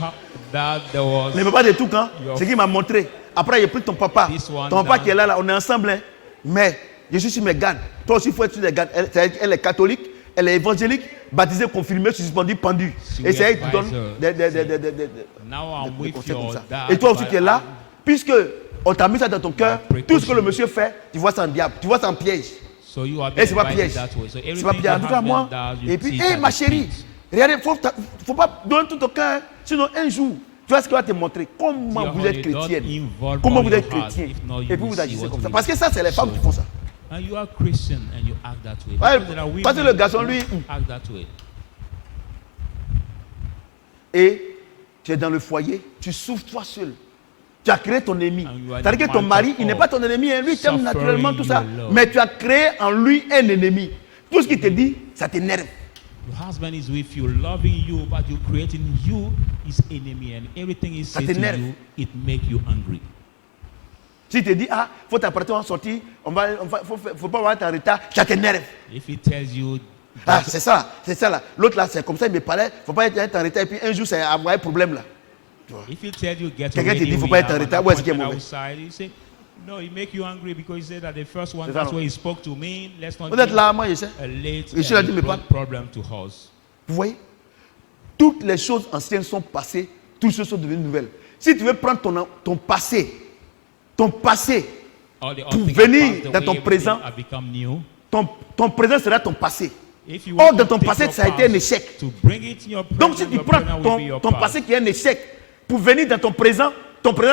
dad, there was. Le papa de Toucan, Your- c'est qu'il m'a montré. Après, j'ai pris ton papa. This one Ton papa down. qui est là, on est ensemble. Hein. Mais je suis sur mes gardes. Toi aussi, il faut être sur les gardes. Elle est catholique, elle est évangélique, baptisée, confirmée, suspendue, pendue. She Et c'est elle qui will donne advise her. des Now I'm des with conseils comme your ça. dad. Et toi aussi, but tu es là, puisque on t'a mis ça dans ton cœur, My tout ce que le precaution. monsieur fait, tu vois ça en diable, tu vois ça en piège. So you are Et being c'est pas advised piège. that way. So C'est pas everything piège. En your tout cas, moi, husband does, you et puis, see it ma as a chérie, speech. regardez, faut pas donner tout ton cœur, sinon un jour, tu vois ce qu'il va te montrer, comment Your vous êtes honey, don't chrétienne, involve comment all vous your êtes heart. chrétien, If not, you et puis will vous see agissez what comme ça. will Parce que ça, c'est les femmes qui font ça. And you are Christian and you act that way. Ouais, Because there are women parce que le garçon, who lui, act that way. Et tu es dans le foyer, tu souffres toi seul. Tu as créé ton ennemi. And you are C'est-à-dire the que ton man mari, of il n'est all. pas ton ennemi, hein. Lui, il t'aime Suffering naturellement, tout ça. your love. Mais tu as créé en lui un ennemi. Tout ce qu'il te dit, ça t'énerve. Your husband is with you, loving you, but you creating you his enemy, and everything he says to t'énerve. you, it make you angry. S'il te dit, ah, faut t'apprêter en sortie, faut pas avoir ta retard, ça t'énerve. If he tells you, Ah, c'est ça là. L'autre là, c'est comme ça, il me parlait, faut pas être en retard, et puis un jour, ça a un problème là. if he tells you get Quelqu'un te ready, dit, faut we pas être have en an retard, où est-ce qu'il est appointment mauvais? outside, you say, no, he make you angry because he said that the first one, C'est ça, that's non? why he spoke to me. Let's not Vous êtes give là, moi je sais. a late Je suis là, dis, mais pas. problem to us. Vous voyez, toutes les choses anciennes sont passées, toutes les choses sont devenues nouvelles. Si tu veux prendre ton passé, All the old pour things venir have passed dans away, ton everything présent, have become new. ton présent sera ton passé. If you Or want dans to ton take passé, your ça a été un past échec. to bring it in your Donc si present, tu your prends present will be your ton past. passé qui est un échec, pour venir dans ton présent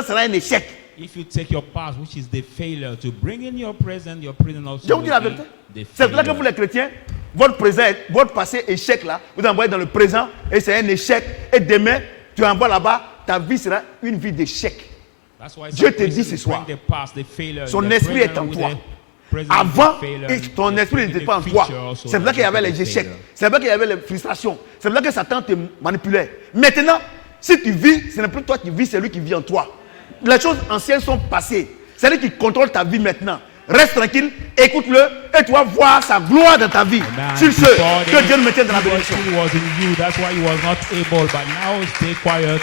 sera un échec. If you take your past, which is the failure, to bring in your present also Je vous dis la will vérité. be the C'est pour ça que failure. vous les chrétiens, votre passé échec là, vous envoyez dans le présent et c'est un échec. Et demain, tu envoies là-bas, ta vie sera une vie d'échec. That's why Dieu some te dit Christians ce soir, bring the past, the failure, son the esprit est present en with toi. the present, Avant, the failure, et ton the esprit n'était pas en future toi. also C'est pour ça qu'il y avait will be les the échecs. failure. C'est pour ça qu'il y avait les frustrations. C'est pour ça que Satan te manipulait. Maintenant, si tu vis, ce n'est plus toi qui vis, c'est lui qui vit en toi. Les choses anciennes sont passées. C'est lui qui contrôle ta vie maintenant. Reste tranquille, écoute-le et tu vas voir sa gloire dans ta vie. Man, Sur ce, before que the Dieu nous mette dans la evil bénédiction. still was in you. That's why he was not able. But now stay quiet,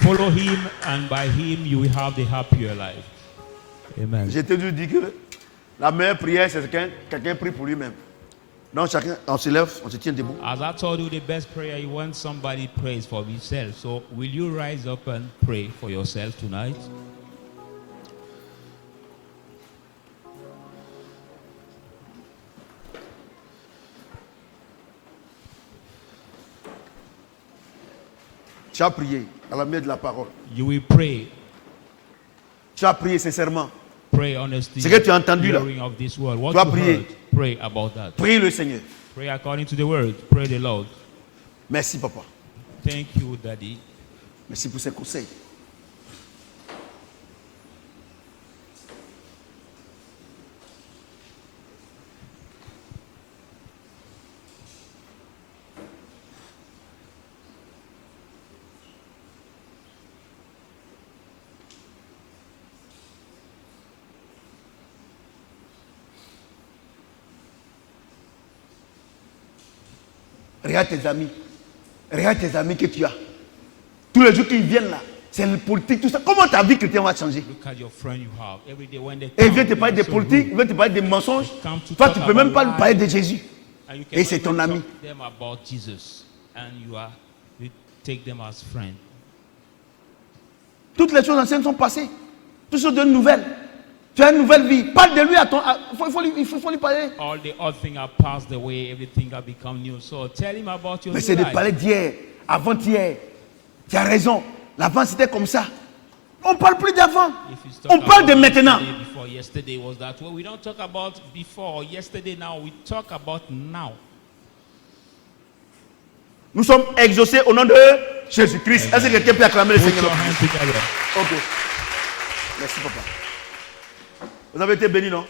follow him, and by him you will have the happier life. Amen. Je te dis que la meilleure prière, c'est que quelqu'un prie pour lui-même. Donc chacun, on se lève, on se tient debout. As I told you, the best prayer you want somebody prays for himself. So will you rise up and pray for yourself tonight? Tu as prié à la lumière de la parole. You will pray. Tu as prié sincèrement. Pray honestly. Ce que tu as entendu là. Hearing of this word. What Tu as you prié. heard, pray about that. Prie le Seigneur. Pray according to the word. Pray the Lord. Merci papa. Thank you, Daddy. Merci pour ces conseils. Regarde tes amis. Regarde tes amis que tu as. Tous les jours qu'ils viennent là, c'est le politique, tout ça. Comment ta vie chrétienne va changer? Look at your friend you have. Every day when they Et il come, vient te parler they de are so politique, il rude. vient te parler de mensonges. Come to Toi, talk tu ne peux même pas about lui parler de lies. Jésus. And you Et cannot c'est ton even ami. talk to them about Jesus. And you are take them as friends. Toutes les choses anciennes sont passées. Toutes choses de nouvelles. Tu as une nouvelle vie. Parle de lui à ton. Il faut lui parler. All the old things have passed away, everything has become new. So tell him about your Mais new c'est de life. parler d'hier, avant-hier. Tu as raison. L'avant c'était comme ça. On ne parle plus d'avant. If you talk On parle de about maintenant. yesterday, before yesterday was that way. We don't talk about before or yesterday now. We talk about now. Nous sommes exaucés au nom de Jésus-Christ. Est-ce que quelqu'un peut acclamer le Put Seigneur? your hands together. Ok. Merci, papa. Vous avez été bénis, non?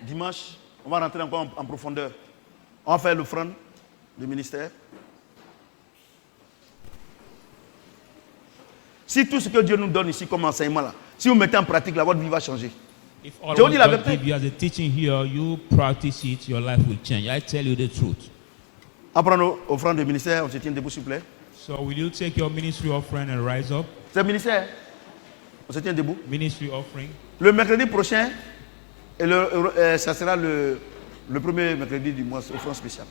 Dimanche, on va rentrer encore en profondeur. On va faire l'offrande du ministère. Si tout ce que Dieu nous donne ici comme enseignement, là, si vous mettez en pratique, votre vie va changer. If all Je vous what dis la God vérité. give you as a teaching here, you practice it, your life will change. I tell you the truth. On prend l'offrande du ministère, on se tient debout, s'il vous plaît. So will you take your ministry offering and rise up? C'est le ministère. On se tient debout. Ministry offering. Le mercredi prochain, ça sera le premier mercredi du mois, offrande spéciale.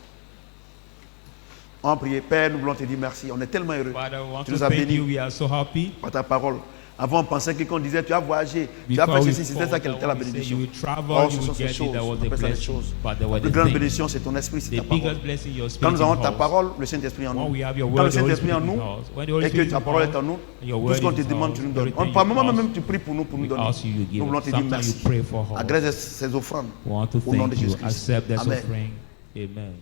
On va prier. Père, nous voulons te dire merci. On est tellement heureux. Father, we want Tu to nous as thank bénis you. We are so happy. par ta parole. Avant, on pensait que quand on disait tu as voyagé, tu as Before fait we ceci, c'était ça qui était la bénédiction. you will travel, Oh, you ce sont will ces get it. choses. That was On the appelle ça les blessing. choses. But there La was plus the grande thing. bénédiction, c'est ton esprit, c'est The ta parole. biggest blessing your Quand spirit nous in avons ta us. parole, le Saint-Esprit en When nous. we have your Quand word, le the Holy Saint-Esprit Spirit en in nous, us. When the Holy et que Spirit ta in parole us, est en nous, your tout word ce qu'on is te in demande, us, tu nous donnes. everything Par you moment ask, même, tu pries pour nous we donner. ask you, you give Nous voulons it. te dire Sometimes you merci. pray for us. Agrège ces offrandes. We want to Au nom de thank you. Jésus-Christ. Accept this Amen. offering. Amen.